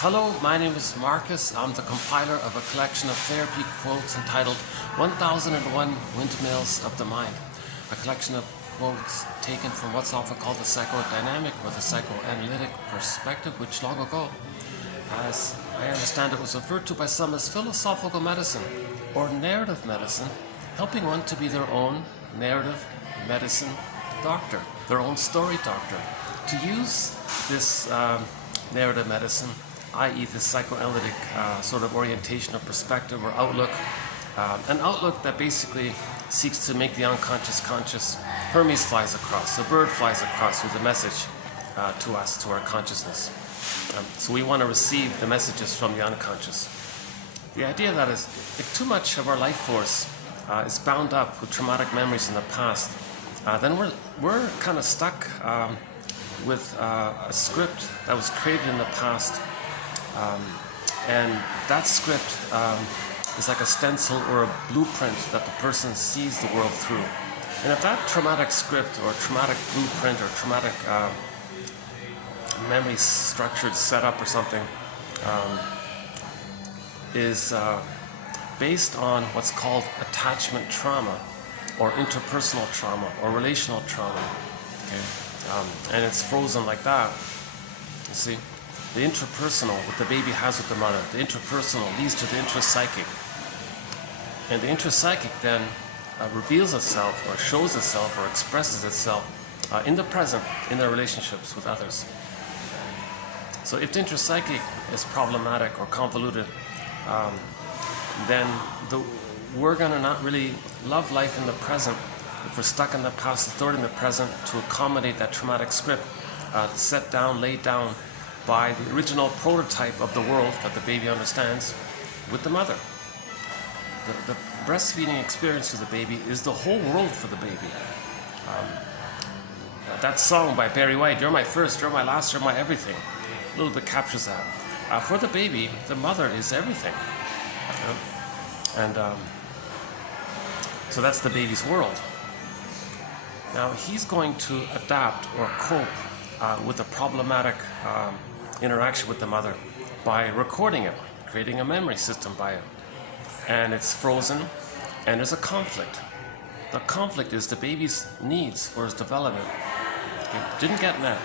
Hello, my name is Marcus. I'm the compiler of a collection of therapy quotes entitled 1001 Windmills of the Mind, a collection of quotes taken from what's often called the psychodynamic or the psychoanalytic perspective, which long ago, as I understand it, was referred to by some as philosophical medicine or narrative medicine, helping one to be their own narrative medicine doctor, their own story doctor. To use this narrative medicine, i.e. this psychoanalytic sort of orientation or perspective or outlook, an outlook that basically seeks to make the unconscious conscious. Hermes flies across, a bird flies across with a message to us, to our consciousness. So we want to receive the messages from the unconscious. The idea that is, if too much of our life force is bound up with traumatic memories in the past, then we're kind of stuck with a script that was created in the past, and that script is like a stencil or a blueprint that the person sees the world through. And if that traumatic script or traumatic blueprint or traumatic memory structured setup or something is based on what's called attachment trauma or interpersonal trauma or relational trauma, okay? And it's frozen like that, you see. The interpersonal, what the baby has with the mother, the interpersonal leads to the intrapsychic. And the intrapsychic then reveals itself or shows itself or expresses itself in the present, in their relationships with others. So if the intrapsychic is problematic or convoluted, then we're going to not really love life in the present if we're stuck in the past, distorting the present to accommodate that traumatic script set down, laid down by the original prototype of the world that the baby understands with the mother. The breastfeeding experience for the baby is the whole world for the baby. That song by Barry White, "You're my first, you're my last, you're my everything," a little bit captures that. For the baby, the mother is everything. And so that's the baby's world. Now he's going to adapt or cope with a problematic interaction with the mother by recording it, creating a memory system by it. And it's frozen, and there's a conflict. The conflict is the baby's needs for his development. It didn't get met.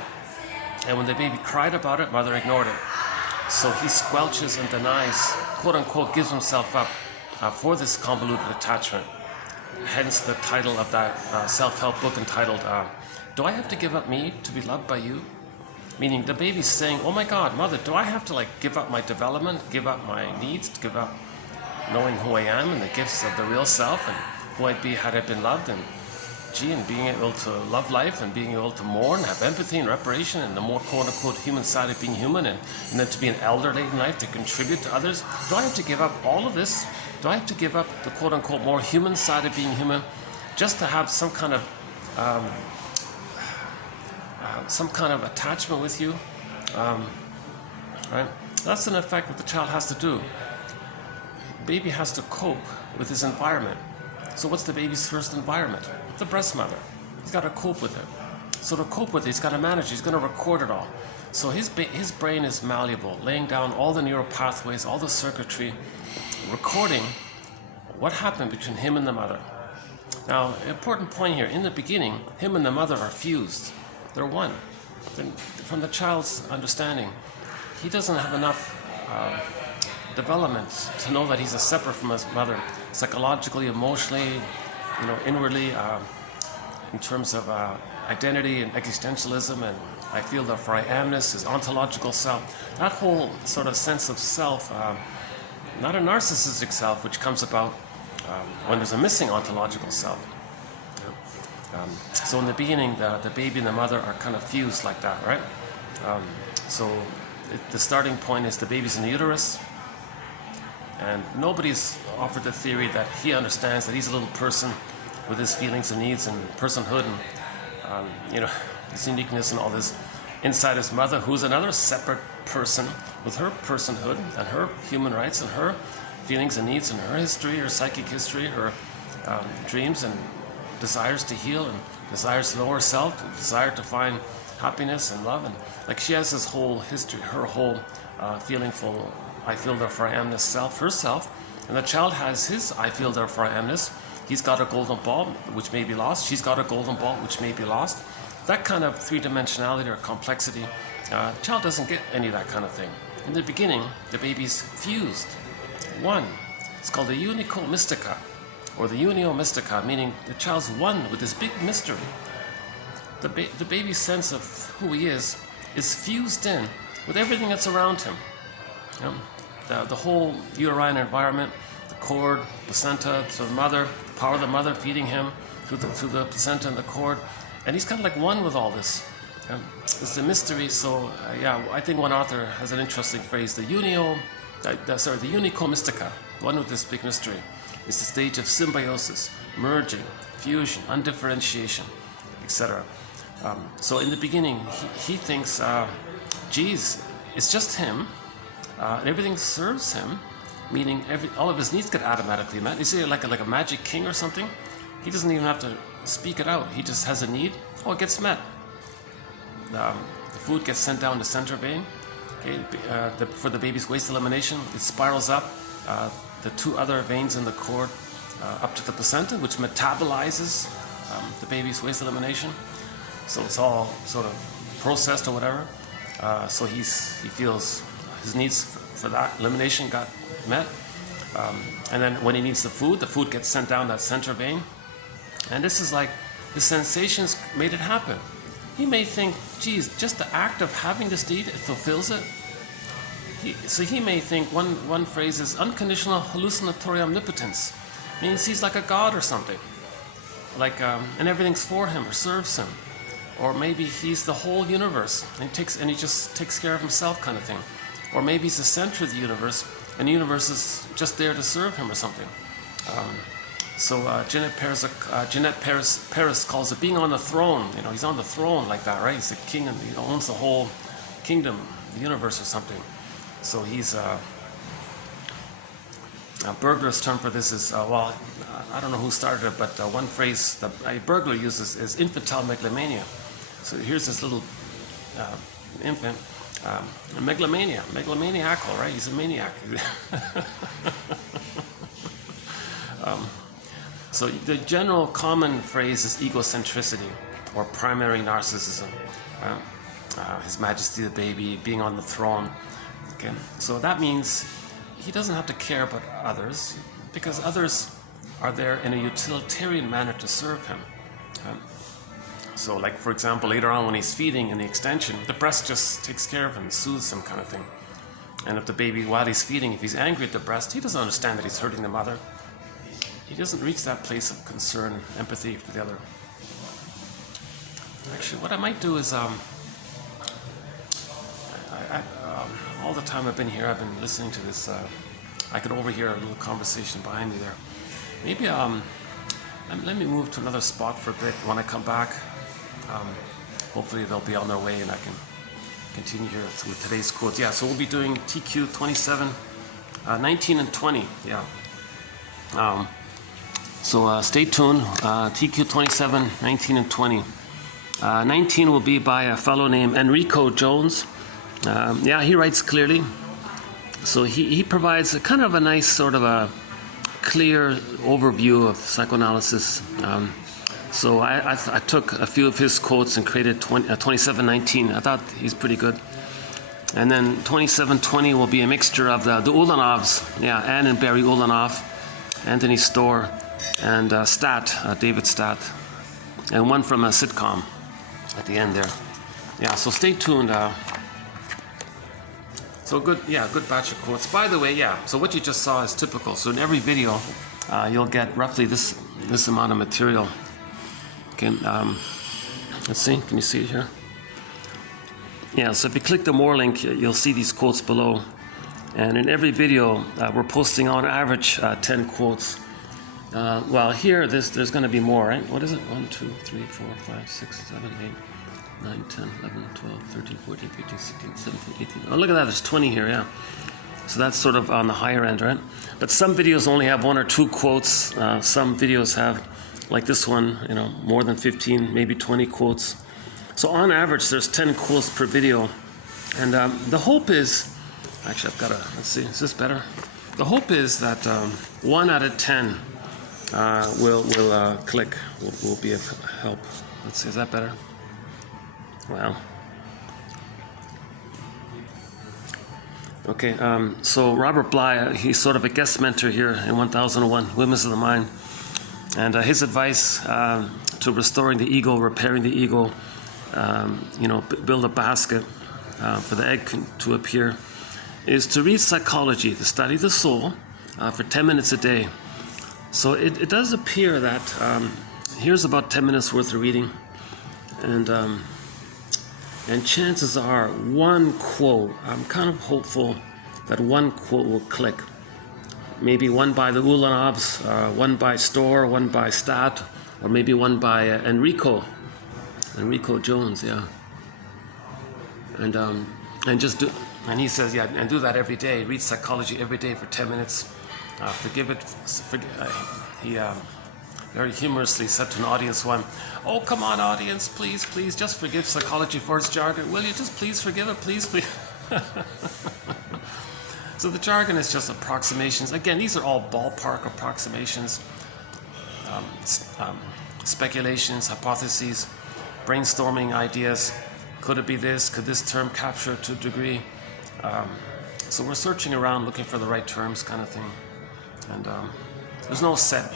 And when the baby cried about it, mother ignored it. So he squelches and denies, quote unquote, gives himself up for this convoluted attachment. Hence the title of that self-help book entitled, "Do I Have to Give Up Me to Be Loved by You?" Meaning the baby's saying, "Oh my God, mother, do I have to give up my development, give up my needs, give up knowing who I am and the gifts of the real self and who I'd be had I been loved, and being able to love life and being able to mourn, have empathy and reparation and the more quote-unquote human side of being human, and then to be an elder late in life to contribute to others? Do I have to give up all of this? Do I have to give up the quote-unquote more human side of being human just to have some kind of attachment with you?" Right? That's in effect what the child has to do. Baby has to cope with his environment. So what's the baby's first environment? The breast mother. He's got to cope with it. So to cope with it, he's got to manage it. He's going to record it all. So his brain is malleable, laying down all the neural pathways, all the circuitry, recording what happened between him and the mother. Now, an important point here, in the beginning, him and the mother are fused. They're one. From the child's understanding, he doesn't have enough development to know that he's a separate from his mother, psychologically, emotionally, inwardly, in terms of identity and existentialism, and I feel that for I amness, his ontological self, that whole sort of sense of self, not a narcissistic self, which comes about when there's a missing ontological self. So in the beginning, the baby and the mother are kind of fused like that, right? The starting point is the baby's in the uterus, and nobody's offered the theory that he understands that he's a little person with his feelings and needs and personhood and his uniqueness and all this inside his mother, who's another separate person with her personhood and her human rights and her feelings and needs and her history, her psychic history, her dreams and desires to heal and desires to know herself, desire to find happiness and love, and like she has this whole history, her whole feeling full, I feel therefore I amness self, herself, and the child has his I feel therefore I amness. He's got a golden ball which may be lost, she's got a golden ball which may be lost. That kind of three-dimensionality or complexity, child doesn't get any of that kind of thing. In the beginning, the baby's fused, one. It's called the unico mystica, or the unio mystica, meaning the child's one with this big mystery. The baby's sense of who he is fused in with everything that's around him. You know, the whole uterine environment, the cord, placenta, to the mother, the power of the mother feeding him through the placenta and the cord, and he's kind of like one with all this. It's a mystery. So yeah, I think one author has an interesting phrase: the unico mystica, one with this big mystery, is the stage of symbiosis, merging, fusion, undifferentiation, etc. So in the beginning, he thinks, geez, it's just him, and everything serves him, meaning all of his needs get automatically met. You see, like a magic king or something. He doesn't even have to speak it out. He just has a need. Oh, it gets met. The food gets sent down the center vein. Okay, for the baby's waste elimination, it spirals up the two other veins in the cord up to the placenta, which metabolizes the baby's waste elimination. So it's all sort of processed or whatever. So he feels his needs for that elimination got met. And then when he needs the food gets sent down that center vein. And this is like the sensations made it happen. He may think, geez, just the act of having this need, it fulfills it. So he may think one phrase is unconditional hallucinatory omnipotence. Means he's like a god or something. Like, and everything's for him or serves him. Or maybe he's the whole universe and he just takes care of himself kind of thing. Or maybe he's the center of the universe and the universe is just there to serve him or something. So Jeanette Paris calls it being on the throne. You know, he's on the throne like that, right? He's the king and he owns the whole kingdom, the universe or something. So he's Burglar's term for this is, well, I don't know who started it, but one phrase that a burglar uses is infantile megalomania. So here's this little infant, megalomaniacal, right? He's a maniac. So the general common phrase is egocentricity or primary narcissism. His Majesty the baby, being on the throne. Okay, so that means he doesn't have to care about others because others are there in a utilitarian manner to serve him. So like, for example, later on when he's feeding in the extension, the breast just takes care of him, soothes him kind of thing. And if the baby, while he's feeding, if he's angry at the breast, he doesn't understand that he's hurting the mother. He doesn't reach that place of concern, empathy for the other. Actually, what I might do is, all the time I've been here, I've been listening to this. I could overhear a little conversation behind me there. Maybe let me move to another spot for a bit. When I come back, hopefully they'll be on their way and I can continue here with today's quotes. Yeah, so we'll be doing TQ 27, 19 and 20. Yeah. So stay tuned. TQ 27, 19 and 20. 19 will be by a fellow named Enrico Jones. Yeah, he writes clearly. So he provides a kind of a nice sort of a clear overview of psychoanalysis. So I took a few of his quotes and created 2719. I thought he's pretty good. And then 2720 will be a mixture of the Ulanovs, yeah, Anne and Barry Ulanov, Anthony Storr, and David Statt, and one from a sitcom at the end there. Yeah, so stay tuned. So good batch of quotes. By the way, yeah, so what you just saw is typical. So in every video, you'll get roughly this amount of material. Okay, let's see, can you see it here? Yeah, so if you click the more link, you'll see these quotes below. And in every video, we're posting on average 10 quotes. Well, here, there's going to be more, right? What is it? 1, 2, 3, 4, 5, 6, 7, 8, 9, 10, 11, 12, 13, 14, 15, 16, 17, 18. Oh, look at that, there's 20 here, yeah. So that's sort of on the higher end, right? But some videos only have 1 or 2 quotes. Some videos have, like this one, more than 15, maybe 20 quotes. So on average, there's 10 quotes per video. And the hope is, actually I've got to, let's see, is this better? The hope is that 1 out of 10 will click, will be of help. Let's see, is that better? Well. Okay, so Robert Bly, he's sort of a guest mentor here in 1001, Windmills of the Mind. And his advice to restoring the ego, repairing the ego, build a basket for the egg to appear, is to read psychology, to study the soul for 10 minutes a day. So it does appear that here's about 10 minutes worth of reading, and chances are one quote, I'm kind of hopeful that one quote will click. Maybe one by the Ulanovs, one by Storr, one by Stat, or maybe one by Enrico Jones, yeah. And just do, and he says, yeah, and do that every day. Read psychology every day for 10 minutes. He very humorously said to an audience one, "Oh, come on, audience, please, just forgive psychology for its jargon. Will you just please forgive it, please?" So the jargon is just approximations. Again, these are all ballpark approximations, speculations, hypotheses, brainstorming ideas. Could it be this? Could this term capture it to a degree? So we're searching around looking for the right terms, kind of thing. And there's no set,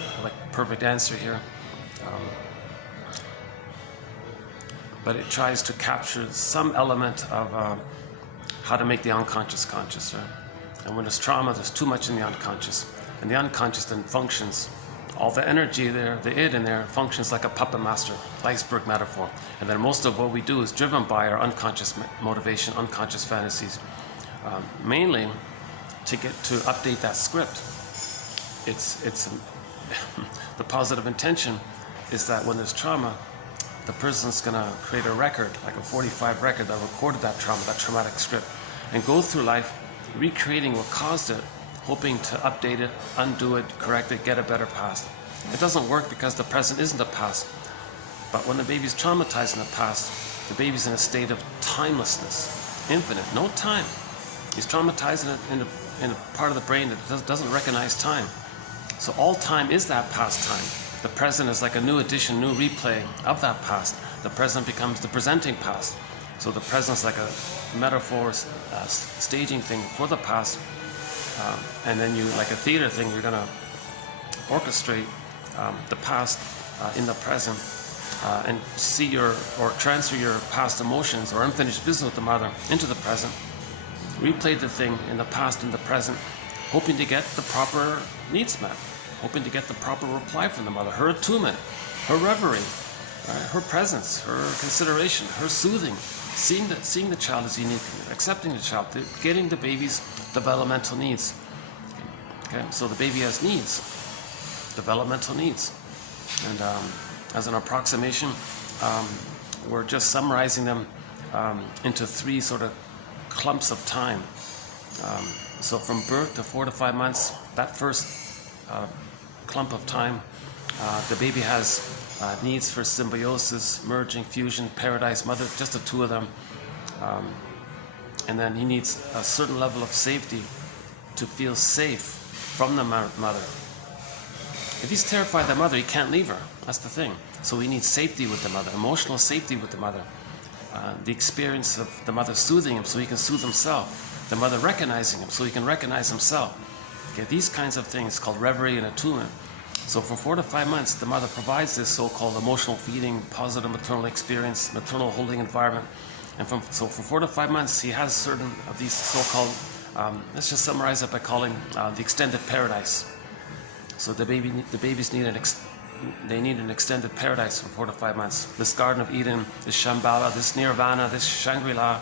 perfect answer here. But it tries to capture some element of how to make the unconscious conscious, right? And when there's trauma, there's too much in the unconscious. And the unconscious then functions. All the energy there, the id in there, functions like a puppet master, iceberg metaphor. And then most of what we do is driven by our unconscious motivation, unconscious fantasies. Mainly to update that script. It's the positive intention is that when there's trauma, the person's going to create a record, like a 45 record that recorded that trauma, that traumatic script, and go through life recreating what caused it, hoping to update it, undo it, correct it, get a better past. It doesn't work because the present isn't the past. But when the baby's traumatized in the past, the baby's in a state of timelessness, infinite, no time. He's traumatized in a part of the brain that doesn't recognize time. So all time is that past time. The present is like a new edition, new replay of that past. The present becomes the presenting past. So the present is like a metaphor, staging thing for the past. And then you, like a theater thing, you're going to orchestrate the past in the present and see or transfer your past emotions or unfinished business with the mother into the present. Replay the thing in the past and the present, hoping to get the proper needs met, hoping to get the proper reply from the mother, her attunement, her reverie, her presence, her consideration, her soothing, seeing the child as unique, accepting the child, getting the baby's developmental needs. Okay, so the baby has needs, developmental needs, and as an approximation, we're just summarizing them into 3 sort of clumps of time. So from birth to 4 to 5 months, that first clump of time, the baby has needs for symbiosis, merging, fusion, paradise, mother, just the 2 of them. And then he needs a certain level of safety to feel safe from the mother. If he's terrified of the mother, he can't leave her. That's the thing. So he needs safety with the mother, emotional safety with the mother. The experience of the mother soothing him so he can soothe himself. The mother recognizing him so he can recognize himself. Okay, these kinds of things called reverie and attunement. So for 4 to 5 months, the mother provides this so-called emotional feeding, positive maternal experience, maternal holding environment. And so for 4 to 5 months, he has certain of these so-called, let's just summarize it by calling the extended paradise. So the babies need they need an extended paradise for 4 to 5 months. This Garden of Eden, this Shambhala, this Nirvana, this Shangri-La,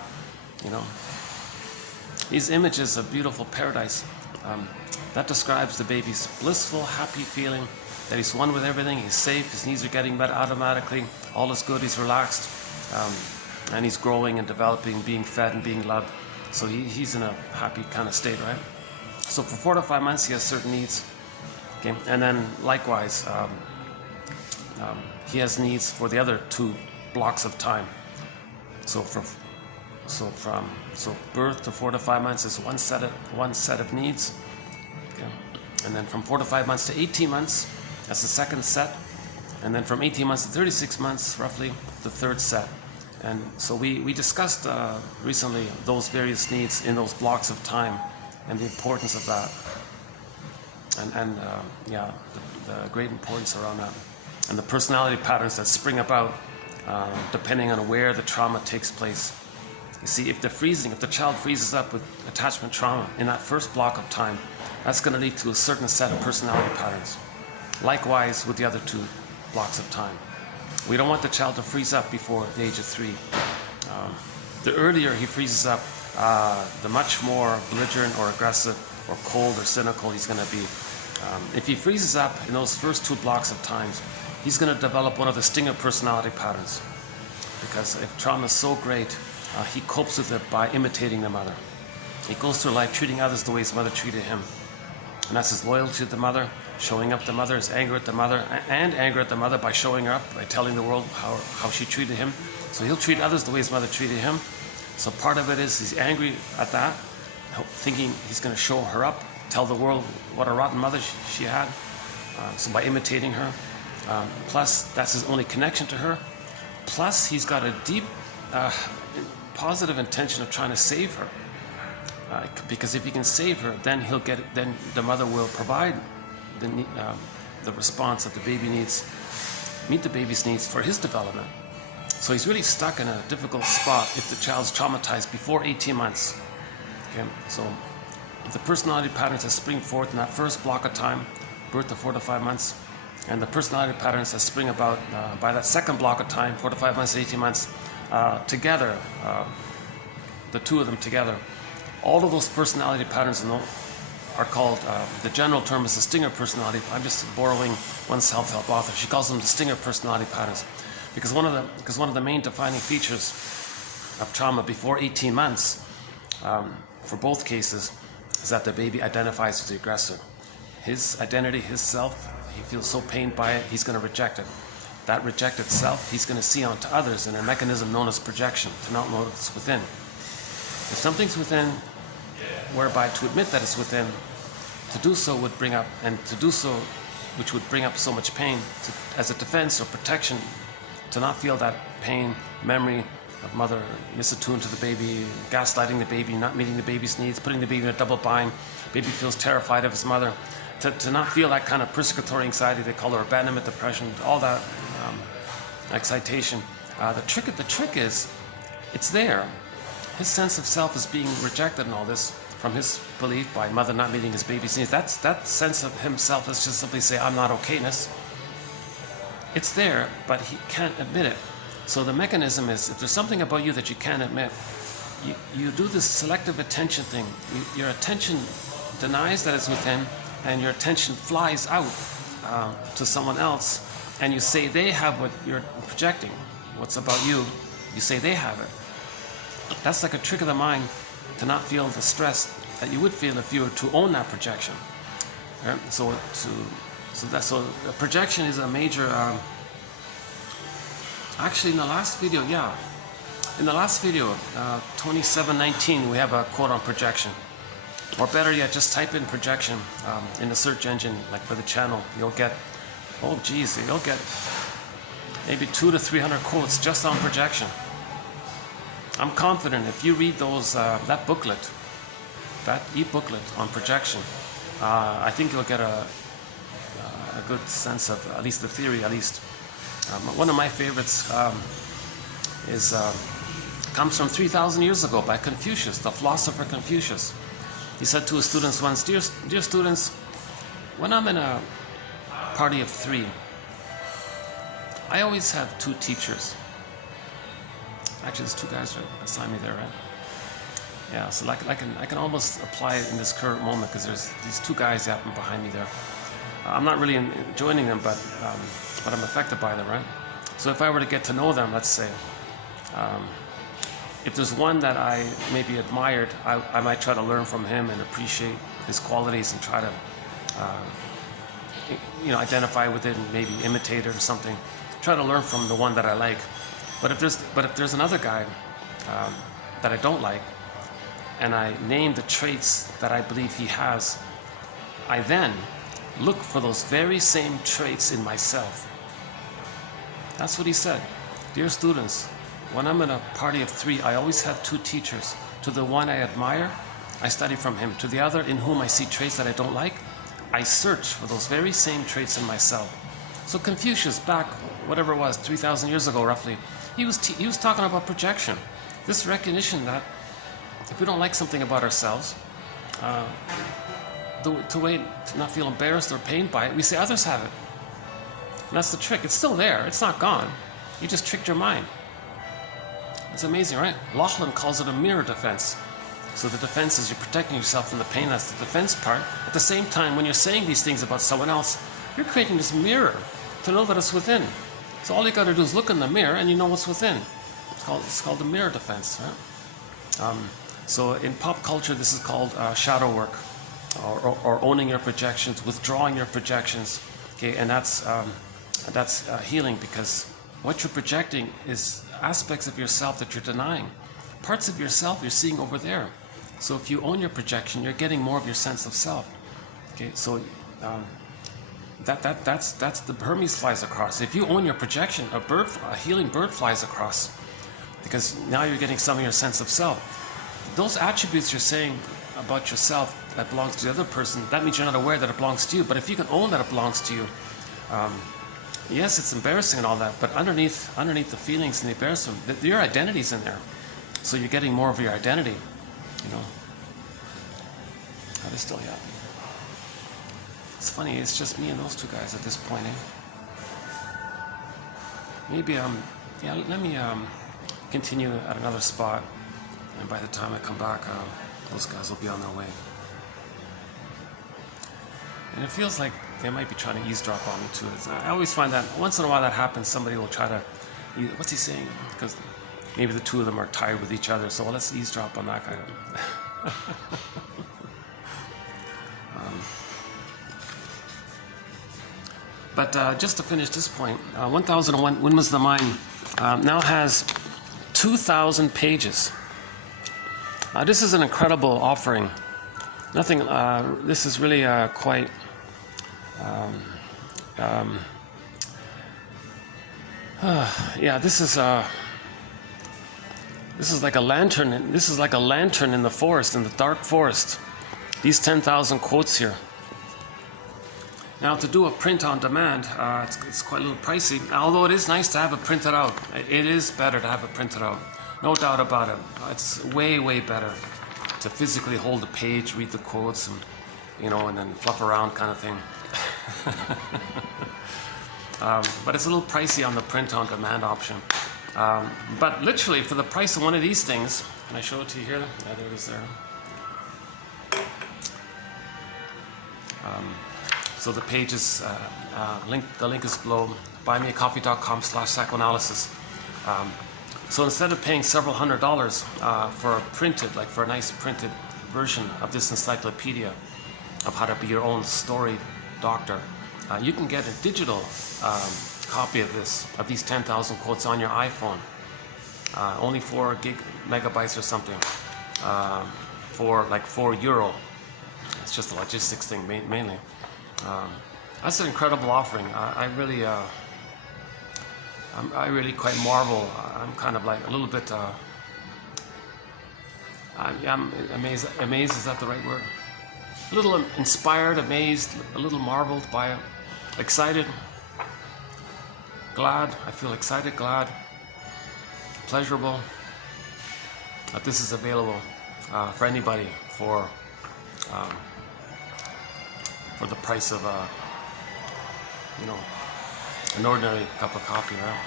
these images of beautiful paradise, that describes the baby's blissful, happy feeling that he's one with everything, he's safe, his needs are getting met automatically, all is good, he's relaxed, and he's growing and developing, being fed and being loved. So he's in a happy kind of state, right? So for 4 to 5 months, he has certain needs. Okay, and then likewise, he has needs for the other 2 blocks of time. So so birth to 4 to 5 months is one set of needs. Okay. And then from 4 to 5 months to 18 months, that's the second set. And then from 18 months to 36 months, roughly, the third set. And so we discussed recently those various needs in those blocks of time and the importance of that. And the great importance around that. And the personality patterns that spring about depending on where the trauma takes place. You see, if the child freezes up with attachment trauma in that first block of time, that's going to lead to a certain set of personality patterns. Likewise with the other two blocks of time. We don't want the child to freeze up before the age of 3. The earlier he freezes up, the much more belligerent or aggressive or cold or cynical he's going to be. If he freezes up in those first 2 blocks of times, he's going to develop one of the stinger personality patterns. Because if trauma is so great, he copes with it by imitating the mother. He goes through life treating others the way his mother treated him. And that's his loyalty to the mother, showing up the mother, his anger at the mother, and anger at the mother by showing her up, by telling the world how she treated him. So he'll treat others the way his mother treated him. So part of it is he's angry at that, thinking he's going to show her up, tell the world what a rotten mother she had. So by imitating her. Plus, that's his only connection to her. Plus, he's got a deep, positive intention of trying to save her. Because if he can save her, then then the mother will provide the response that the baby needs, meet the baby's needs for his development. So he's really stuck in a difficult spot if the child's traumatized before 18 months. Okay, so the personality patterns that spring forth in that first block of time, birth to 4 to 5 months, and the personality patterns that spring about by that second block of time, 4 to 5 months, 18 months, together, the two of them together, all of those personality patterns are called, the general term is the stinger personality. I'm just borrowing one self-help author. She calls them the stinger personality patterns. Because one of the main defining features of trauma before 18 months, for both cases, is that the baby identifies with the aggressor. His identity, his self, he feels so pained by it, he's going to reject it. That rejected self, he's going to see onto others in a mechanism known as projection, to not know it's within. If something's within, whereby to admit that it's within, to do so would bring up, and to do so, which would bring up so much pain, as a defense or protection, to not feel that pain, memory of mother misattuned to the baby, gaslighting the baby, not meeting the baby's needs, putting the baby in a double bind, baby feels terrified of his mother, to not feel that kind of persecutory anxiety, they call it abandonment, depression, all that excitation. The trick is, it's there. His sense of self is being rejected in all this from his belief by mother not meeting his baby's needs. That sense of himself is just simply say, I'm not okayness. It's there, but he can't admit it. So the mechanism is, if there's something about you that you can't admit, you do this selective attention thing. Your attention denies that it's within, and your attention flies out to someone else, and you say they have what you're projecting. What's about you, you say they have it. That's like a trick of the mind to not feel the stress that you would feel if you were to own that projection. Right? So a projection is a major. Actually, in the last video, in the last video, 2719, we have a quote on projection. Or better yet, just type in projection in the search engine, like for the channel. You'll get, you'll get maybe 200 to 300 quotes just on projection. I'm confident if you read those, that booklet, that e-booklet on projection, I think you'll get a good sense of at least the theory. One of my favorites comes from 3,000 years ago by Confucius, the philosopher Confucius. He said to his students once, dear students, when I'm in a party of 3, I always have 2 teachers. Actually, there's 2 guys right beside me there, right? Yeah, so I can almost apply it in this current moment because there's these 2 guys yapping behind me there. I'm not really joining them, but I'm affected by them, right? So if I were to get to know them, let's say, if there's one that I maybe admired, I might try to learn from him and appreciate his qualities and try to, identify with it and maybe imitate it or something. Try to learn from the one that I like. But if there's another guy that I don't like, and I name the traits that I believe he has, I then look for those very same traits in myself. That's what he said. Dear students, when I'm in a party of 3, I always have 2 teachers. To the one I admire, I study from him. To the other, in whom I see traits that I don't like, I search for those very same traits in myself. So Confucius, back, whatever it was, 3,000 years ago roughly, he was talking about projection. This recognition that if we don't like something about ourselves, to not feel embarrassed or pained by it, we say others have it. And that's the trick. It's still there. It's not gone. You just tricked your mind. It's amazing, right? Laughlin calls it a mirror defense. So the defense is you're protecting yourself from the pain. That's the defense part. At the same time, when you're saying these things about someone else, you're creating this mirror to know that it's within. So all you got to do is look in the mirror and you know what's within. It's called the mirror defense, right? So in pop culture, this is called shadow work, or owning your projections, withdrawing your projections. Okay, and that's healing, because what you're projecting is aspects of yourself that you're denying. Parts of yourself you're seeing over there. So if you own your projection, you're getting more of your sense of self. Okay, so that's the Hermes flies across. If you own your projection, a healing bird flies across, because now you're getting some of your sense of self. Those attributes you're saying about yourself that belongs to the other person, that means you're not aware that it belongs to you. But if you can own that it belongs to you, yes, it's embarrassing and all that, but underneath the feelings and the embarrassment, your identity's in there. So you're getting more of your identity, you know. That is still, yeah. It's funny, it's just me and those 2 guys at this point, eh? Maybe, yeah, let me continue at another spot, and by the time I come back, those guys will be on their way. And it feels like they might be trying to eavesdrop on me too. I always find that once in a while that happens, somebody will try to, what's he saying? Because maybe the 2 of them are tired with each other, so let's eavesdrop on that guy. But just to finish this point, 1001 Windmills of the Mind now has 2,000 pages. This is an incredible offering. This is really quite yeah, this is like a lantern. This is like a lantern in the forest, in the dark forest. These 10,000 quotes here. Now, to do a print on demand, it's quite a little pricey. Although it is nice to have it printed out. It is better to have it printed out, no doubt about it. It's way, way better to physically hold a page, read the quotes, and and then fluff around kind of thing. But it's a little pricey on the print on demand option. But literally, for the price of one of these things, can I show it to you here? Yeah, there it is there. So the page is the link is below, buymeacoffee.com/psychoanalysis. So instead of paying several $100s for a nice printed version of this encyclopedia of how to be your own story doctor, you can get a digital copy of these 10,000 quotes on your iPhone. Only 4 megabytes or something, for like €4. It's just a logistics thing mainly. That's an incredible offering. I really quite marvel. I'm kind of like a little bit. I'm amazed. Amazed, is that the right word? A little inspired, amazed, a little marveled by it. Excited, glad. I feel excited, glad, pleasurable that this is available for anybody for the price of an ordinary cup of coffee, right?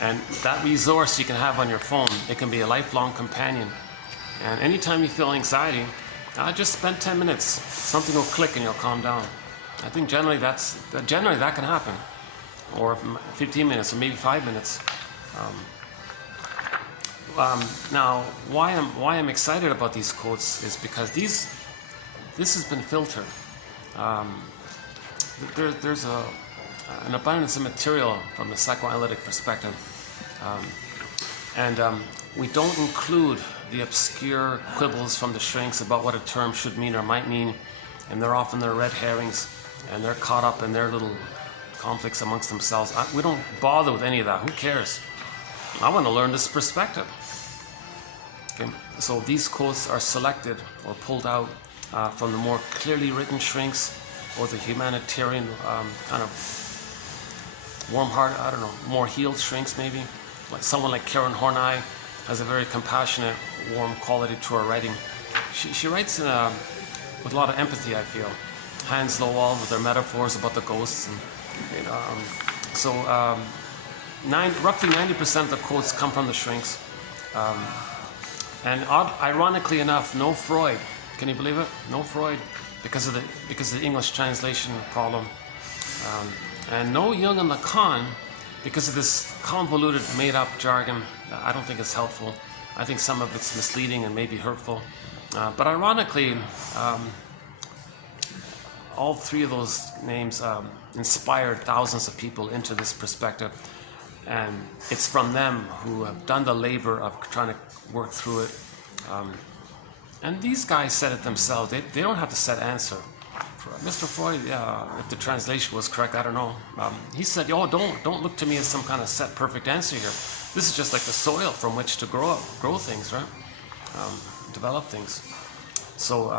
And that resource you can have on your phone, it can be a lifelong companion. And anytime you feel anxiety, just spend 10 minutes. Something will click and you'll calm down. I think generally that can happen, or 15 minutes, or maybe 5 minutes. Now, why I'm excited about these quotes is because this has been filtered. There's an abundance of material from the psychoanalytic perspective, and we don't include the obscure quibbles from the shrinks about what a term should mean or might mean, and they're often their red herrings, and they're caught up in their little conflicts amongst themselves. We don't bother with any of that. Who cares? I want to learn this perspective. Okay? So these quotes are selected or pulled out from the more clearly written shrinks, or the humanitarian kind of warm-hearted, I don't know, more healed shrinks maybe. Like someone like Karen Horney has a very compassionate, warm quality to her writing. She writes with a lot of empathy, I feel. Hans Lowell with their metaphors about the ghosts. And, you know, roughly 90% of the quotes come from the shrinks. And ironically enough, no Freud. Can you believe it? No Freud, because of the English translation problem. And no Jung and Lacan, because of this convoluted, made-up jargon. I don't think it's helpful. I think some of it's misleading and maybe hurtful. But ironically, all three of those names inspired thousands of people into this perspective. And it's from them who have done the labor of trying to work through it. And these guys said it themselves. They don't have to set answer. Mr. Freud, if the translation was correct, I don't know. He said, "Oh, don't look to me as some kind of set perfect answer here. This is just like the soil from which to grow things, right? Develop things." So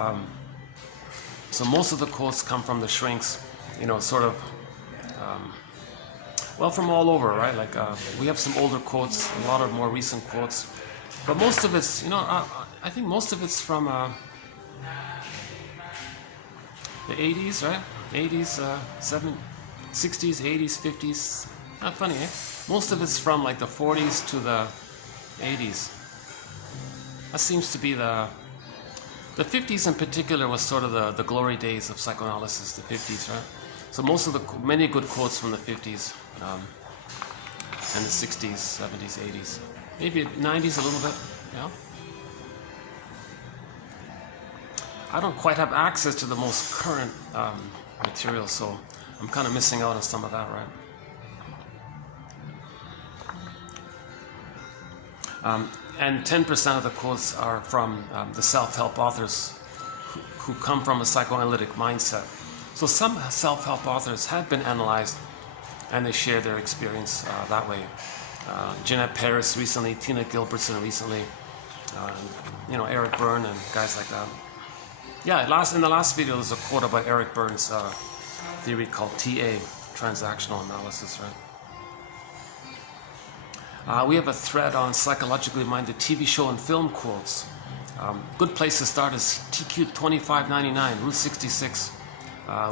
most of the quotes come from the shrinks, you know, sort of, well, from all over, right? Like we have some older quotes, a lot of more recent quotes, but most of it's, you know, I think most of it's from the 80s, right? 80s, 60s, 80s, 50s. Not funny, eh? Most of it's from like the 40s to the 80s. That seems to be the 50s in particular was sort of the glory days of psychoanalysis, the 50s, right? So many good quotes from the 50s and the 60s, 70s, 80s. Maybe 90s a little bit, yeah? I don't quite have access to the most current material, so I'm kind of missing out on some of that, right? And 10% of the quotes are from the self-help authors who come from a psychoanalytic mindset. So some self-help authors have been analyzed, and they share their experience that way. Jeanette Paris recently, Tina Gilbertson recently, you know, Eric Berne and guys like that. Yeah, in the last video, there's a quote about Eric Berne's theory called TA, transactional analysis, right? We have a thread on psychologically minded TV show and film quotes. Good place to start is TQ2599, Route 66.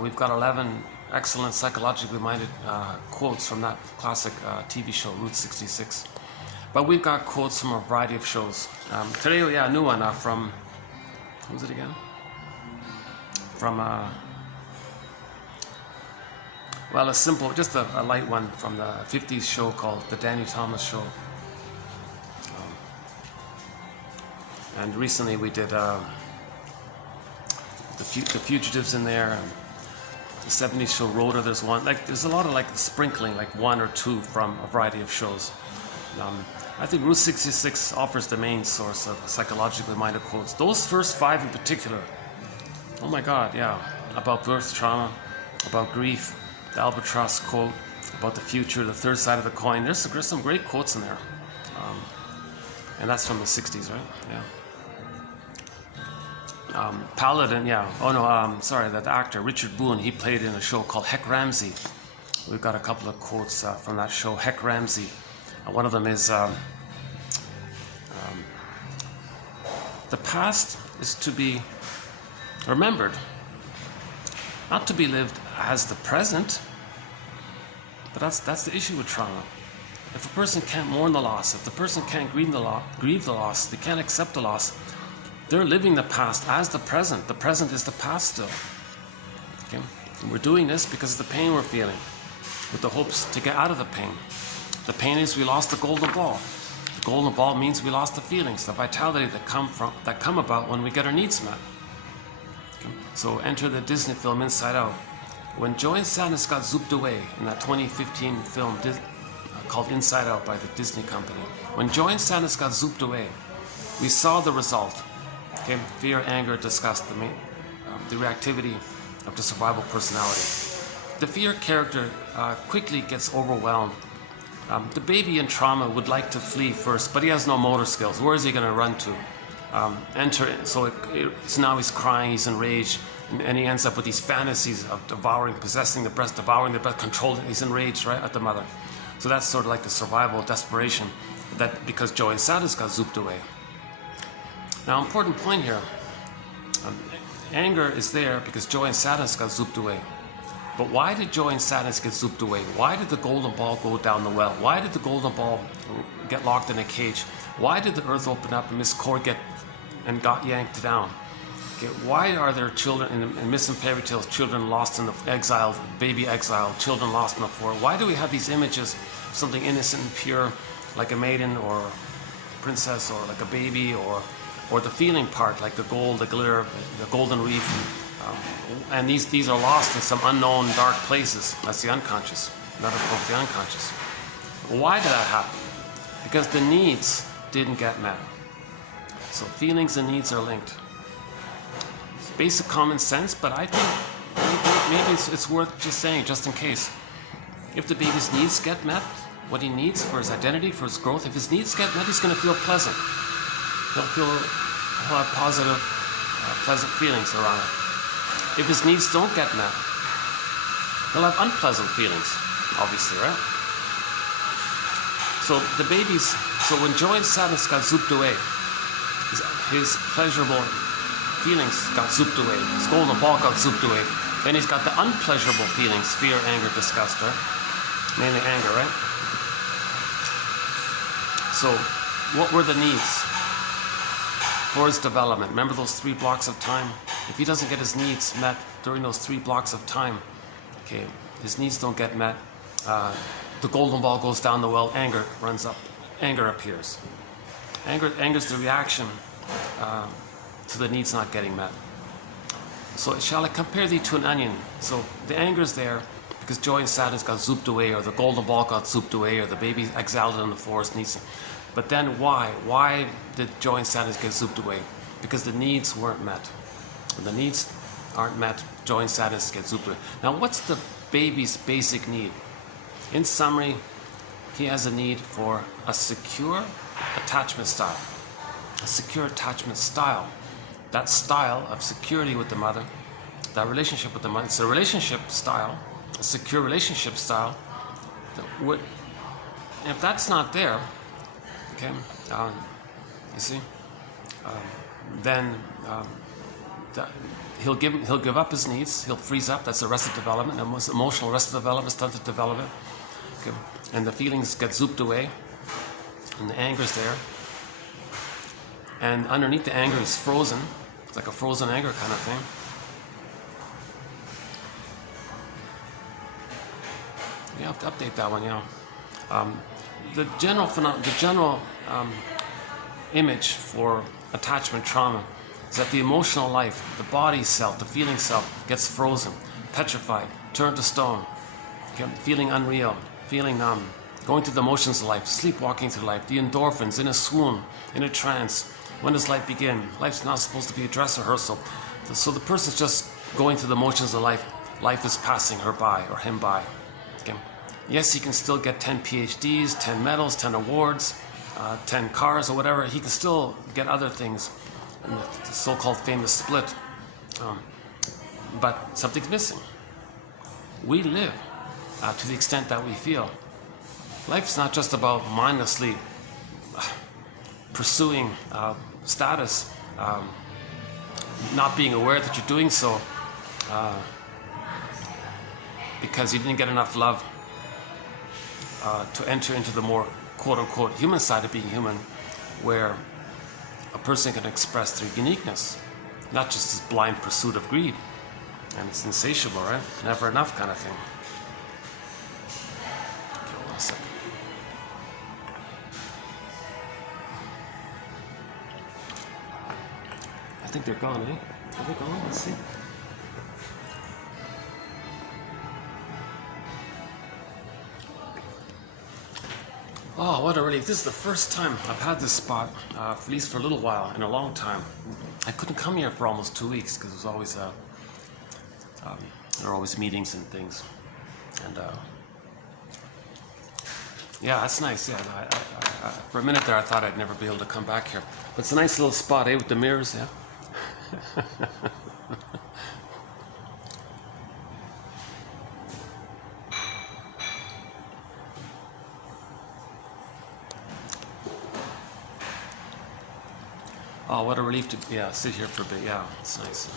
We've got 11 excellent psychologically minded quotes from that classic TV show, Route 66. But we've got quotes from a variety of shows. Today, yeah, a new one from, who's it again? From well, just a light one from the 50s show called The Danny Thomas Show. And recently we did the Fugitives in there, and the 70s show Rhoda. There's one, there's a lot of sprinkling, like one or two from a variety of shows. I think Route 66 offers the main source of psychologically minded quotes. Those first 5 in particular, oh my God, yeah, about birth trauma, about grief, the albatross quote, about the future, the third side of the coin. There's some great quotes in there. And that's from the 60s, right? Yeah. Paladin, yeah. Oh no, sorry, that actor, Richard Boone, he played in a show called Heck Ramsey. We've got a couple of quotes from that show, Heck Ramsey. One of them is, the past is to be remembered, not to be lived as the present. But that's the issue with trauma. If a person can't mourn the loss, if the person can't grieve the loss, they can't accept the loss, they're living the past as the present. The present is the past still. Okay? And we're doing this because of the pain we're feeling, with the hopes to get out of the pain. The pain is we lost the golden ball. The golden ball means we lost the feelings, the vitality that come about when we get our needs met. Okay? So enter the Disney film Inside Out. When joy and sadness got zooped away in that 2015 film called Inside Out by the Disney company. When joy and sadness got zooped away, we saw the result. Okay, fear, anger, disgust, the reactivity of the survival personality. The fear character quickly gets overwhelmed. The baby in trauma would like to flee first, but he has no motor skills. Where is he going to run to? So now he's crying, he's enraged, and he ends up with these fantasies of devouring, possessing the breast, devouring the breast, controlling. He's enraged, right, at the mother. So that's sort of like the survival desperation, that because joy and sadness got zooped away. Now, important point here. Anger is there because joy and sadness got zooped away. But why did joy and sadness get zooped away? Why did the golden ball go down the well? Why did the golden ball get locked in a cage? Why did the earth open up and Miss Cord got yanked down? Okay, why are there children in myths and fairy tales, children lost in the exile, baby exile, children lost in the forest? Why do we have these images of something innocent and pure, like a maiden or a princess, or like a baby, or the feeling part, like the gold, the glitter, the golden reef, and these are lost in some unknown dark places. That's the unconscious, metaphor of the unconscious. Why did that happen? Because the needs didn't get met. So feelings and needs are linked. It's basic common sense, but I think maybe it's worth just saying, just in case. If the baby's needs get met, what he needs for his identity, for his growth, if his needs get met, he's going to feel pleasant. He'll have positive, pleasant feelings around it. If his needs don't get met, he'll have unpleasant feelings, obviously, right? So when joy and sadness got zooped away, his pleasurable feelings got zooped away, his golden ball got zooped away, then he's got the unpleasurable feelings, fear, anger, disgust, right? Mainly anger, right? So, what were the needs for his development? Remember those 3 blocks of time? If he doesn't get his needs met during those 3 blocks of time, okay, his needs don't get met, the golden ball goes down the well, anger runs up, anger appears. Anger is the reaction to the needs not getting met. So shall I compare thee to an onion? So the anger is there because joy and sadness got zooped away, or the golden ball got zooped away, or the baby exiled in the forest needs. But then why? Why did joy and sadness get zooped away? Because the needs weren't met. When the needs aren't met, joy and sadness get zooped away. Now, what's the baby's basic need? In summary, he has a need for a secure attachment style. A secure attachment style. That style of security with the mother, that relationship with the mother, it's a relationship style, a secure relationship style. If that's not there, okay, you see, then he'll give up his needs. He'll freeze up. That's arrested development. Emotional arrested development, stunted development. Okay, and the feelings get zooped away, and the anger's there. And underneath the anger is frozen. It's like a frozen anger kind of thing. You have to update that one, yeah. The general image for attachment trauma is that the emotional life, the body self, the feeling self gets frozen, petrified, turned to stone, feeling unreal, feeling numb, going through the motions of life, sleepwalking through life, the endorphins, in a swoon, in a trance. When does life begin? Life's not supposed to be a dress rehearsal. So the person's just going through the motions of life. Life is passing her by or him by. Okay. Yes, he can still get 10 PhDs, 10 medals, 10 awards, 10 cars or whatever. He can still get other things in the so-called famous split. But something's missing. We live to the extent that we feel. Life's not just about mindlessly pursuing status, not being aware that you're doing so because you didn't get enough love to enter into the more quote-unquote human side of being human, where a person can express their uniqueness, not just this blind pursuit of greed. And it's insatiable, right? Never enough kind of thing. Okay, hold on a second. I think they're gone, eh? Are they gone? Let's see. Oh, what a relief. This is the first time I've had this spot, at least for a little while, in a long time. I couldn't come here for almost 2 weeks because there were always meetings and things. And yeah, that's nice. Yeah, for a minute there I thought I'd never be able to come back here. But it's a nice little spot, eh, with the mirrors, yeah? Oh, what a relief to, yeah, sit here for a bit. Yeah, it's nice.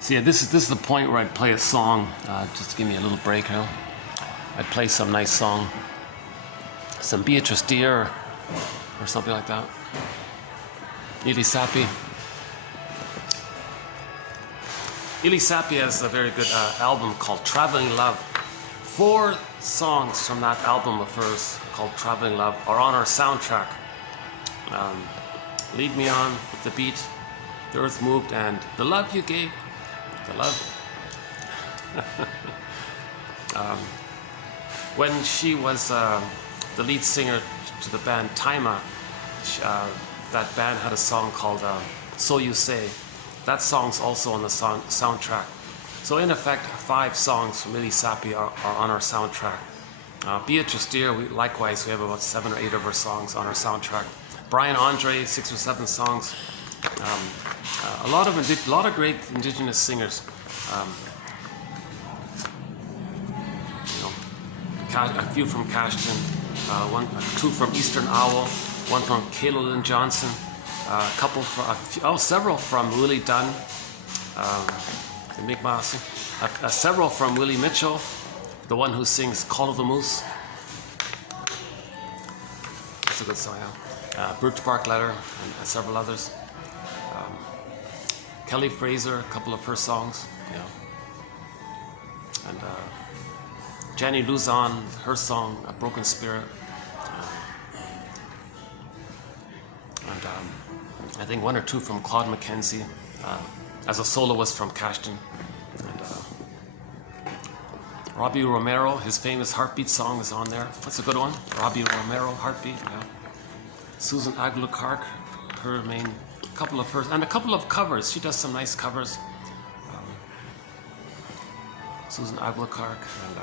So yeah, this is the point where I'd play a song, just to give me a little break here. I'd play some nice song, some Beatrice Deer or something like that. Ili Sapi. Ili Sapi has a very good album called Traveling Love. 4 songs from that album of hers called Traveling Love are on our soundtrack. Lead Me On, With the Beat, The Earth Moved, and The Love You Gave. The Love. When she was the lead singer to the band Taima, that band had a song called So You Say. That song's also on the soundtrack. So in effect, 5 songs from Ili Sapi are on our soundtrack. Beatrice Deer, likewise, we have about 7 or 8 of her songs on our soundtrack. Brian Andre, 6 or 7 songs. A lot of great indigenous singers. A few from Cashton, 2 from Eastern Owl, 1 from Kaylin Johnson. Several from Willie Dunn, several from Willie Mitchell, the one who sings Call of the Moose. That's a good song, yeah. Birch Bark Letter, and several others. Kelly Fraser, a couple of her songs, yeah. And Jenny Luzon, her song, A Broken Spirit. I think 1 or 2 from Claude McKenzie, as a soloist from Cashton. And Robbie Romero, his famous Heartbeat song is on there. That's a good one. Robbie Romero, Heartbeat, yeah. Susan Aglukark, her main, couple of hers, and a couple of covers. She does some nice covers. Susan Aglukark, and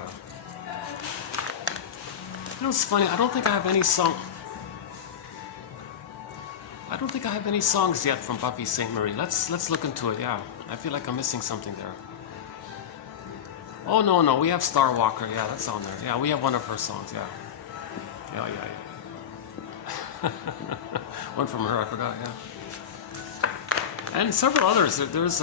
you know, it's funny, I don't think I have any songs yet from Buffy St. Marie. Let's look into it. Yeah, I feel like I'm missing something there. Oh no, we have Star Walker. Yeah, that's on there. Yeah, we have 1 of her songs. Yeah. One from her, I forgot. Yeah, and several others. There's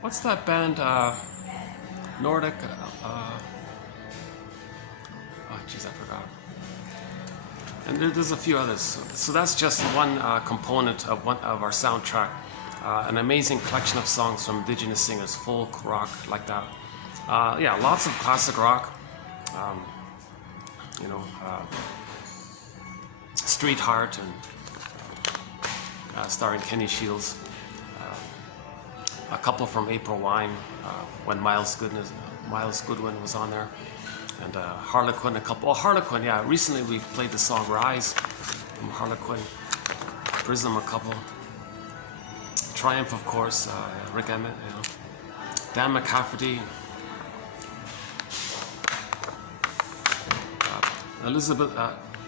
what's that band? Nordic, oh geez, I forgot. And there's a few others. So that's just one component of our soundtrack. An amazing collection of songs from indigenous singers, folk, rock, like that. Yeah, lots of classic rock. Street Heart, and starring Kenny Shields. A couple from April Wine, when Miles Goodwin was on there, and Harlequin, a couple. Oh, Harlequin, yeah. Recently we've played the song Rise from Harlequin. Prism, a couple. Triumph, of course. Rick Emmett, you know. Dan McCafferty. Elizabeth,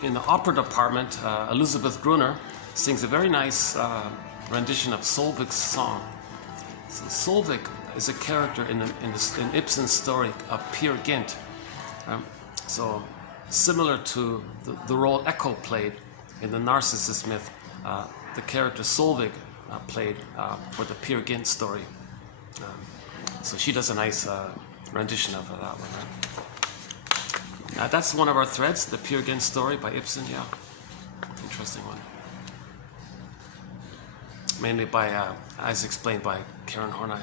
in the opera department, Elizabeth Gruner sings a very nice rendition of Solveig's song. So Solveig is a character in Ibsen's story of Peer Gynt. So similar to the role Echo played in the Narcissus myth, the character Solveig played for the Peer Gynt story. So she does a nice rendition of that one. Right? That's one of our threads, the Peer Gynt story by Ibsen. Yeah, interesting one. Mainly by, as explained by Karen Horney.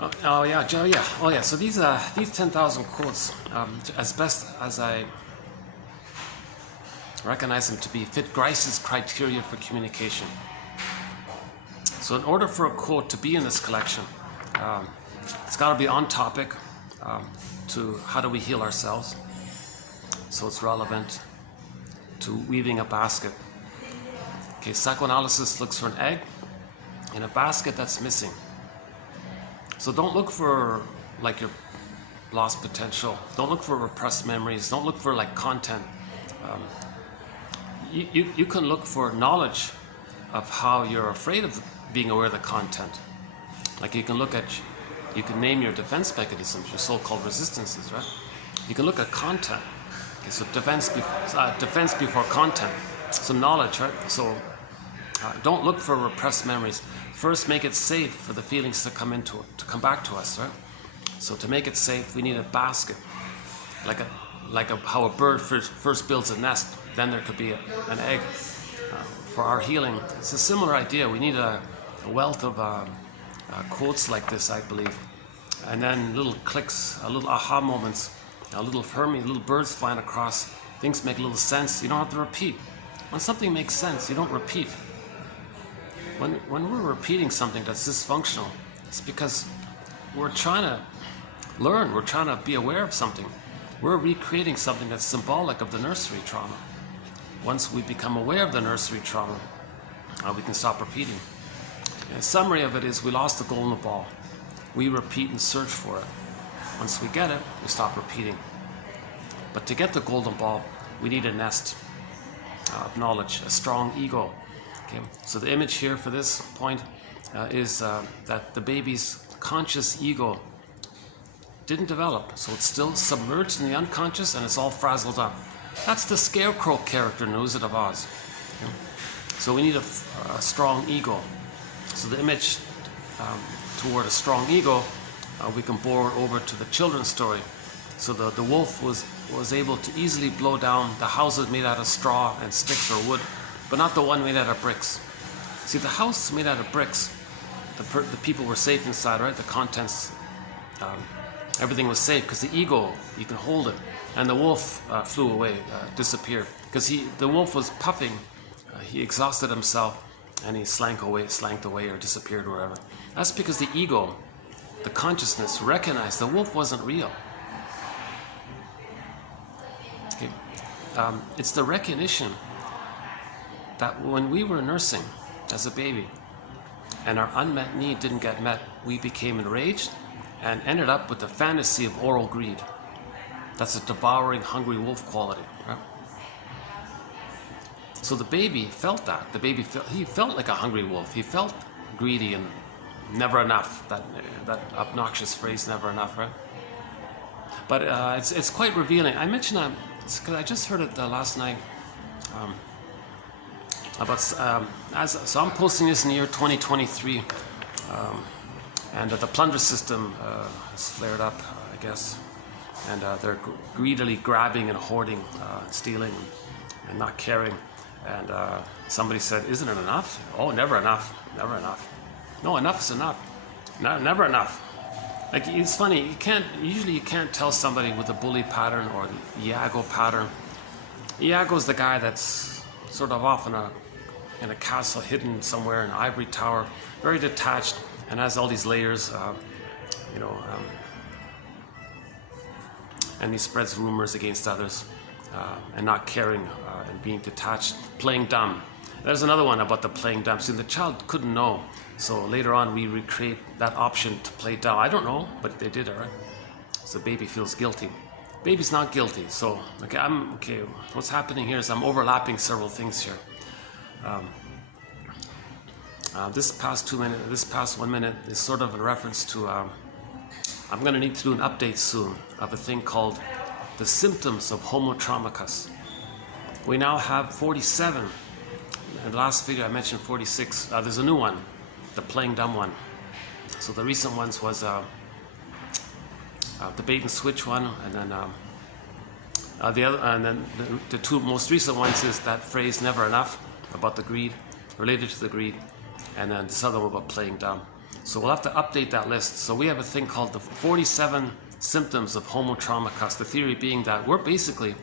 Oh yeah, Joe. Yeah. Oh yeah. So these 10,000 quotes, as best as I recognize them to be, fit Grice's criteria for communication. So in order for a quote to be in this collection, it's got to be on topic to how do we heal ourselves. So it's relevant to weaving a basket. Okay, psychoanalysis looks for an egg in a basket that's missing. So don't look for like your lost potential. Don't look for repressed memories. Don't look for like content. You can look for knowledge of how you're afraid of being aware of the content. Like you can name your defense mechanisms, your so-called resistances, right? You can look at content. Okay, so defense before content. So knowledge, right? So don't look for repressed memories. First, make it safe for the feelings to come back to us, right? So to make it safe, we need a basket, like how a bird first builds a nest. Then there could be an egg. For our healing, it's a similar idea. We need a wealth of quotes like this, I believe, and then little clicks, little aha moments, little birds flying across. Things make a little sense. You don't have to repeat. When something makes sense, you don't repeat. When we're repeating something that's dysfunctional, it's because we're trying to learn, we're trying to be aware of something. We're recreating something that's symbolic of the nursery trauma. Once we become aware of the nursery trauma, we can stop repeating. And a summary of it is we lost the golden ball. We repeat and search for it. Once we get it, we stop repeating. But to get the golden ball, we need a nest of knowledge, a strong ego. Okay, so the image here for this point is that the baby's conscious ego didn't develop, so it's still submerged in the unconscious and it's all frazzled up. That's the scarecrow character in The Wizard of Oz. Okay? So we need a strong ego. So the image toward a strong ego, we can bore over to the children's story. So the wolf was able to easily blow down the houses made out of straw and sticks or wood, but not the one made out of bricks. See, the house made out of bricks, the people were safe inside, right? The contents, everything was safe because the ego, you can hold it. And the wolf flew away, disappeared, because the wolf was puffing. He exhausted himself, and he slank away, or disappeared wherever. That's because the ego, the consciousness, recognized the wolf wasn't real. Okay. It's the recognition that when we were nursing as a baby and our unmet need didn't get met, we became enraged and ended up with the fantasy of oral greed. That's a devouring, hungry wolf quality, right? So the baby felt that. He felt like a hungry wolf. He felt greedy and never enough. That obnoxious phrase, never enough, right? But it's quite revealing. I mentioned that because I just heard it last night. So I'm posting this in the year 2023, and the plunder system has flared up, I guess, and they're greedily grabbing and hoarding, stealing, and not caring. And somebody said, "Isn't it enough?" "Oh, never enough, never enough." No, enough is enough. No, never enough. Like, it's funny. You can't tell somebody with a bully pattern or the Iago pattern. Iago's the guy that's sort of off in a castle, hidden somewhere in an ivory tower, very detached, and has all these layers, and he spreads rumors against others, and not caring, and being detached, playing dumb. There's another one about the playing dumb. See, the child couldn't know, so later on we recreate that option to play dumb. I don't know, but they did it, right? So baby feels guilty. Baby's not guilty. So okay. What's happening here is I'm overlapping several things here. This past 1 minute is sort of a reference to. I'm going to need to do an update soon of a thing called the symptoms of Homo traumicus. We now have 47. In the last video I mentioned 46. There's a new one, the playing dumb one. So the recent ones was the bait and switch one, and then the two most recent ones is that phrase "never enough" about the greed, related to the greed, and then this other one about playing dumb. So we'll have to update that list. So we have a thing called the 47 symptoms of Homo traumacus, the theory being that we're basically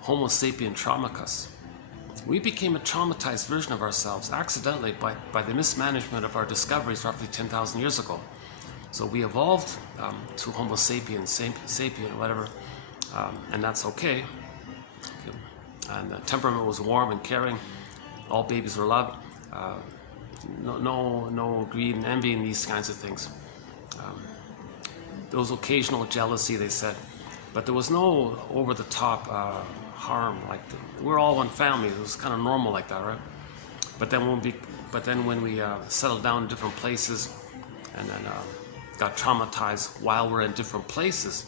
Homo sapien traumacus. We became a traumatized version of ourselves accidentally by the mismanagement of our discoveries roughly 10,000 years ago. So we evolved to Homo sapien, whatever, and that's okay. And the temperament was warm and caring. All babies were loved. No greed and envy and these kinds of things. There was occasional jealousy, they said, but there was no over-the-top harm. Like we're all one family. It was kind of normal like that, right? But then when we settled down in different places, and then got traumatized while we're in different places,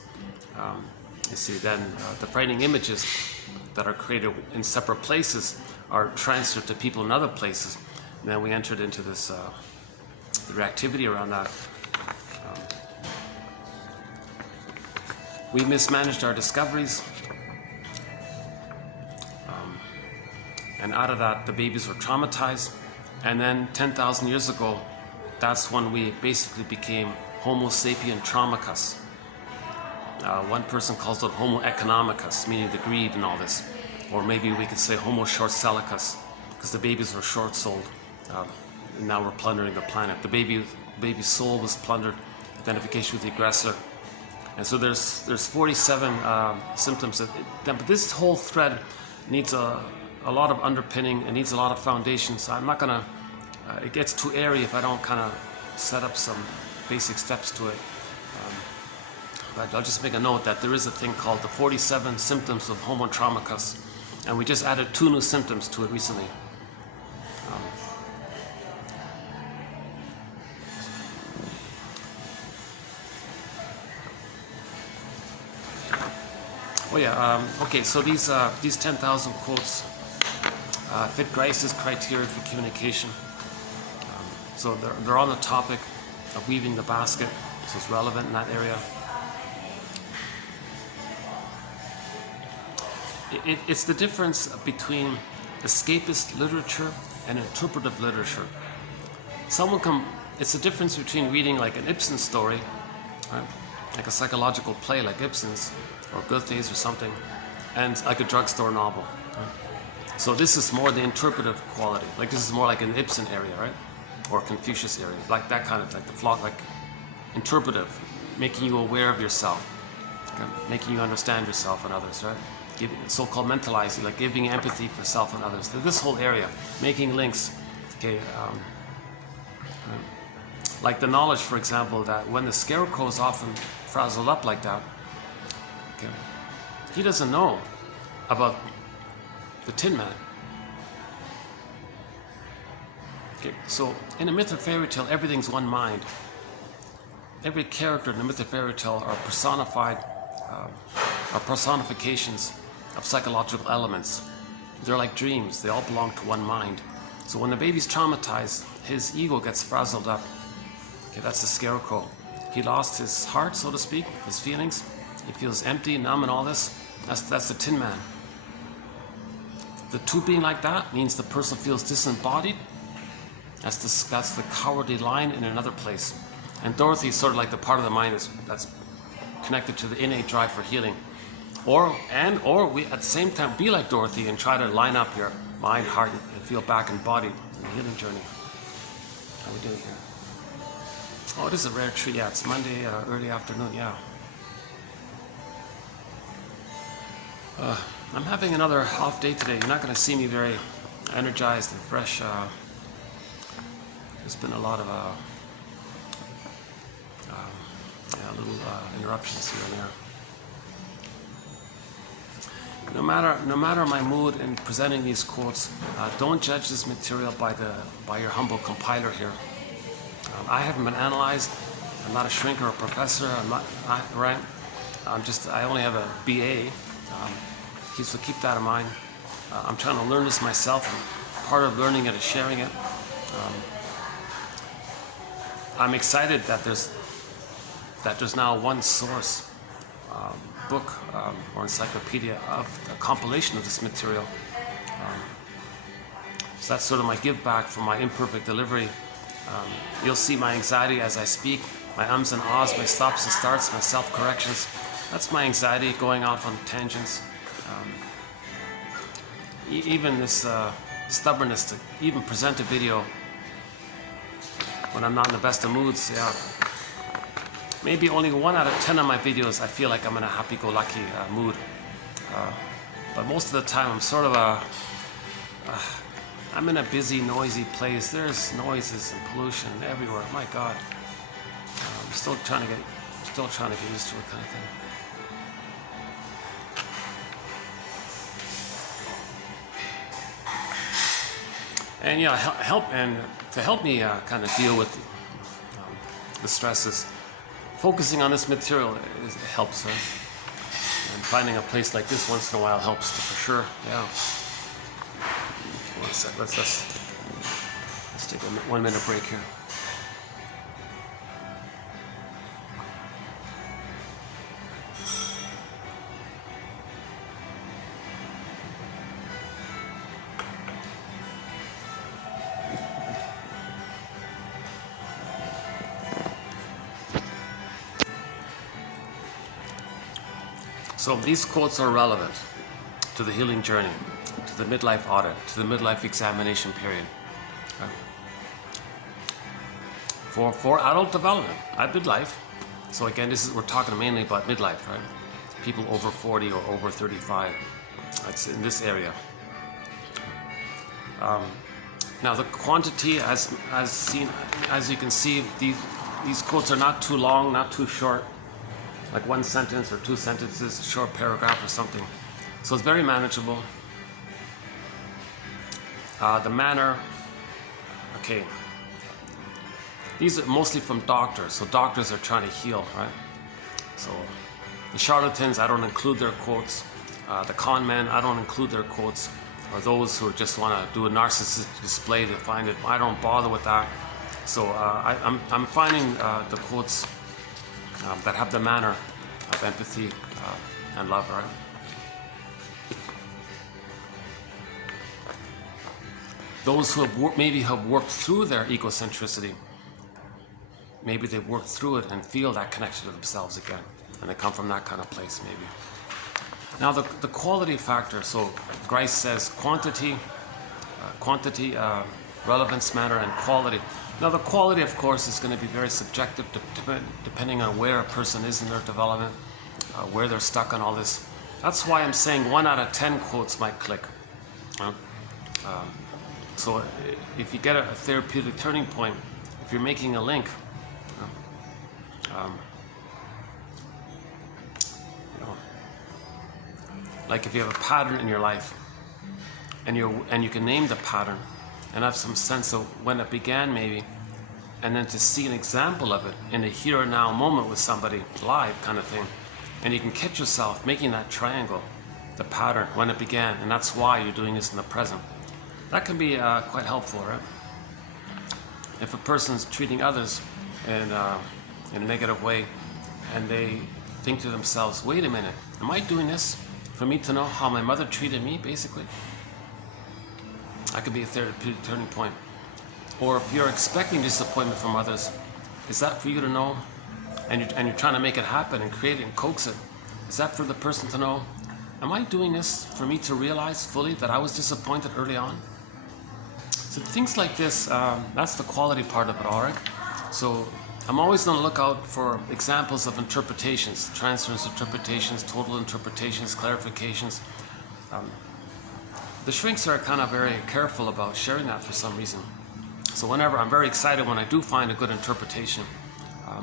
you see, then the frightening images that are created in separate places are transferred to people in other places. And then we entered into this reactivity around that. We mismanaged our discoveries, and out of that the babies were traumatized, and then 10,000 years ago, that's when we basically became Homo sapien traumacus. One person calls it Homo economicus, meaning the greed and all this. Or maybe we could say Homo short-sellicus, because the babies were short-souled. And now we're plundering the planet. The baby's soul was plundered, identification with the aggressor. And so there's 47 symptoms. But this whole thread needs a lot of underpinning. It needs a lot of foundation. So I'm not going to, it gets too airy if I don't kind of set up some basic steps to it. But I'll just make a note that there is a thing called the 47 symptoms of Homo traumacus, and we just added 2 new symptoms to it recently. Okay, so these 10,000 quotes fit Grice's criteria for communication. So they're on the topic of weaving the basket, so it's relevant in that area. It's the difference between escapist literature and interpretive literature. It's the difference between reading like an Ibsen story, right? Like a psychological play like Ibsen's, or Goethe's or something, and like a drugstore novel. Right? So this is more the interpretive quality. Like this is more like an Ibsen area, right? Or Confucius area, like that kind of, like the flock, like interpretive, making you aware of yourself, okay? Making you understand yourself and others, right? So-called mentalizing, like giving empathy for self and others. So this whole area, making links, okay? Like the knowledge, for example, that when the scarecrow is often frazzled up like that, okay, he doesn't know about the Tin Man. Okay, so in a myth or fairy tale, everything's one mind. Every character in the myth or fairy tale are personifications of psychological elements. They're like dreams. They all belong to one mind. So when the baby's traumatized, his ego gets frazzled up. Okay, that's the scarecrow. He lost his heart, so to speak, his feelings. He feels empty, numb, and all this. That's the Tin Man. The two being like that means the person feels disembodied. That's the cowardly lion in another place. And Dorothy is sort of like the part of the mind that's connected to the innate drive for healing. Or we at the same time be like Dorothy and try to line up your mind, heart, and feel back embodied in the healing journey. How are we doing here? Oh, it is a rare treat. Yeah, it's Monday, early afternoon. Yeah. I'm having another off day today. You're not going to see me very energized and fresh. There's been a lot of little interruptions here and there. No matter my mood in presenting these quotes, don't judge this material by your humble compiler here. I haven't been analyzed. I'm not a shrink or a professor. Right? I only have a BA. So keep that in mind. I'm trying to learn this myself. And part of learning it is sharing it. I'm excited that there's now one source book or encyclopedia of a compilation of this material. So that's sort of my give back for my imperfect delivery You'll see my anxiety as I speak, my ums and ahs, my stops and starts, my self-corrections. That's my anxiety going off on tangents. Even this stubbornness to even present a video when I'm not in the best of moods. Yeah, maybe only 1 out of 10 of my videos I feel like I'm in a happy-go-lucky mood. But most of the time I'm sort of I'm in a busy, noisy place. There's noises and pollution everywhere. My God, I'm still trying to get used to it, kind of thing. And yeah, to help me kind of deal with the stresses, focusing on this material helps. Right? And finding a place like this once in a while helps for sure. Yeah. 1 sec. Let's take a 1 minute break here. So these quotes are relevant to the healing journey, to the midlife audit, to the midlife examination period. For adult development at midlife. So again, we're talking mainly about midlife, right? People over 40 or over 35. That's in this area. Now the quantity, as you can see, these quotes are not too long, not too short. Like 1 sentence or 2 sentences, a short paragraph or something. So it's very manageable. The manner, okay. These are mostly from doctors, so doctors are trying to heal, right? So the charlatans, I don't include their quotes. The con men, I don't include their quotes. Or those who just want to do a narcissistic display to find it, I don't bother with that. So I'm finding the quotes that have the manner of empathy and love, right? Those who have maybe have worked through their egocentricity, maybe they've worked through it and feel that connection to themselves again, and they come from that kind of place, maybe. Now the quality factor. So Grice says quantity, relevance, manner, and quality. Now the quality, of course, is going to be very subjective depending on where a person is in their development, where they're stuck on all this. That's why I'm saying 1 out of 10 quotes might click. So if you get a therapeutic turning point, if you're making a link, like if you have a pattern in your life, and you can name the pattern, and have some sense of when it began maybe, and then to see an example of it in a here and now moment with somebody live kind of thing, and you can catch yourself making that triangle, the pattern, when it began, and that's why you're doing this in the present. That can be quite helpful, right? If a person's treating others in a negative way, and they think to themselves, wait a minute, am I doing this for me to know how my mother treated me, basically? That could be a therapeutic turning point. Or if you're expecting disappointment from others, is that for you to know? And you're trying to make it happen and create it and coax it. Is that for the person to know? Am I doing this for me to realize fully that I was disappointed early on? So things like this, that's the quality part of it, all right? So I'm always on the lookout for examples of interpretations, transference interpretations, total interpretations, clarifications. The shrinks are kind of very careful about sharing that for some reason. So whenever, I'm very excited when I do find a good interpretation. I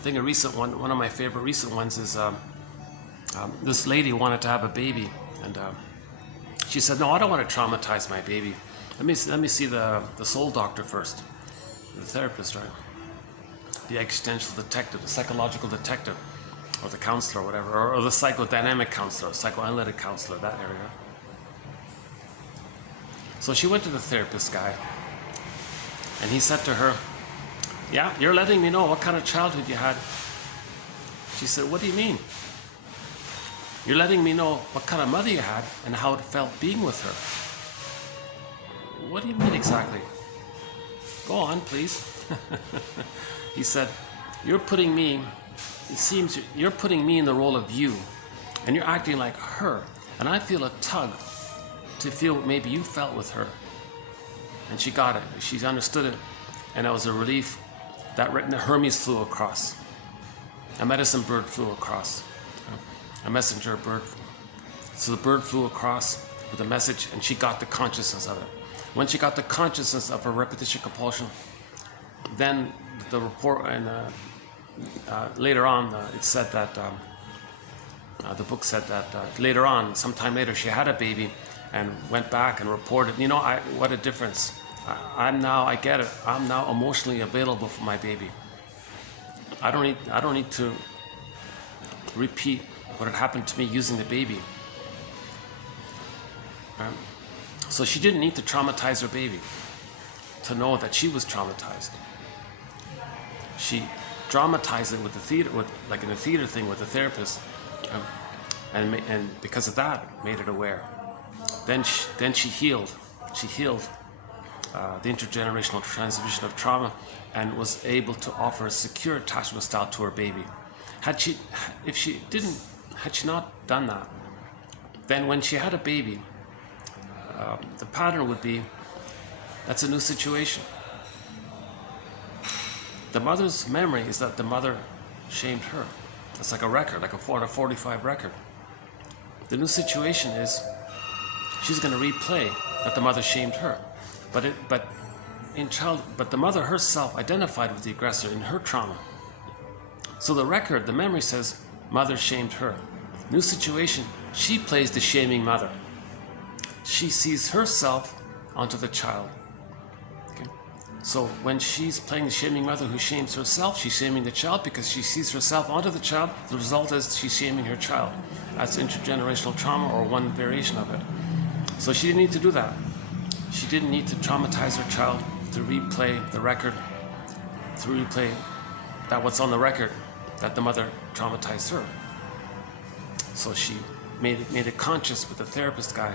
think a recent one of my favorite recent ones is this lady wanted to have a baby, and she said, no, I don't want to traumatize my baby. Let me see the soul doctor first, the therapist, right? The existential detective, the psychological detective, or the counselor, or whatever, or the psychodynamic counselor, psychoanalytic counselor, that area. So she went to the therapist guy, and he said to her, yeah, you're letting me know what kind of childhood you had. She said, what do you mean? You're letting me know what kind of mother you had and how it felt being with her. What do you mean exactly? Go on, please. He said, it seems you're putting me in the role of you, and you're acting like her, and I feel a tug to feel what maybe you felt with her. And she got it. She understood it, and it was a relief. That Hermes flew across. A medicine bird flew across. A messenger bird. So the bird flew across with a message, and she got the consciousness of it. When she got the consciousness of her repetition compulsion, then the report, and later on, it said that, the book said that later on, sometime later, she had a baby and went back and reported, what a difference. I get it. I'm now emotionally available for my baby. I don't need to repeat what had happened to me using the baby. So she didn't need to traumatize her baby to know that she was traumatized. She dramatized it with the theater, like in a theater thing with the therapist, and because of that, made it aware. Then she healed. She healed the intergenerational transmission of trauma, and was able to offer a secure attachment style to her baby. Had she not done that, then when she had a baby, the pattern would be, that's a new situation. The mother's memory is that the mother shamed her. It's like a record, like a 45 record. The new situation is she's going to replay that the mother shamed her. But the mother herself identified with the aggressor in her trauma. So the record, the memory says, mother shamed her. New situation, she plays the shaming mother. She sees herself onto the child. Okay? So when she's playing the shaming mother who shames herself, she's shaming the child because she sees herself onto the child. The result is she's shaming her child. That's intergenerational trauma, or one variation of it. So she didn't need to do that. She didn't need to traumatize her child to replay the record, to replay that what's on the record, that the mother traumatized her. So she made it conscious with the therapist guy,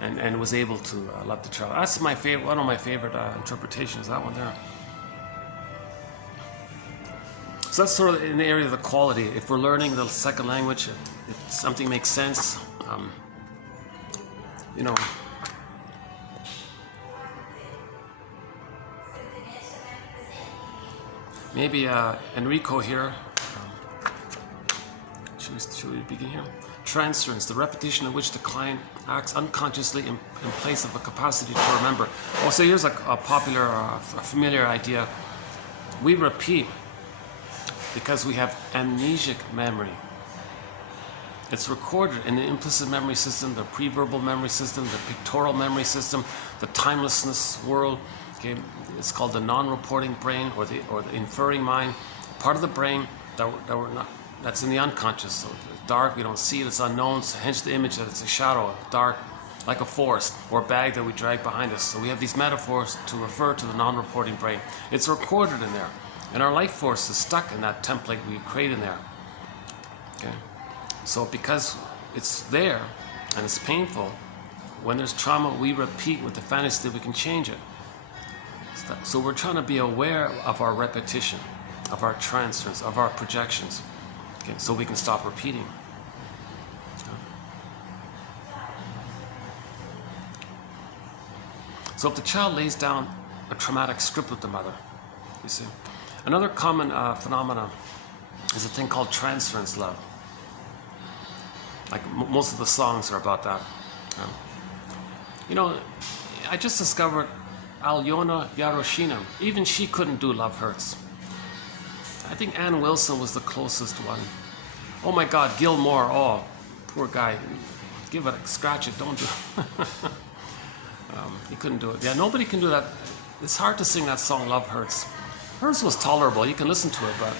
and was able to love the child. That's my favorite, one of my favorite interpretations, that one there. So that's sort of in the area of the quality. If we're learning the second language, if something makes sense, maybe Enrico here, should we begin here? Transference, the repetition in which the client acts unconsciously in place of a capacity to remember. Oh, so here's a popular, a familiar idea. We repeat because we have amnesic memory. It's recorded in the implicit memory system, the pre-verbal memory system, the pictorial memory system, the timelessness world. Okay, it's called the non-reporting brain, or the inferring mind, part of the brain that's in the unconscious. So it's dark, we don't see it, it's unknown, so hence the image that it's a shadow, dark, like a forest or a bag that we drag behind us. So we have these metaphors to refer to the non-reporting brain. It's recorded in there, and our life force is stuck in that template we create in there. Okay, so because it's there and it's painful, when there's trauma, we repeat with the fantasy that we can change it. So we're trying to be aware of our repetition, of our transference, of our projections, okay, so we can stop repeating. So if the child lays down a traumatic script with the mother, you see. Another common phenomenon is a thing called transference love. Like most of the songs are about that. I just discovered Alyona Yaroshina, even she couldn't do Love Hurts. I think Ann Wilson was the closest one. Oh my God, Gill, oh, poor guy. Give it, scratch it, don't do it. He couldn't do it. Yeah, nobody can do that. It's hard to sing that song, Love Hurts. Hers was tolerable, you can listen to it, but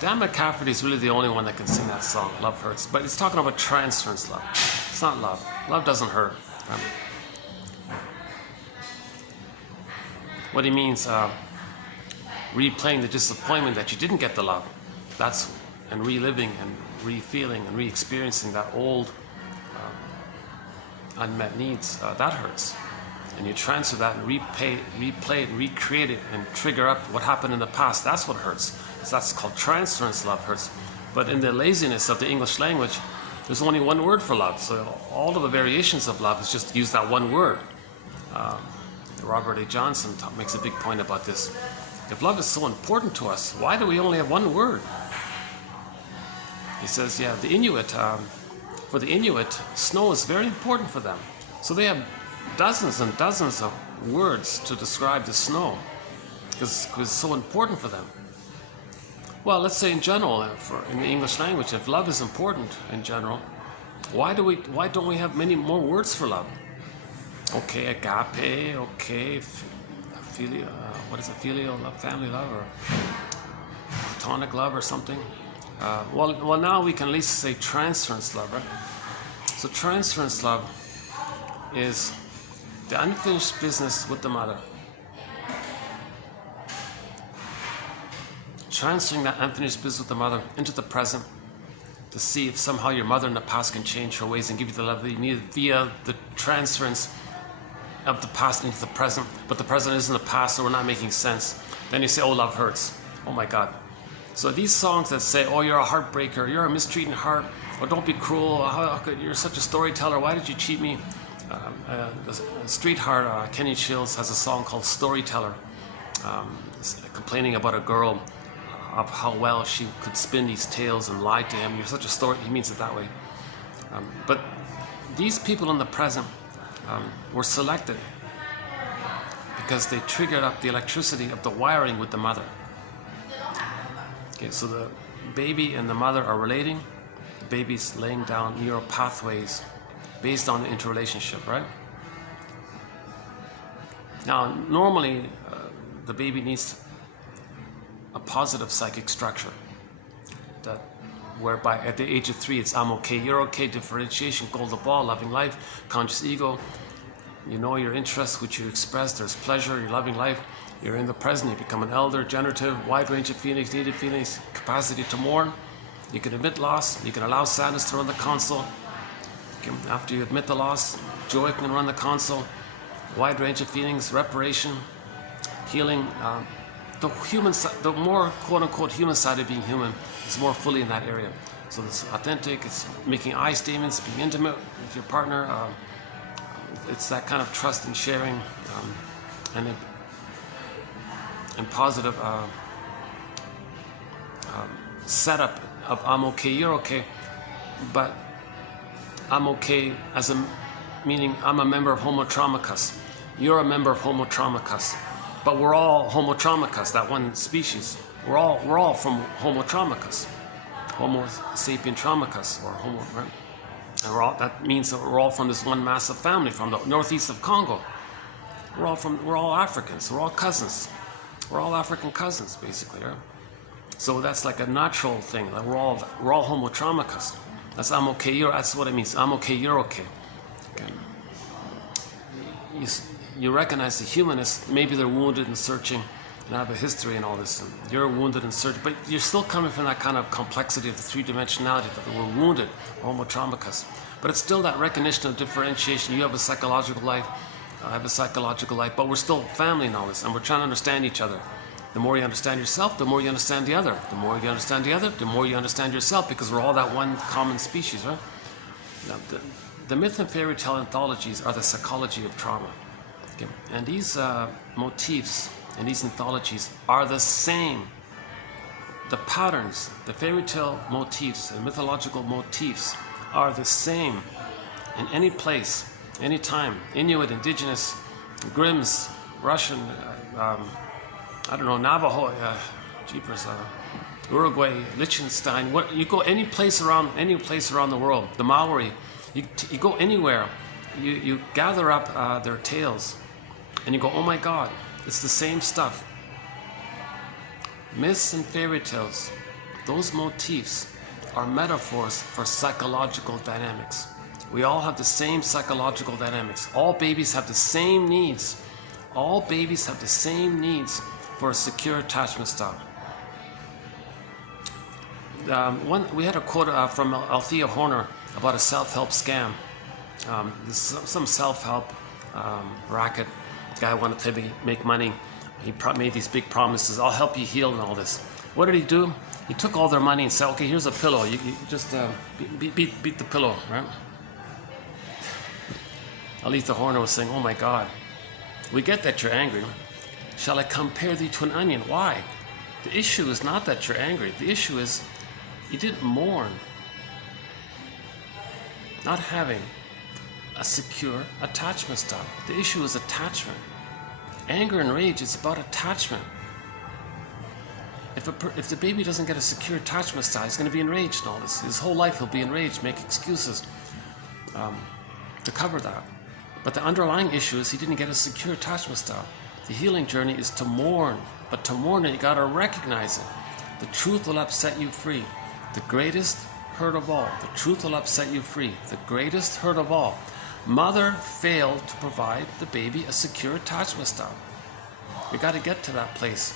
Dan McCafferty is really the only one that can sing that song, Love Hurts. But it's talking about transference love. It's not love. Love doesn't hurt. What he means, replaying the disappointment that you didn't get the love. And reliving and re-feeling and re-experiencing that old unmet needs, that hurts. and you transfer that and replay it, recreate it, and trigger up what happened in the past, that's what hurts. So that's called transference love hurts. But in the laziness of the English language, there's only one word for love. So all of the variations of love is just use that one word. Robert A. Johnson makes a big point about this. If love is so important to us, why do we only have one word? He says, yeah, the Inuit, for the Inuit, snow is very important for them. So they have dozens and dozens of words to describe the snow because it's so important for them. Well, let's say in general, in the English language, if love is important in general, why don't we have many more words for love? Okay, agape, okay, filial, what is it, filial love, family love, or platonic love or something? Well, now we can at least say transference love, right? So transference love is the unfinished business with the mother. Transferring that unfinished business with the mother into the present to see if somehow your mother in the past can change her ways and give you the love that you need via the transference of the past into the present, but the present isn't the past, so we're not making sense. Then you say, oh, love hurts. Oh my God. So these songs that say, oh, you're a heartbreaker, you're a mistreating heart, or don't be cruel, you're such a storyteller, why did you cheat me? Streetheart, Kenny Chills has a song called Storyteller, complaining about a girl of how well she could spin these tales and lie to him. You're such a story, he means it that way. But these people in the present were selected because they triggered up the electricity of the wiring with the mother. Okay, so the baby and the mother are relating. The baby's laying down neural pathways based on the interrelationship, right? Now, normally, the baby needs a positive psychic structure that whereby at the age of 3 it's I'm okay, you're okay, differentiation, goal the ball, loving life, conscious ego, you know your interests which you express, there's pleasure, you're loving life, you're in the present, you become an elder, generative, wide range of feelings, needed feelings, capacity to mourn, you can admit loss, you can allow sadness to run the console, after you admit the loss, joy can run the console, wide range of feelings, reparation, healing, the human side, the more quote-unquote human side of being human is more fully in that area. So it's authentic, it's making I statements, being intimate with your partner, it's that kind of trust and sharing, and positive setup of I'm okay, you're okay, but I'm okay as a meaning I'm a member of Homo Traumacus, you're a member of Homo Traumacus. But we're all Homo Traumacus, that one species. We're all from Homo Traumacus, Homo sapien Traumacus, or Homo, right? And that means that we're all from this one massive family from the northeast of Congo. We're all Africans. We're all cousins. We're all African cousins, basically, right? So that's like a natural thing. Like we're all Homo Traumacus. That's I'm okay. That's what it means. I'm okay. You're okay. Okay. You recognize the humanists, maybe they're wounded and searching and have a history and all this. And you're wounded and searching, but you're still coming from that kind of complexity of the three-dimensionality that we're wounded, Homo Traumacus. But it's still that recognition of differentiation. You have a psychological life, I have a psychological life, but we're still family in all this, and we're trying to understand each other. The more you understand yourself, the more you understand the other. The more you understand the other, the more you understand yourself, because we're all that one common species, right? Now, the myth and fairy tale anthologies are the psychology of trauma. Okay. And these motifs and these anthologies are the same. The patterns, the fairy tale motifs and mythological motifs are the same in any place, any time. Inuit, Indigenous, Grimm's, Russian, I don't know, Navajo, Uruguay, Liechtenstein. You go any place around the world. The Maori, you go anywhere, you gather up their tales. And you go, oh my God, it's the same stuff. Myths and fairy tales, those motifs are metaphors for psychological dynamics. We all have the same psychological dynamics. All babies have the same needs. All babies have the same needs for a secure attachment style. We had a quote from Althea Horner about a self-help scam. Some self-help racket. The guy wanted to make money. He made these big promises. I'll help you heal and all this. What did he do? He took all their money and said, okay, here's a pillow. You just beat the pillow, right? Aletha Horner was saying, oh my God, we get that you're angry. Shall I compare thee to an onion? Why? The issue is not that you're angry. The issue is you didn't mourn not having a secure attachment style. The issue is attachment. Anger and rage is about attachment. If the baby doesn't get a secure attachment style, he's going to be enraged and all this. His whole life he'll be enraged, make excuses to cover that. But the underlying issue is he didn't get a secure attachment style. The healing journey is to mourn, but to mourn it, you got to recognize it. The truth will upset you free. The greatest hurt of all. The truth will upset you free. The greatest hurt of all. Mother failed to provide the baby a secure attachment style. We got to get to that place.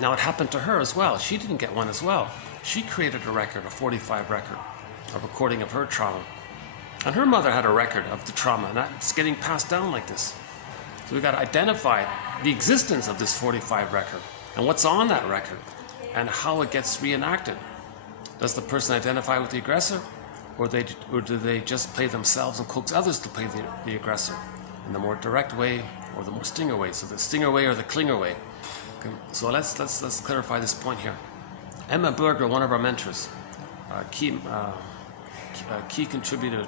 Now it happened to her as well. She didn't get one as well. She created a record, a 45 record, a recording of her trauma. And her mother had a record of the trauma, and it's getting passed down like this. So we got to identify the existence of this 45 record and what's on that record and how it gets reenacted. Does the person identify with the aggressor, or do they just play themselves and coax others to play the aggressor in the more direct way or the more stinger way? So the stinger way or the clinger way. Okay, so let's clarify this point here. Emma Berger, one of our mentors, key contributor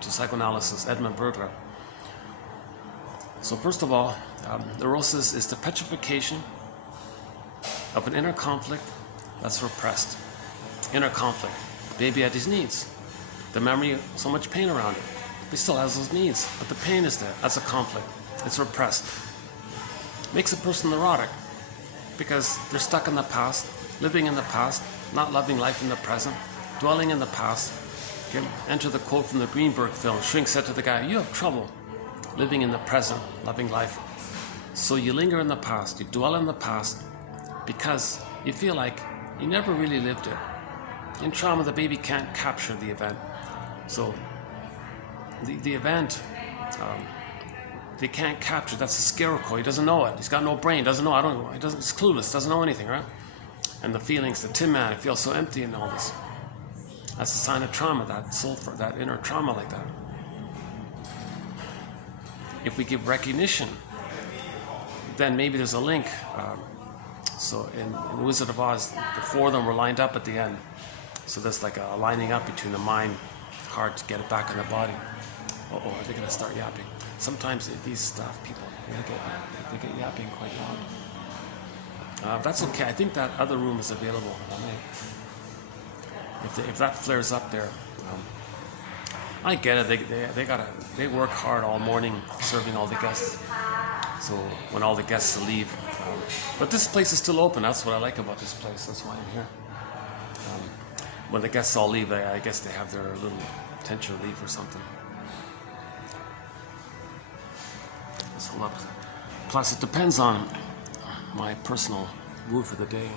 to psychoanalysis, Edmund Berger. So first of all, neurosis is the petrification of an inner conflict that's repressed. Inner conflict. Baby had his needs. The memory, so much pain around it. He still has those needs, but the pain is there. That's a conflict. It's repressed. Makes a person neurotic because they're stuck in the past, living in the past, not loving life in the present, dwelling in the past. Okay? Enter the quote from the Greenberg film. Shrink said to the guy, you have trouble living in the present, loving life. So you linger in the past, you dwell in the past because you feel like you never really lived it. In trauma, the baby can't capture the event. So the event, they can't capture. That's a scarecrow. He doesn't know it. He's got no brain. Doesn't know. He's clueless. Doesn't know anything, right? And the feelings, the Tin Man, it feels so empty and all this. That's a sign of trauma. That sulfur, that inner trauma like that. If we give recognition, then maybe there's a link. So in The Wizard of Oz, the four of them were lined up at the end. So there's like a lining up between the mind, heart to get it back in the body. Uh-oh, are they going to start yapping? Sometimes these staff people, they get yapping quite loud. That's okay. I think that other room is available. If that flares up there, I get it. They work hard all morning serving all the guests. So when all the guests leave, but this place is still open. That's what I like about this place. That's why I'm here. When the guests all leave, I guess they have their little tension relief or something. Let's hold up. Plus, it depends on my personal mood for the day.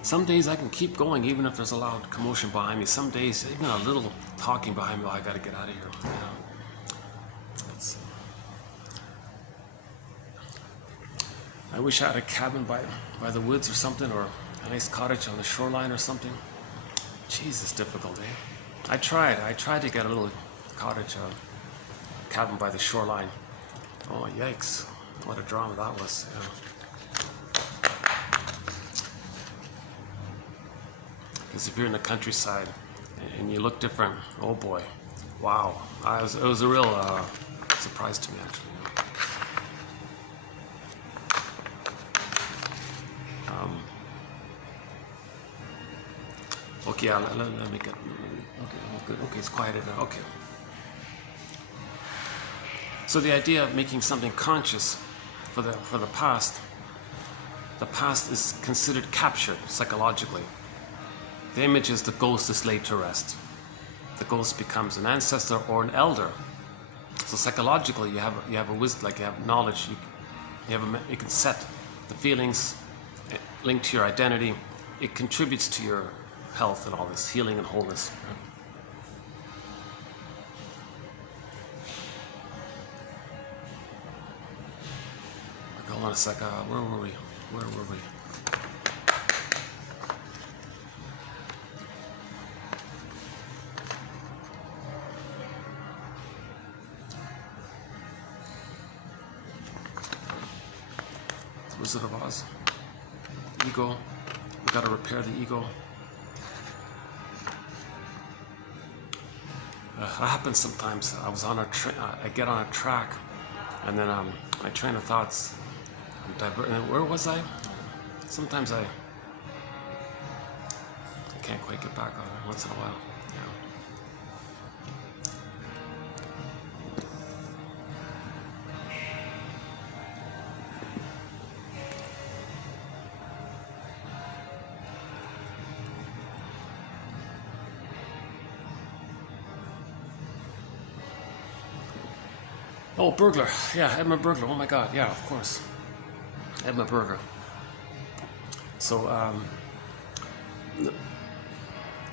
Some days I can keep going even if there's a loud commotion behind me. Some days, even a little talking behind me, I got to get out of here. I wish I had a cabin by the woods or something, or a nice cottage on the shoreline or something. Jeez, it's difficult, eh? I tried to get a little cottage, cabin by the shoreline. Oh, yikes. What a drama that was. Because if you're in the countryside and you look different, oh boy. Wow. It was a real surprise to me, actually. Okay, let me get. Okay, good. Okay, it's quieted now. Okay. So the idea of making something conscious for the past is considered captured psychologically. The image is the ghost is laid to rest. The ghost becomes an ancestor or an elder. So psychologically, you have a wisdom, like you have knowledge. You can set the feelings linked to your identity. It contributes to your health and all this healing and wholeness. hold on a sec. Where were we? The Wizard of Oz. Ego. We got to repair the ego. That happens sometimes. I was on a I get on a track, and then my train of thoughts divert. And where was I? Sometimes I can't quite get back on it once in a while. Yeah. Oh, burglar. Yeah, Edmund Burglar. Oh my God. Yeah, of course. Edmund Burglar. So,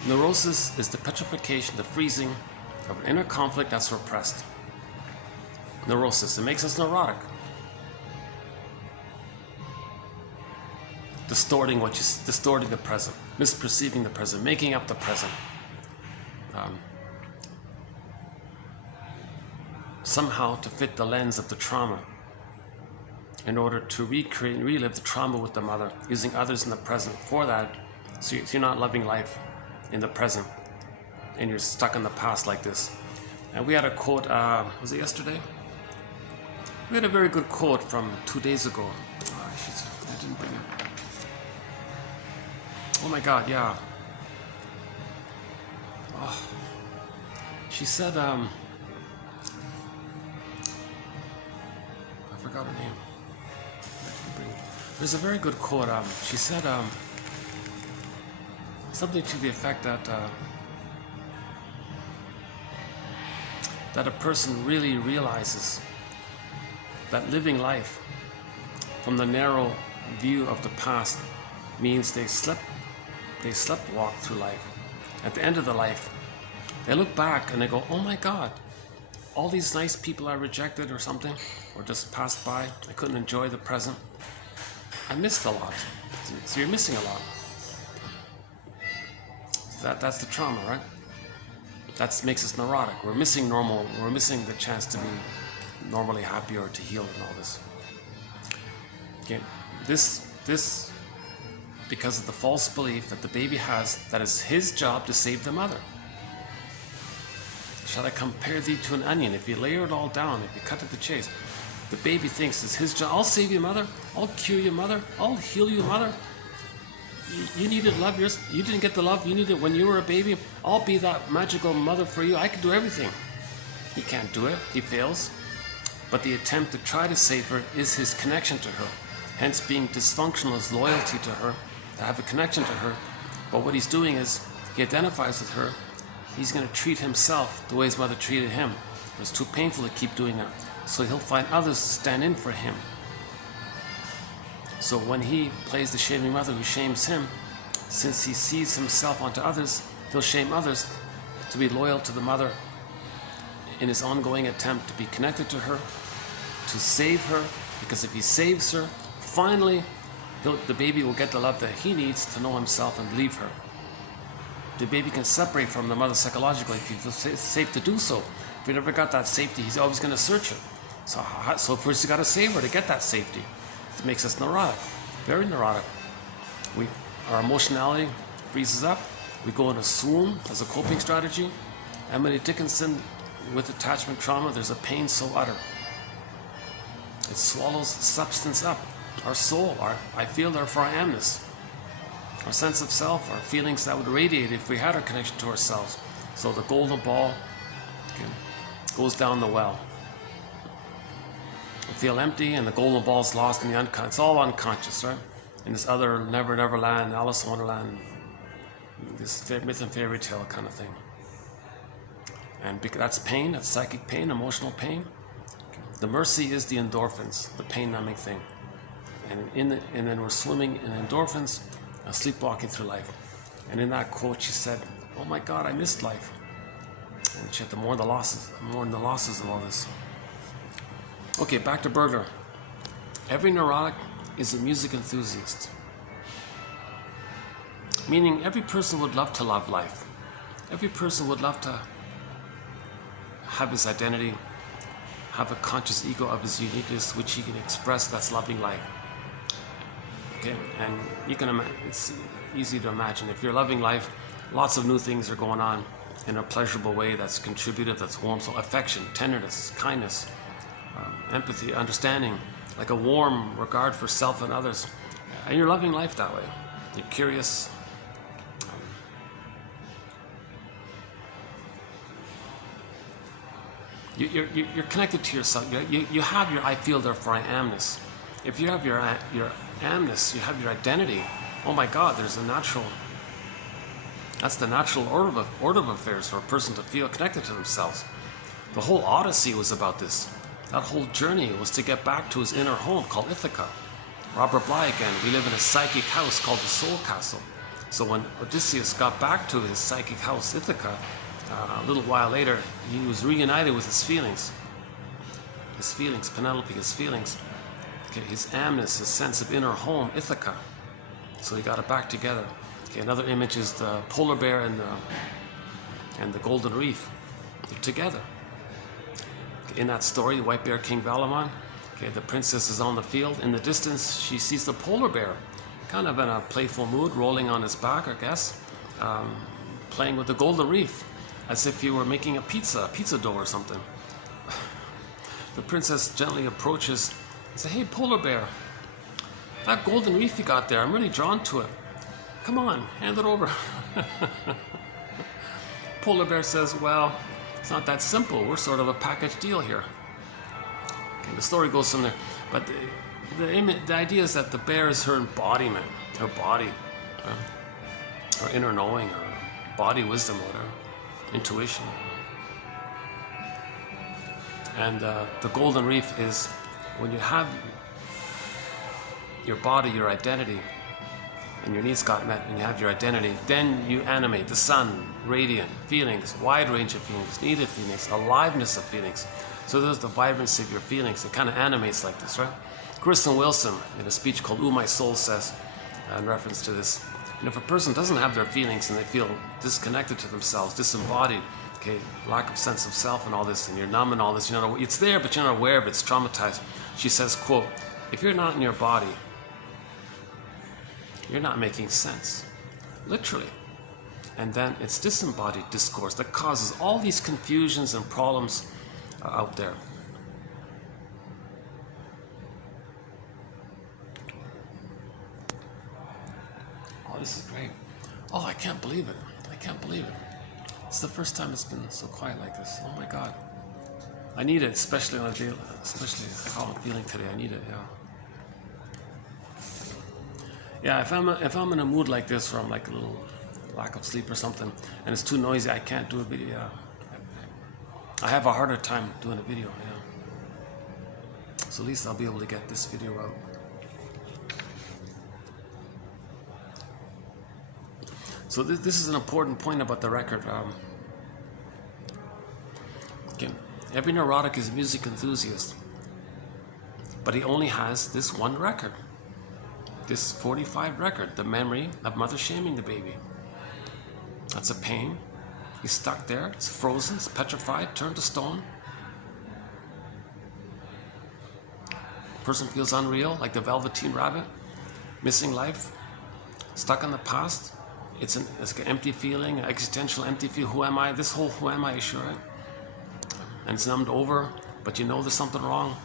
neurosis is the petrification, the freezing of an inner conflict that's repressed. Neurosis. It makes us neurotic. Distorting the present, misperceiving the present, making up the present. Somehow to fit the lens of the trauma in order to recreate and relive the trauma with the mother, using others in the present for that, so you're not loving life in the present and you're stuck in the past like this. And we had a quote, was it yesterday? We had a very good quote from 2 days ago. I didn't bring it. Oh my God, yeah. Oh. She said, I forgot her name. There's a very good quote. She said something to the effect that that a person really realizes that living life from the narrow view of the past means they sleptwalk through life. At the end of the life, they look back and they go, "Oh my God, all these nice people I rejected or something, or just passed by. I couldn't enjoy the present. I missed a lot." So you're missing a lot. That's the trauma, right? That makes us neurotic. We're missing normal. We're missing the chance to be normally happy or to heal and all this. Okay, this because of the false belief that the baby has that it's his job to save the mother. Shall I compare thee to an onion? If you layer it all down, if you cut to the chase, the baby thinks it's his job. I'll save you, mother. I'll cure you, mother. I'll heal you, mother. You needed love. You didn't get the love you needed when you were a baby. I'll be that magical mother for you. I can do everything. He can't do it. He fails. But the attempt to try to save her is his connection to her. Hence, being dysfunctional is loyalty to her, to have a connection to her. But what he's doing is he identifies with her. He's going to treat himself the way his mother treated him. It's too painful to keep doing that. So he'll find others to stand in for him. So when he plays the shaming mother who shames him, since he sees himself onto others, he'll shame others to be loyal to the mother in his ongoing attempt to be connected to her, to save her, because if he saves her, finally the baby will get the love that he needs to know himself and leave her. The baby can separate from the mother psychologically if he feels safe to do so. If he never got that safety, he's always going to search her. So first you got to save her to get that safety. It makes us neurotic, very neurotic. Our emotionality freezes up. We go in a swoon as a coping strategy. Emily Dickinson, with attachment trauma, there's a pain so utter. It swallows substance up. Our soul, I feel, therefore I amness. Our sense of self, our feelings that would radiate if we had our connection to ourselves. So the golden ball goes down the well. We feel empty and the golden ball's lost in the unconscious. It's all unconscious, right? In this other never land, Alice in Wonderland, this myth and fairy tale kind of thing. And that's pain, that's psychic pain, emotional pain. The mercy is the endorphins, the pain numbing thing. And then we're swimming in endorphins, sleepwalking through life. And in that quote she said, "Oh my God, I missed life." And she had the mourn the losses and all this. Okay, back to Burglar. Every neurotic is a music enthusiast. Meaning every person would love to love life. Every person would love to have his identity, have a conscious ego of his uniqueness, which he can express. That's loving life. Okay, and you can imagine, it's easy to imagine, if you're loving life, lots of new things are going on in a pleasurable way that's contributive, that's warm. So affection, tenderness, kindness, empathy, understanding, like a warm regard for self and others. And you're loving life that way. You're curious. You're connected to yourself. You have your I feel therefore I amness. If you have your amness, you have your identity. Oh my God, there's a natural. That's the natural order of affairs for a person to feel connected to themselves. The whole Odyssey was about this. That whole journey was to get back to his inner home called Ithaca. Robert Bly again. We live in a psychic house called the Soul Castle. So when Odysseus got back to his psychic house Ithaca, a little while later, he was reunited with his feelings. His feelings, Penelope, his feelings. Okay, his amness, his sense of inner home, Ithaca. So he got it back together. Okay, another image is the polar bear and the golden reef. They're together. Okay, in that story, the white bear King Valamon, okay, the princess is on the field. In the distance, she sees the polar bear, kind of in a playful mood, rolling on his back, I guess, playing with the golden reef, as if you were making a pizza dough or something. The princess gently approaches and says, "Hey, polar bear, that golden reef you got there, I'm really drawn to it. Come on, hand it over." Polar bear says, "Well, it's not that simple. We're sort of a package deal here." Okay, the story goes from there. But the idea is that the bear is her embodiment, her body, her inner knowing, her body wisdom, or whatever, intuition. And the golden reef is when you have your body, your identity, and your needs got met, and you have your identity, then you animate the sun, radiant feelings, wide range of feelings, needed feelings, aliveness of feelings. So there's the vibrancy of your feelings. It kind of animates like this, right? Kristen Wilson, in a speech called "Ooh, My Soul," says, in reference to this, and if a person doesn't have their feelings and they feel disconnected to themselves, disembodied, okay, lack of sense of self and all this, and you're numb and all this, you know, it's there, but you're not aware of it, it's traumatized. She says, quote, "If you're not in your body, you're not making sense." Literally. And then it's disembodied discourse that causes all these confusions and problems out there. Oh, this is great. Oh, I can't believe it. I can't believe it. It's the first time it's been so quiet like this. Oh my God. I need it, especially on a day, especially how I'm feeling today. I need it, yeah. Yeah, if I'm in a mood like this, where I'm like a little lack of sleep or something, and it's too noisy, I can't do a video. Yeah. I have a harder time doing a video. Yeah. So at least I'll be able to get this video out. So this is an important point about the record. Okay. Every neurotic is a music enthusiast, but he only has this one record. This 45 record, the memory of mother shaming the baby. That's a pain. He's stuck there, it's frozen, it's petrified, turned to stone. Person feels unreal, like the Velveteen Rabbit, missing life, stuck in the past. It's like an empty feeling, an existential empty feeling. Who am I? This whole who am I issue, right? And it's numbed over, but you know there's something wrong.